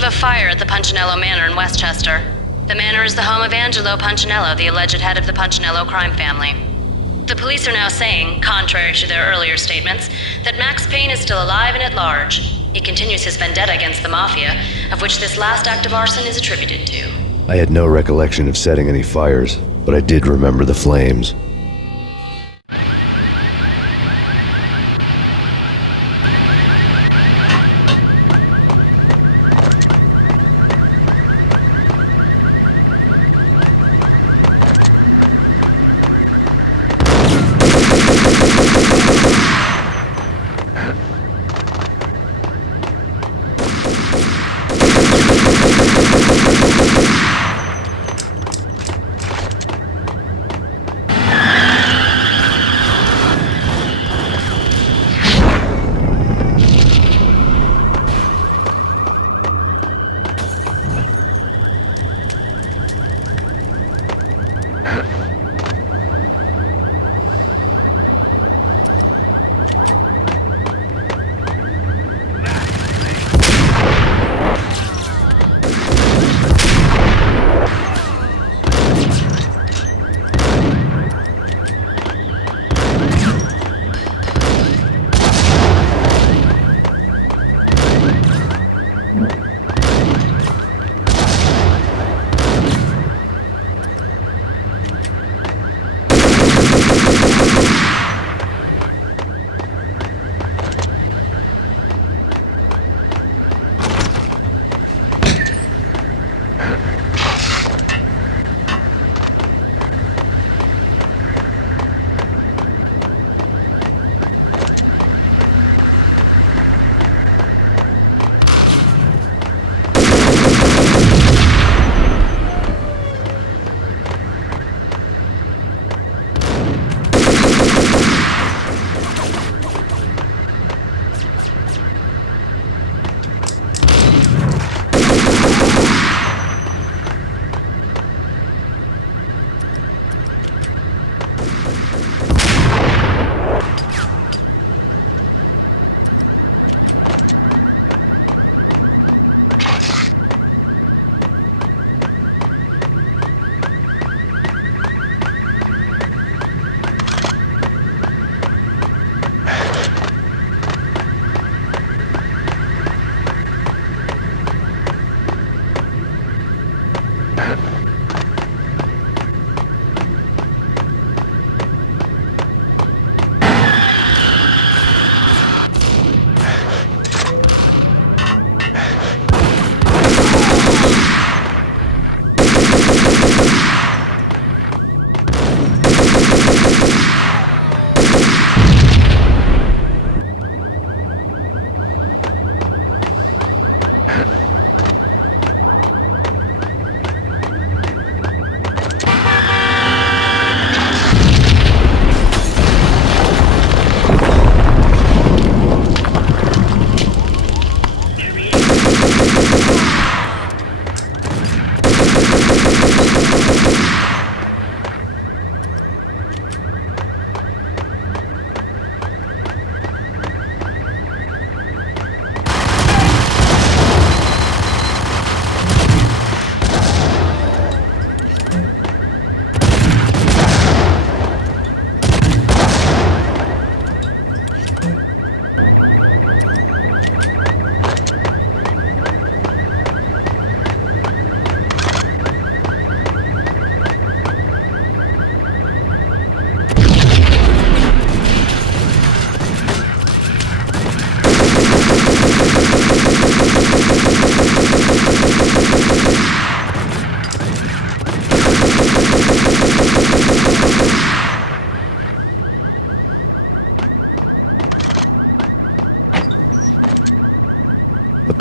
a fire at the Punchinello Manor in Westchester. The manor is the home of Angelo Punchinello, the alleged head of the Punchinello crime family. The police are now saying, contrary to their earlier statements, that Max Payne is still alive and at large. He continues his vendetta against the Mafia, of which this last act of arson is attributed to. I had no recollection of setting any fires, but I did remember the flames.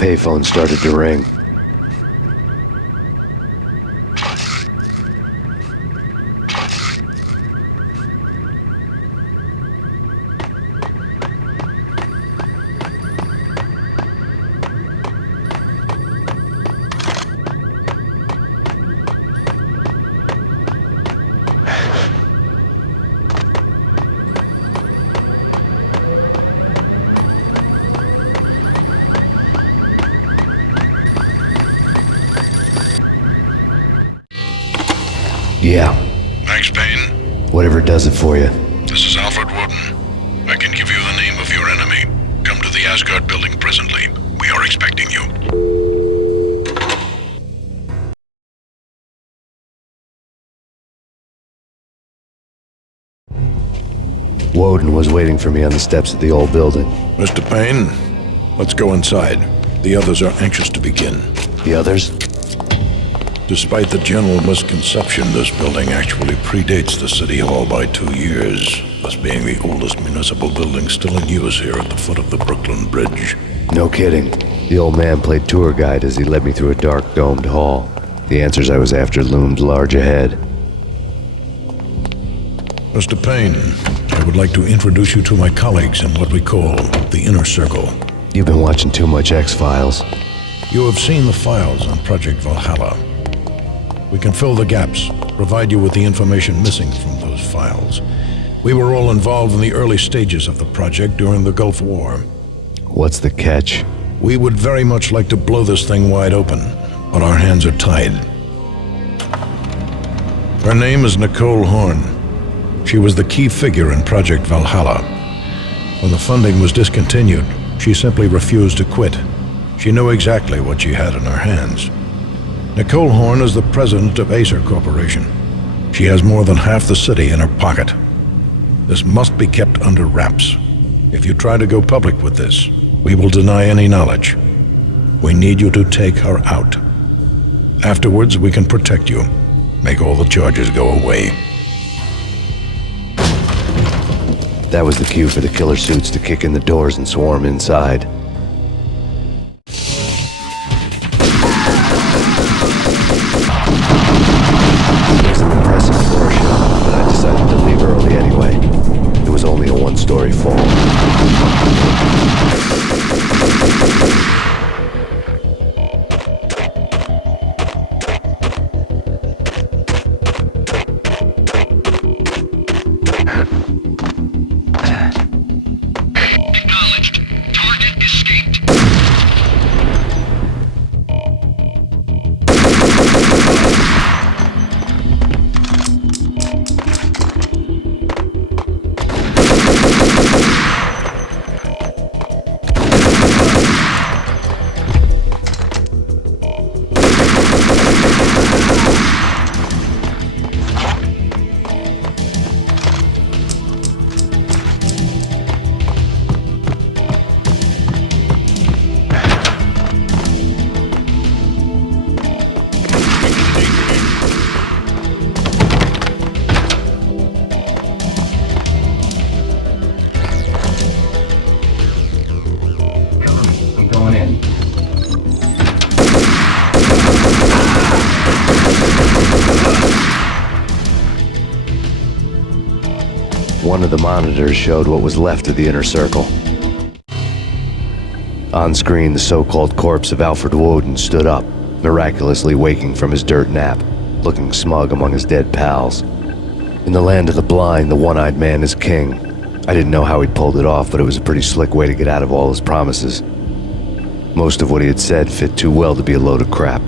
payphone started to ring. Yeah. Max Payne? Whatever does it for you. This is Alfred Woden. I can give you the name of your enemy. Come to the Asgard building presently. We are expecting you. Woden was waiting for me on the steps of the old building. Mr. Payne, let's go inside. The others are anxious to begin. The others? Despite the general misconception, this building actually predates the City Hall by 2 years, thus being the oldest municipal building still in use here at the foot of the Brooklyn Bridge. No kidding. The old man played tour guide as he led me through a dark, domed hall. The answers I was after loomed large ahead. Mr. Payne, I would like to introduce you to my colleagues in what we call the Inner Circle. You've been watching too much X-Files. You have seen the files on Project Valhalla. We can fill the gaps, provide you with the information missing from those files. We were all involved in the early stages of the project during the Gulf War. What's the catch? We would very much like to blow this thing wide open, but our hands are tied. Her name is Nicole Horn. She was the key figure in Project Valhalla. When the funding was discontinued, she simply refused to quit. She knew exactly what she had in her hands. Nicole Horn is the president of Acer Corporation. She has more than half the city in her pocket. This must be kept under wraps. If you try to go public with this, we will deny any knowledge. We need you to take her out. Afterwards, we can protect you. Make all the charges go away. That was the cue for the killer suits to kick in the doors and swarm inside. It was an impressive floor show, but I decided to leave early anyway. It was only a one-story fall. One of the monitors showed what was left of the Inner Circle. On screen, the so-called corpse of Alfred Woden stood up, miraculously waking from his dirt nap, looking smug among his dead pals. In the land of the blind, the one-eyed man is king. I didn't know how he'd pulled it off, but it was a pretty slick way to get out of all his promises. Most of what he had said fit too well to be a load of crap.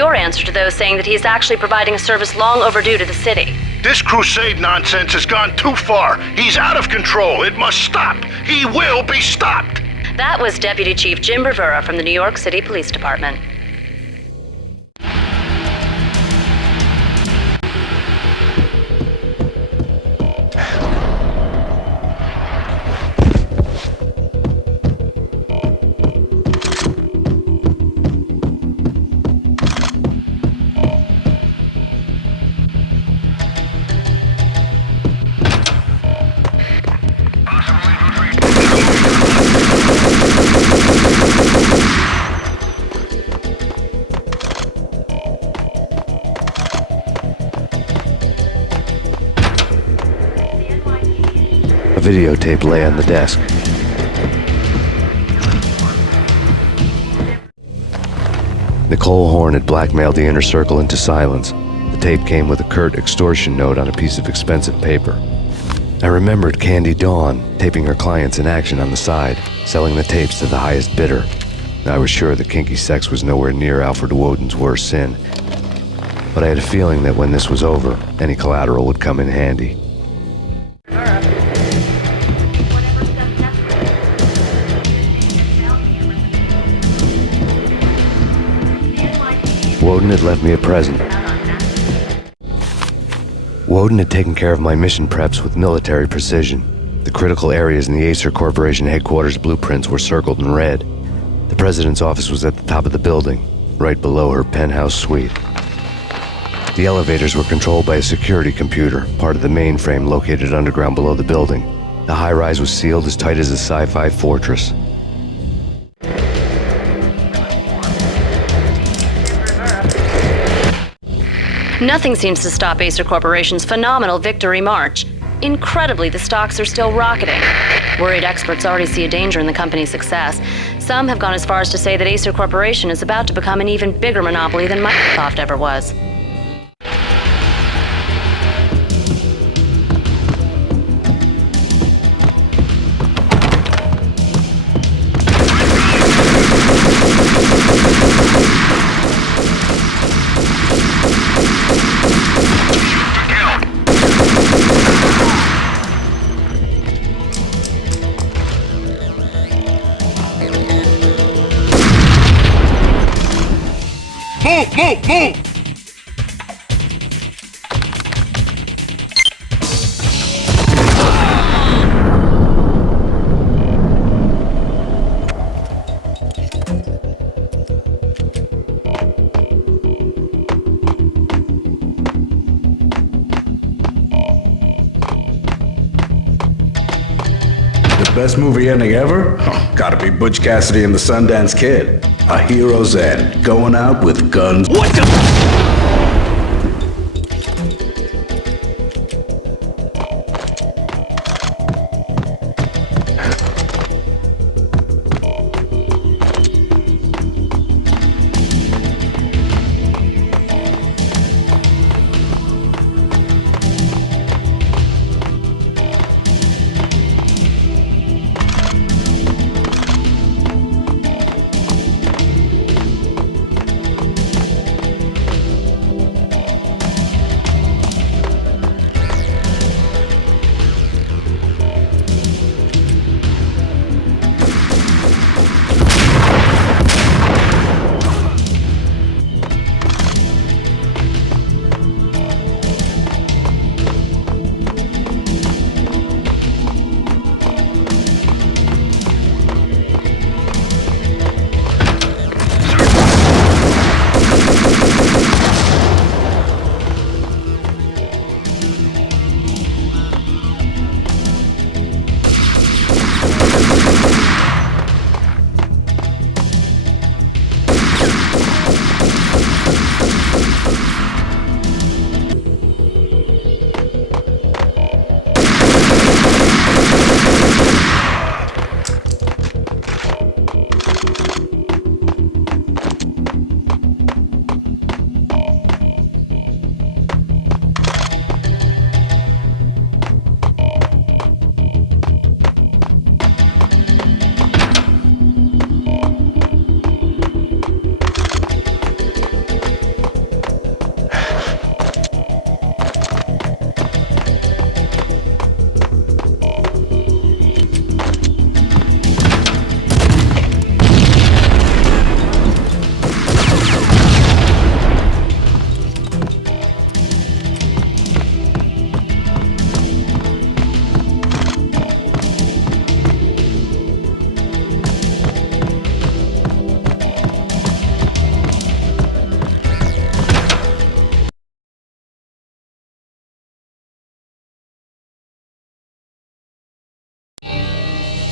your answer to those saying that he is actually providing a service long overdue to the city. This crusade nonsense has gone too far. He's out of control. It must stop. He will be stopped. That was Deputy Chief Jim Rivera from the New York City Police Department. A videotape lay on the desk. Nicole Horn had blackmailed the inner circle into silence. The tape came with a curt extortion note on a piece of expensive paper. I remembered Candy Dawn taping her clients in action on the side, selling the tapes to the highest bidder. I was sure that kinky sex was nowhere near Alfred Woden's worst sin, but I had a feeling that when this was over, any collateral would come in handy. Woden had left me a present. Woden had taken care of my mission preps with military precision. The critical areas in the Acer Corporation headquarters blueprints were circled in red. The president's office was at the top of the building, right below her penthouse suite. The elevators were controlled by a security computer, part of the mainframe located underground below the building. The high-rise was sealed as tight as a sci-fi fortress. Nothing seems to stop Acer Corporation's phenomenal victory march. Incredibly, the stocks are still rocketing. Worried experts already see a danger in the company's success. Some have gone as far as to say that Acer Corporation is about to become an even bigger monopoly than Microsoft ever was. Move! The best movie ending ever? Oh, gotta be Butch Cassidy and the Sundance Kid. A hero's end, going out with guns. What the?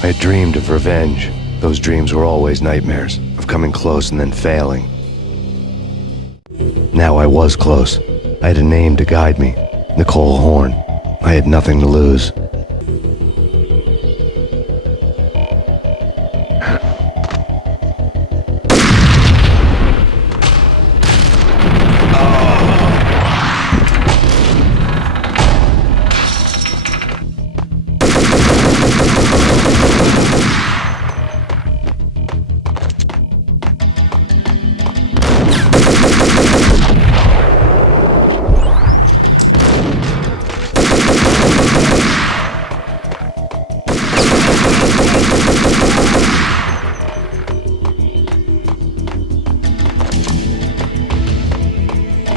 I had dreamed of revenge. Those dreams were always nightmares, of coming close and then failing. Now I was close. I had a name to guide me, Nicole Horn. I had nothing to lose.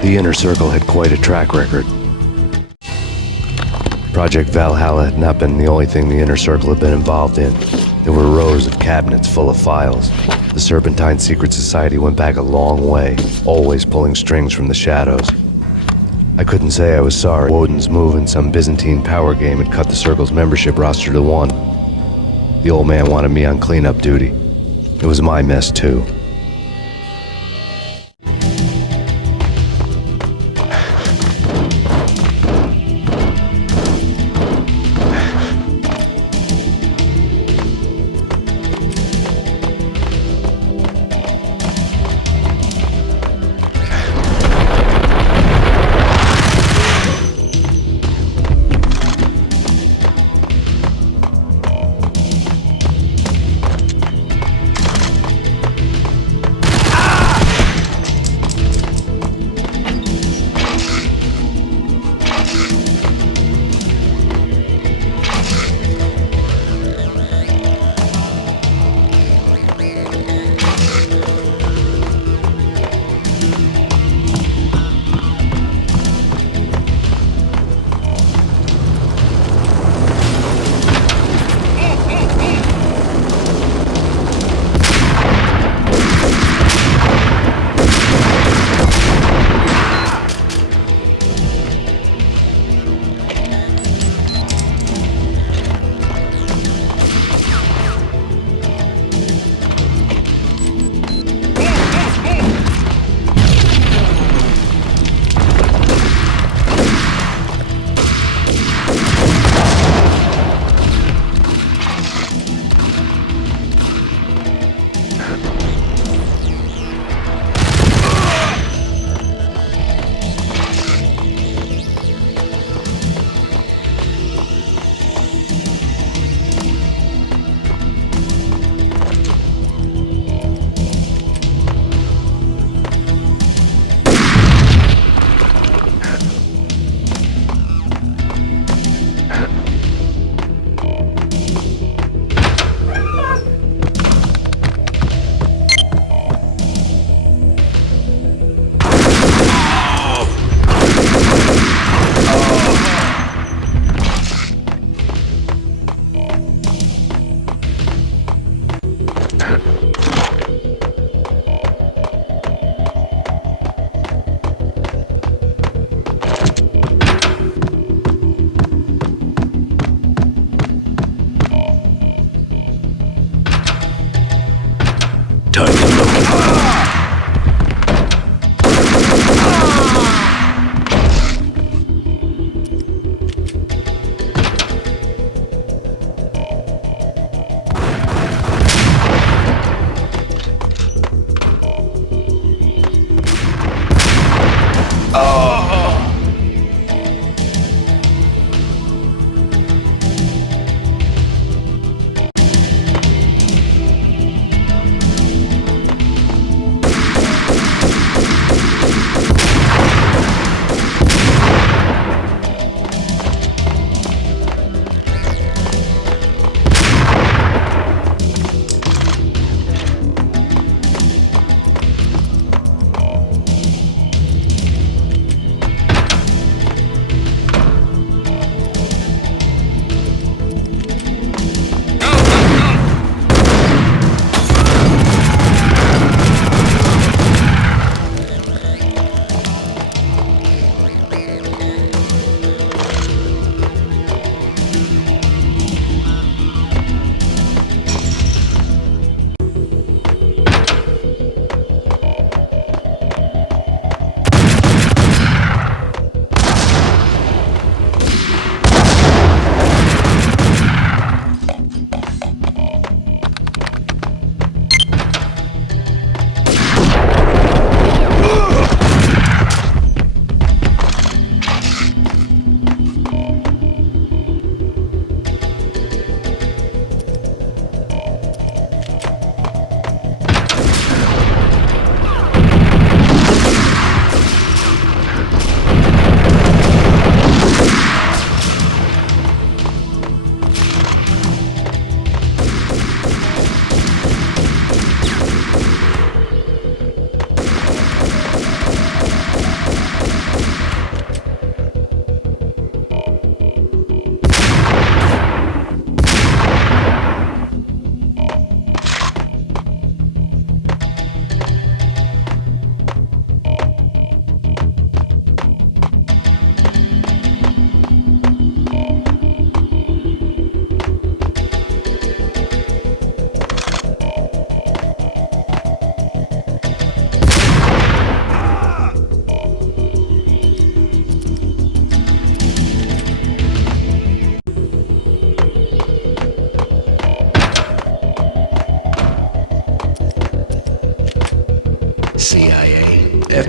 The Inner Circle had quite a track record. Project Valhalla had not been the only thing the Inner Circle had been involved in. There were rows of cabinets full of files. The Serpentine Secret Society went back a long way, always pulling strings from the shadows. I couldn't say I was sorry. Woden's move in some Byzantine power game had cut the Circle's membership roster to 1. The old man wanted me on cleanup duty. It was my mess too.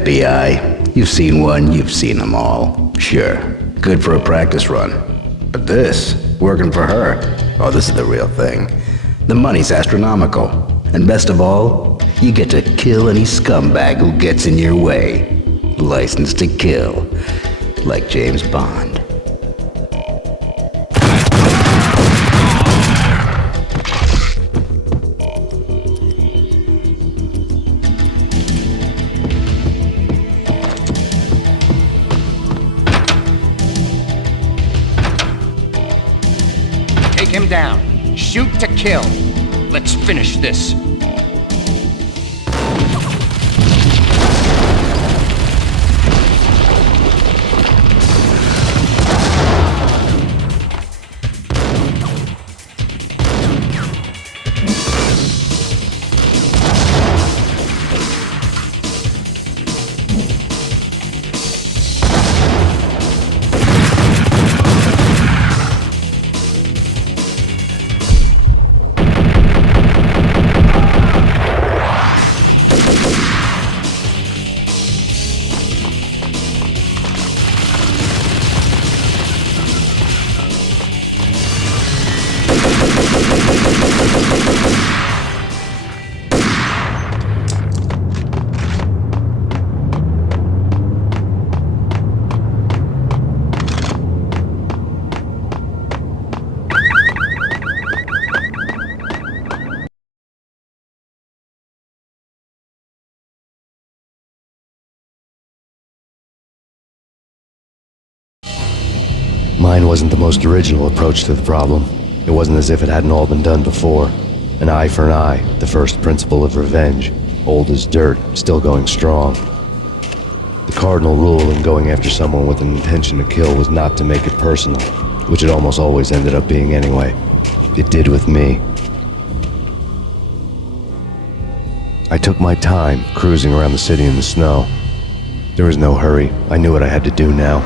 FBI. You've seen one, you've seen them all. Sure, good for a practice run. But this, working for her, oh, this is the real thing. The money's astronomical. And best of all, you get to kill any scumbag who gets in your way. License to kill. Like James Bond. Take him down. Shoot to kill. Let's finish this. Mine wasn't the most original approach to the problem. It wasn't as if it hadn't all been done before. An eye for an eye, the first principle of revenge. Old as dirt, still going strong. The cardinal rule in going after someone with an intention to kill was not to make it personal, which it almost always ended up being anyway. It did with me. I took my time, cruising around the city in the snow. There was no hurry. I knew what I had to do now.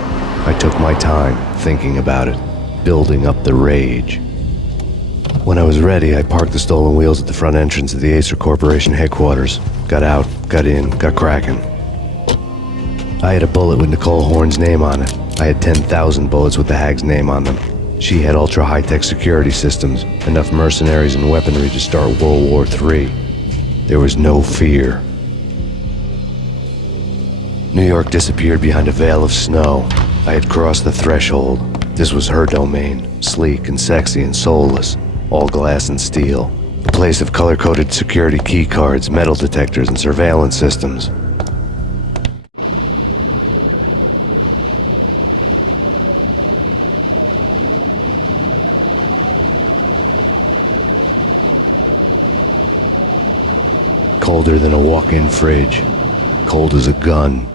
I took my time, thinking about it, building up the rage. When I was ready, I parked the stolen wheels at the front entrance of the Acer Corporation headquarters. Got out, got in, got cracking. I had a bullet with Nicole Horn's name on it. I had 10,000 bullets with the Hag's name on them. She had ultra-high-tech security systems, enough mercenaries and weaponry to start World War III. There was no fear. New York disappeared behind a veil of snow. I had crossed the threshold. This was her domain, sleek and sexy and soulless, all glass and steel. A place of color-coded security key cards, metal detectors, and surveillance systems. Colder than a walk-in fridge. Cold as a gun.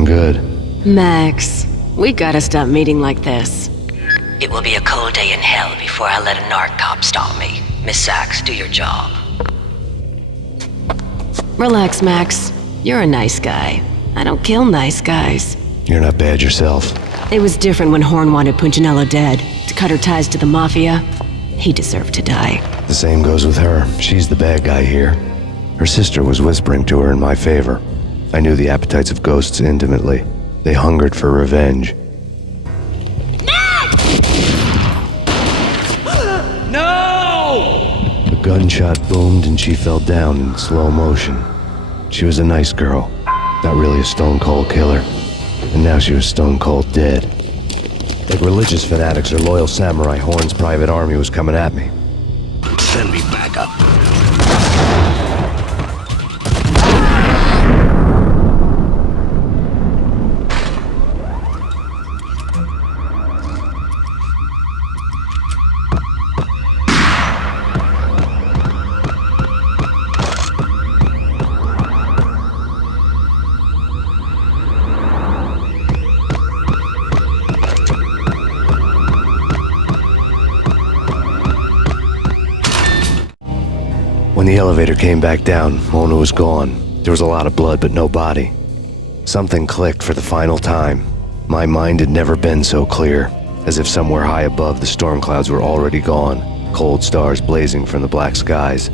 looking good. Max, we gotta stop meeting like this. It will be a cold day in hell before I let a narc cop stop me. Miss Sachs, do your job. Relax, Max. You're a nice guy. I don't kill nice guys. You're not bad yourself. It was different when Horn wanted Punchinello dead. To cut her ties to the Mafia, he deserved to die. The same goes with her. She's the bad guy here. Her sister was whispering to her in my favor. I knew the appetites of ghosts intimately. They hungered for revenge. No! A gunshot boomed and she fell down in slow motion. She was a nice girl, not really a stone-cold killer. And now she was stone-cold dead. Like religious fanatics or loyal samurai, Horn's private army was coming at me. Send me back up. When the elevator came back down, Mona was gone. There was a lot of blood, but no body. Something clicked for the final time. My mind had never been so clear, as if somewhere high above the storm clouds were already gone, cold stars blazing from the black skies.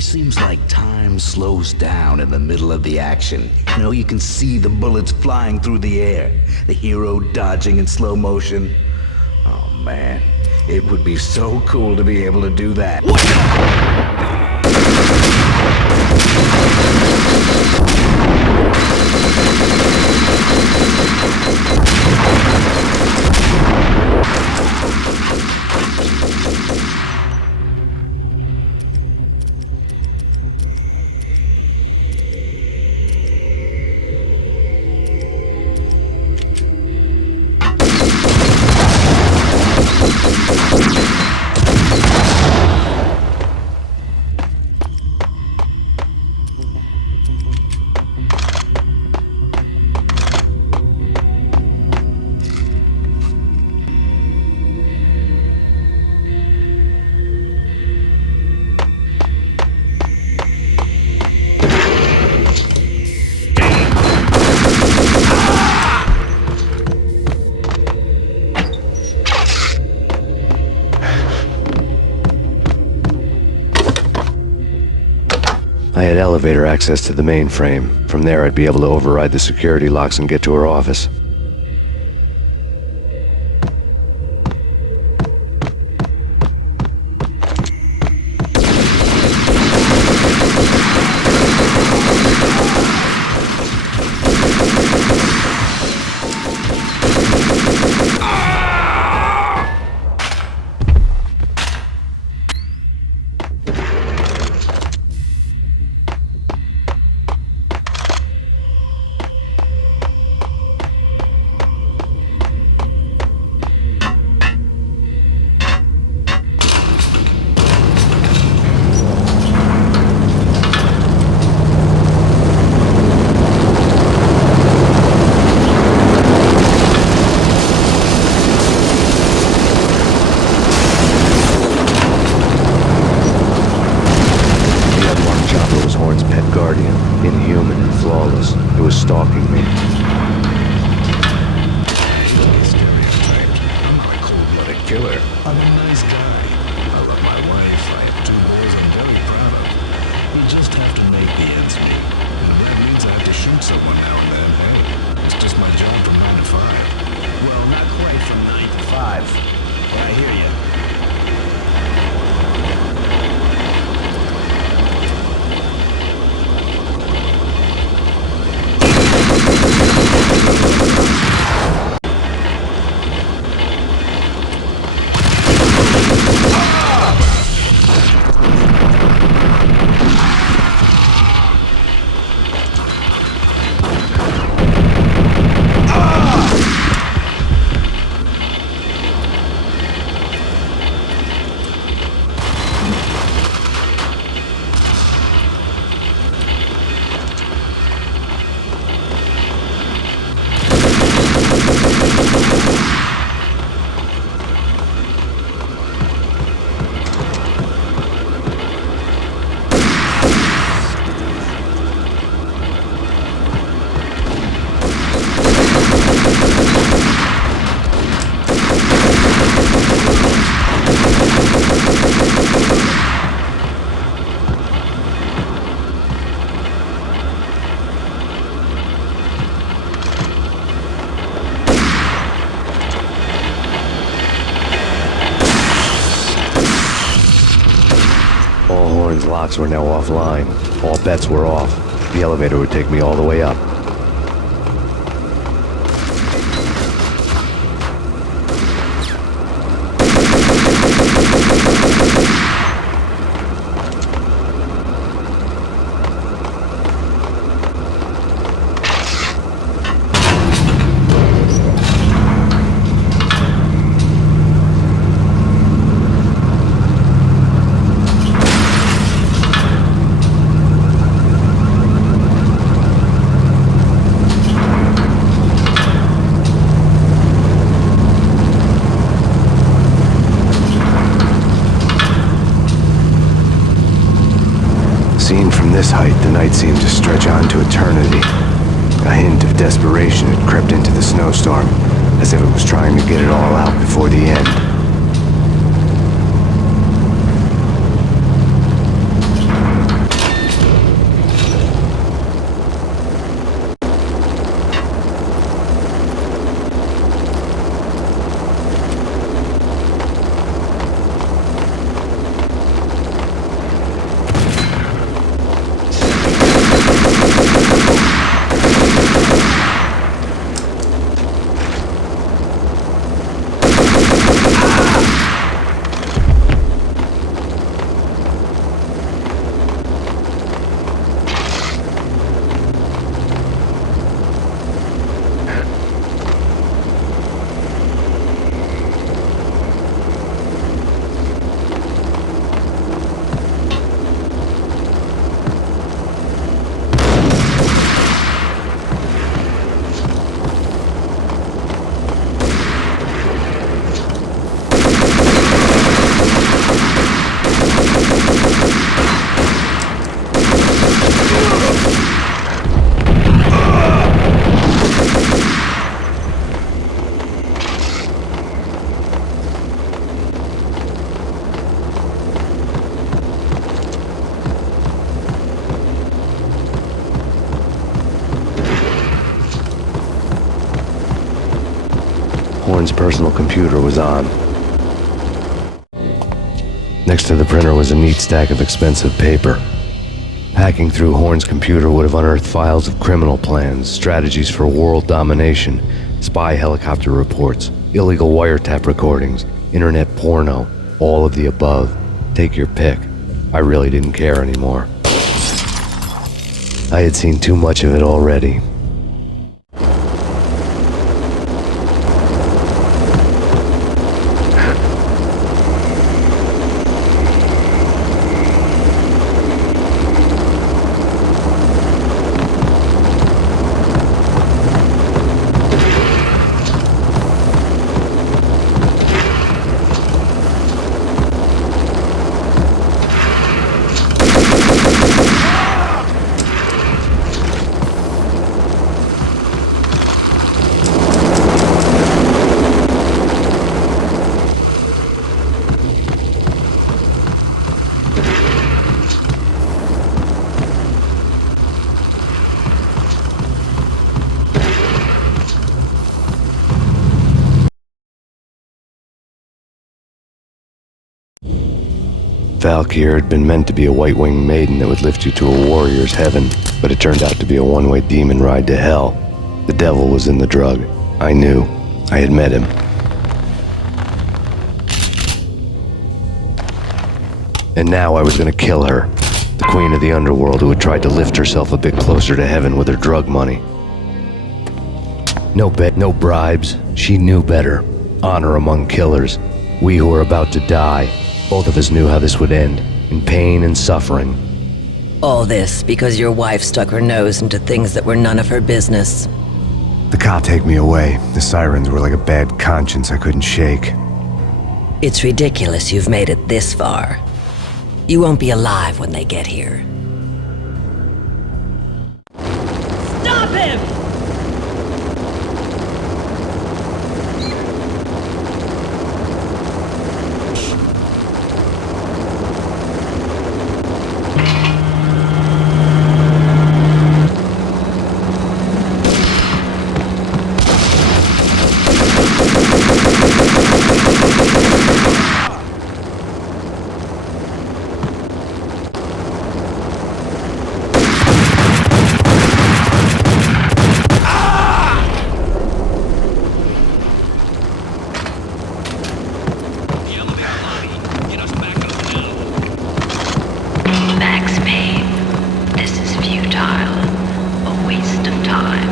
Seems like time slows down in the middle of the action. You know, you can see the bullets flying through the air, the hero dodging in slow motion. Oh man, it would be so cool to be able to do that. I had elevator access to the mainframe. From there, I'd be able to override the security locks and get to her office. guardian, inhuman and flawless. It was stalking me. I'm not a cold-blooded killer. I'm a nice guy. I love my wife. I have 2 boys I'm very proud of. You just have to make the ends meet. And if that means I have to shoot someone now and then, hey, it's just my job from 9 to 5. Well, not quite from 9 to 5. But I hear you. Locks were now offline. All bets were off. The elevator would take me all the way up. Seen from this height, the night seemed to stretch on to eternity. A hint of desperation had crept into the snowstorm, as if it was trying to get it all out before the end. Horn's personal computer was on. Next to the printer was a neat stack of expensive paper. Hacking through Horn's computer would have unearthed files of criminal plans, strategies for world domination, spy helicopter reports, illegal wiretap recordings, internet porno, all of the above. Take your pick. I really didn't care anymore. I had seen too much of it already. Valkyr had been meant to be a white-winged maiden that would lift you to a warrior's heaven, but it turned out to be a one-way demon ride to hell. The devil was in the drug. I knew. I had met him. And now I was gonna kill her. The queen of the underworld who had tried to lift herself a bit closer to heaven with her drug money. No bet, no bribes. She knew better. Honor among killers. We who were about to die. Both of us knew how this would end. In pain and suffering. All this because your wife stuck her nose into things that were none of her business. The cop take me away. The sirens were like a bad conscience I couldn't shake. It's ridiculous you've made it this far. You won't be alive when they get here. Stop him! Max Payne, this is futile. A waste of time.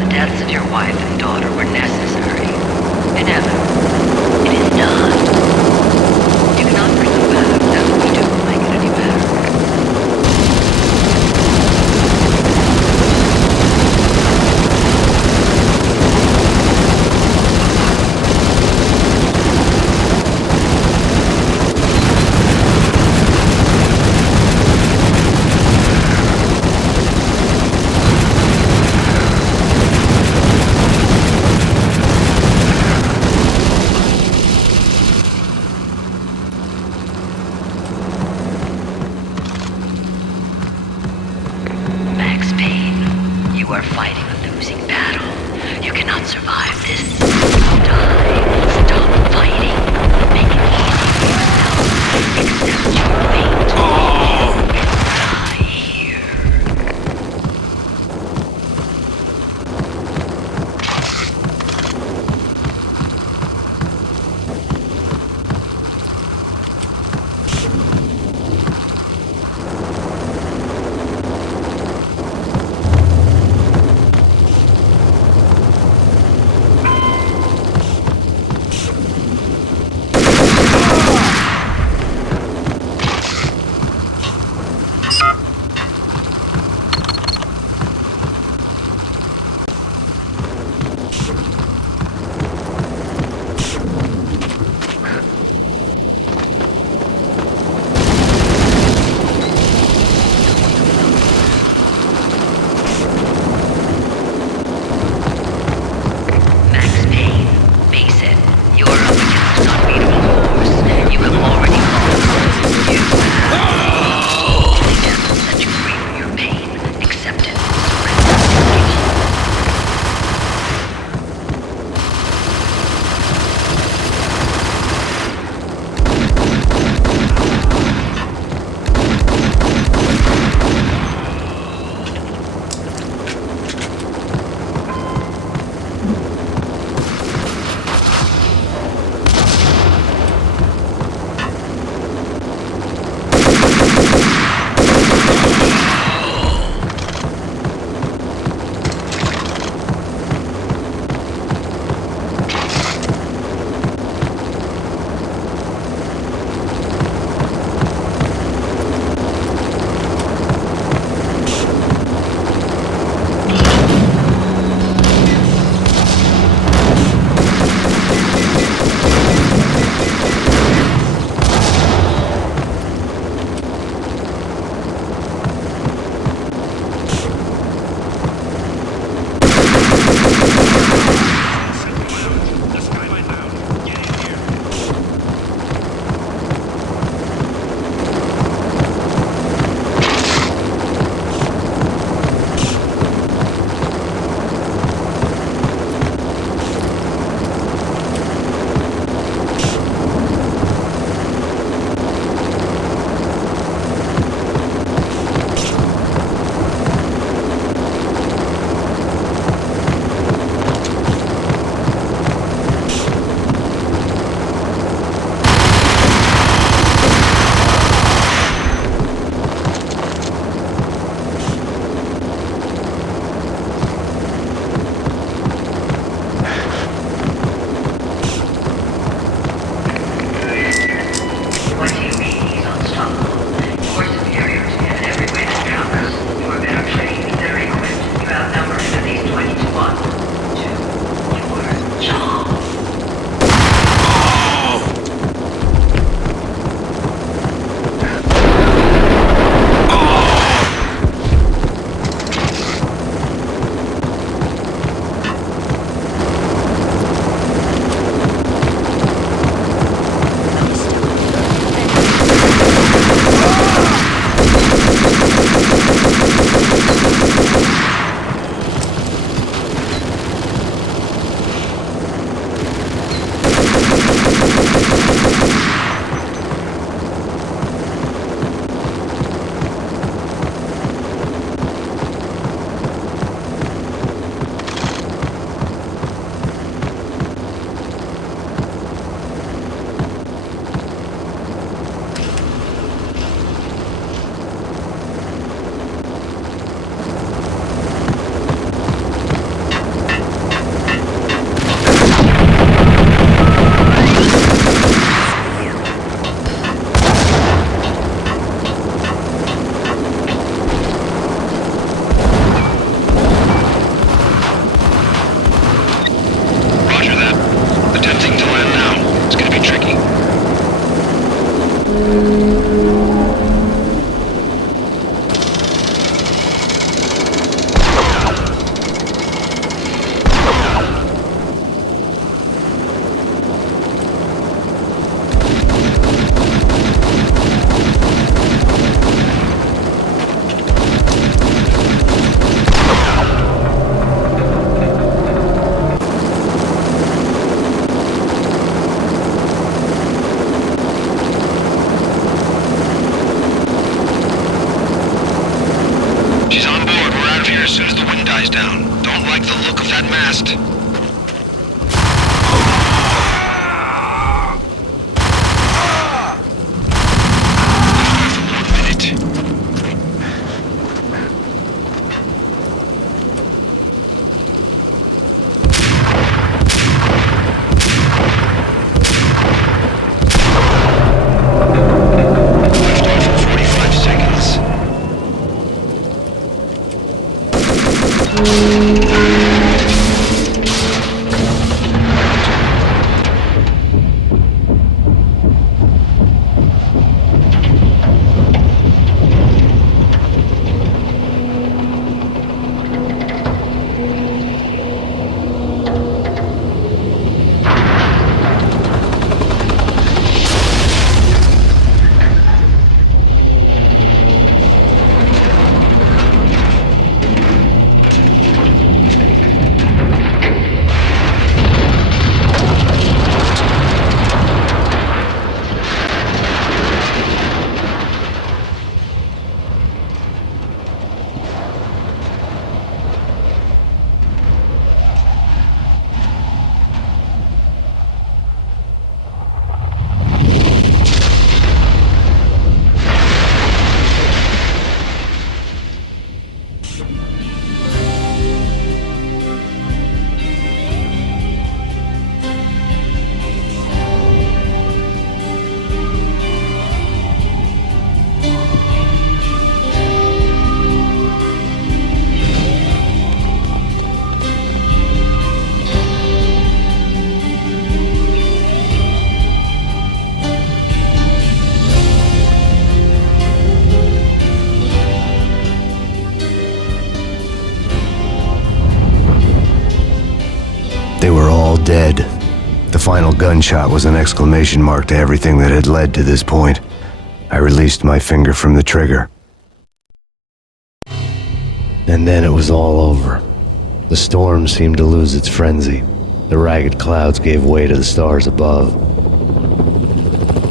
The deaths of your wife and daughter were necessary. Inevitable. It is done. You cannot bring them back. That's what we do will make it any better. Max Payne, you are fighting a losing battle. You cannot survive this. Die. Stop fighting. Make it easy for yourself. Accept your fate. Die here. as soon as the wind dies down. Don't like the look of that mast. They were all dead. The final gunshot was an exclamation mark to everything that had led to this point. I released my finger from the trigger. And then it was all over. The storm seemed to lose its frenzy. The ragged clouds gave way to the stars above.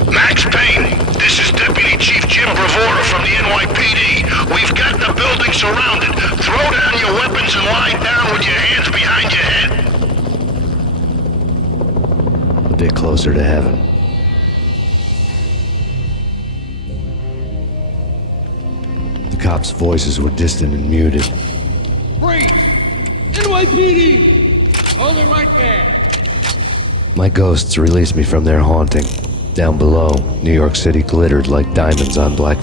Max Payne, this is Deputy Chief Jim Bravura from the NYPD. We've got the building surrounded. Throw down your weapons and lie down with your hands behind your head. A bit closer to heaven. The cops' voices were distant and muted. Freeze! NYPD! Hold it right there! My ghosts released me from their haunting. Down below, New York City glittered like diamonds on black.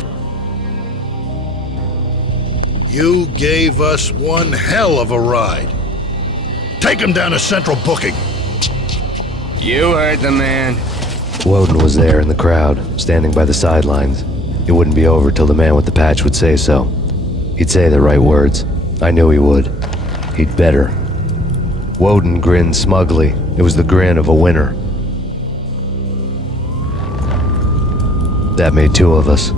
You gave us one hell of a ride. Take him down to Central Booking. You heard the man. Woden was there in the crowd, standing by the sidelines. It wouldn't be over till the man with the patch would say so. He'd say the right words. I knew he would. He'd better. Woden grinned smugly. It was the grin of a winner. That made two of us.